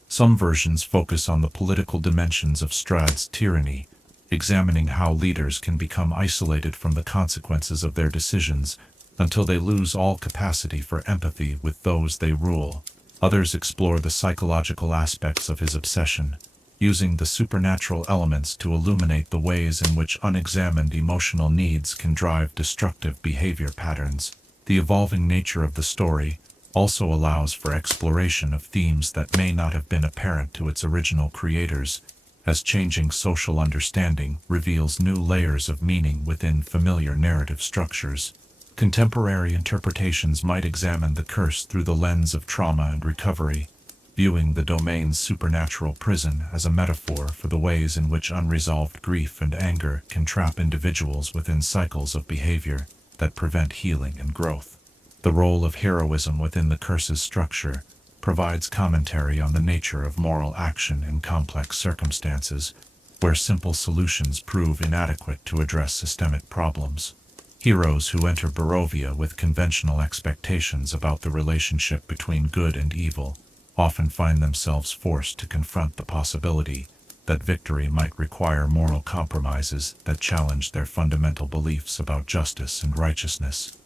Some versions focus on the political dimensions of Strahd's tyranny, examining how leaders can become isolated from the consequences of their decisions until they lose all capacity for empathy with those they rule. Others explore the psychological aspects of his obsession, using the supernatural elements to illuminate the ways in which unexamined emotional needs can drive destructive behavior patterns. The evolving nature of the story also allows for exploration of themes that may not have been apparent to its original creators, as changing social understanding reveals new layers of meaning within familiar narrative structures. Contemporary interpretations might examine the curse through the lens of trauma and recovery, viewing the domain's supernatural prison as a metaphor for the ways in which unresolved grief and anger can trap individuals within cycles of behavior that prevent healing and growth. The role of heroism within the curse's structure provides commentary on the nature of moral action in complex circumstances, where simple solutions prove inadequate to address systemic problems. Heroes who enter Barovia with conventional expectations about the relationship between good and evil often find themselves forced to confront the possibility that victory might require moral compromises that challenge their fundamental beliefs about justice and righteousness.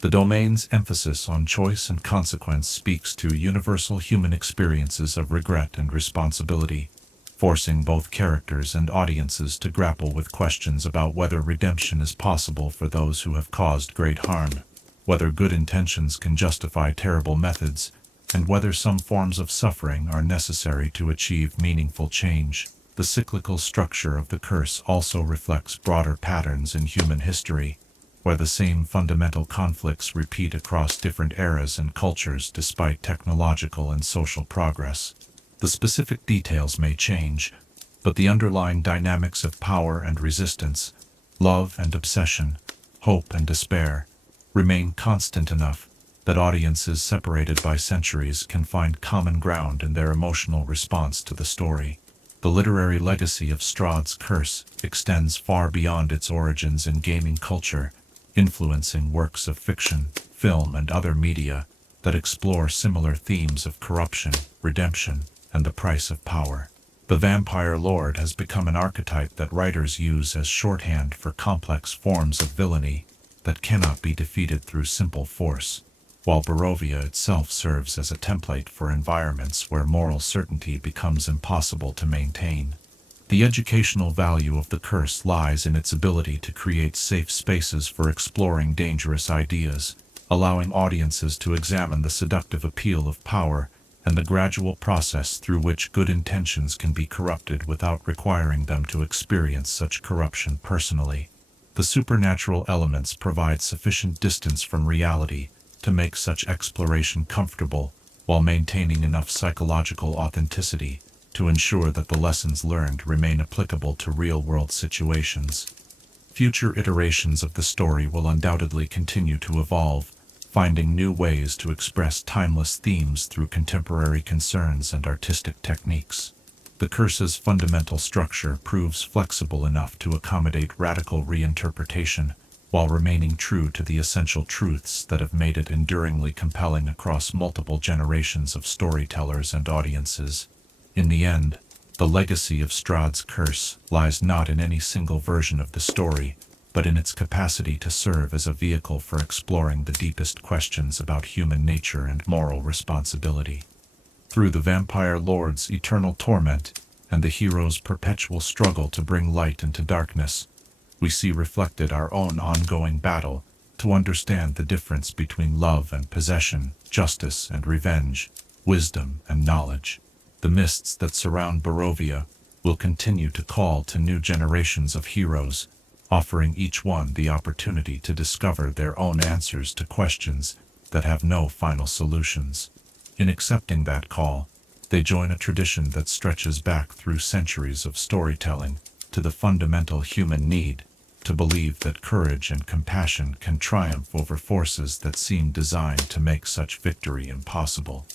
The domain's emphasis on choice and consequence speaks to universal human experiences of regret and responsibility, forcing both characters and audiences to grapple with questions about whether redemption is possible for those who have caused great harm, whether good intentions can justify terrible methods, and whether some forms of suffering are necessary to achieve meaningful change. The cyclical structure of the curse also reflects broader patterns in human history, where the same fundamental conflicts repeat across different eras and cultures despite technological and social progress. The specific details may change, but the underlying dynamics of power and resistance, love and obsession, hope and despair, remain constant enough that audiences separated by centuries can find common ground in their emotional response to the story. The literary legacy of Strahd's Curse extends far beyond its origins in gaming culture, influencing works of fiction, film, and other media that explore similar themes of corruption, redemption, and the price of power. The vampire lord has become an archetype that writers use as shorthand for complex forms of villainy that cannot be defeated through simple force, while Barovia itself serves as a template for environments where moral certainty becomes impossible to maintain. The educational value of the curse lies in its ability to create safe spaces for exploring dangerous ideas, allowing audiences to examine the seductive appeal of power and the gradual process through which good intentions can be corrupted without requiring them to experience such corruption personally. The supernatural elements provide sufficient distance from reality to make such exploration comfortable, while maintaining enough psychological authenticity to ensure that the lessons learned remain applicable to real-world situations. Future iterations of the story will undoubtedly continue to evolve, finding new ways to express timeless themes through contemporary concerns and artistic techniques. The curse's fundamental structure proves flexible enough to accommodate radical reinterpretation, while remaining true to the essential truths that have made it enduringly compelling across multiple generations of storytellers and audiences. In the end, the legacy of Strahd's Curse lies not in any single version of the story, but in its capacity to serve as a vehicle for exploring the deepest questions about human nature and moral responsibility. Through the vampire lord's eternal torment and the hero's perpetual struggle to bring light into darkness, we see reflected our own ongoing battle to understand the difference between love and possession, justice and revenge, wisdom and knowledge. The mists that surround Barovia will continue to call to new generations of heroes, offering each one the opportunity to discover their own answers to questions that have no final solutions. In accepting that call, they join a tradition that stretches back through centuries of storytelling to the fundamental human need to believe that courage and compassion can triumph over forces that seem designed to make such victory impossible.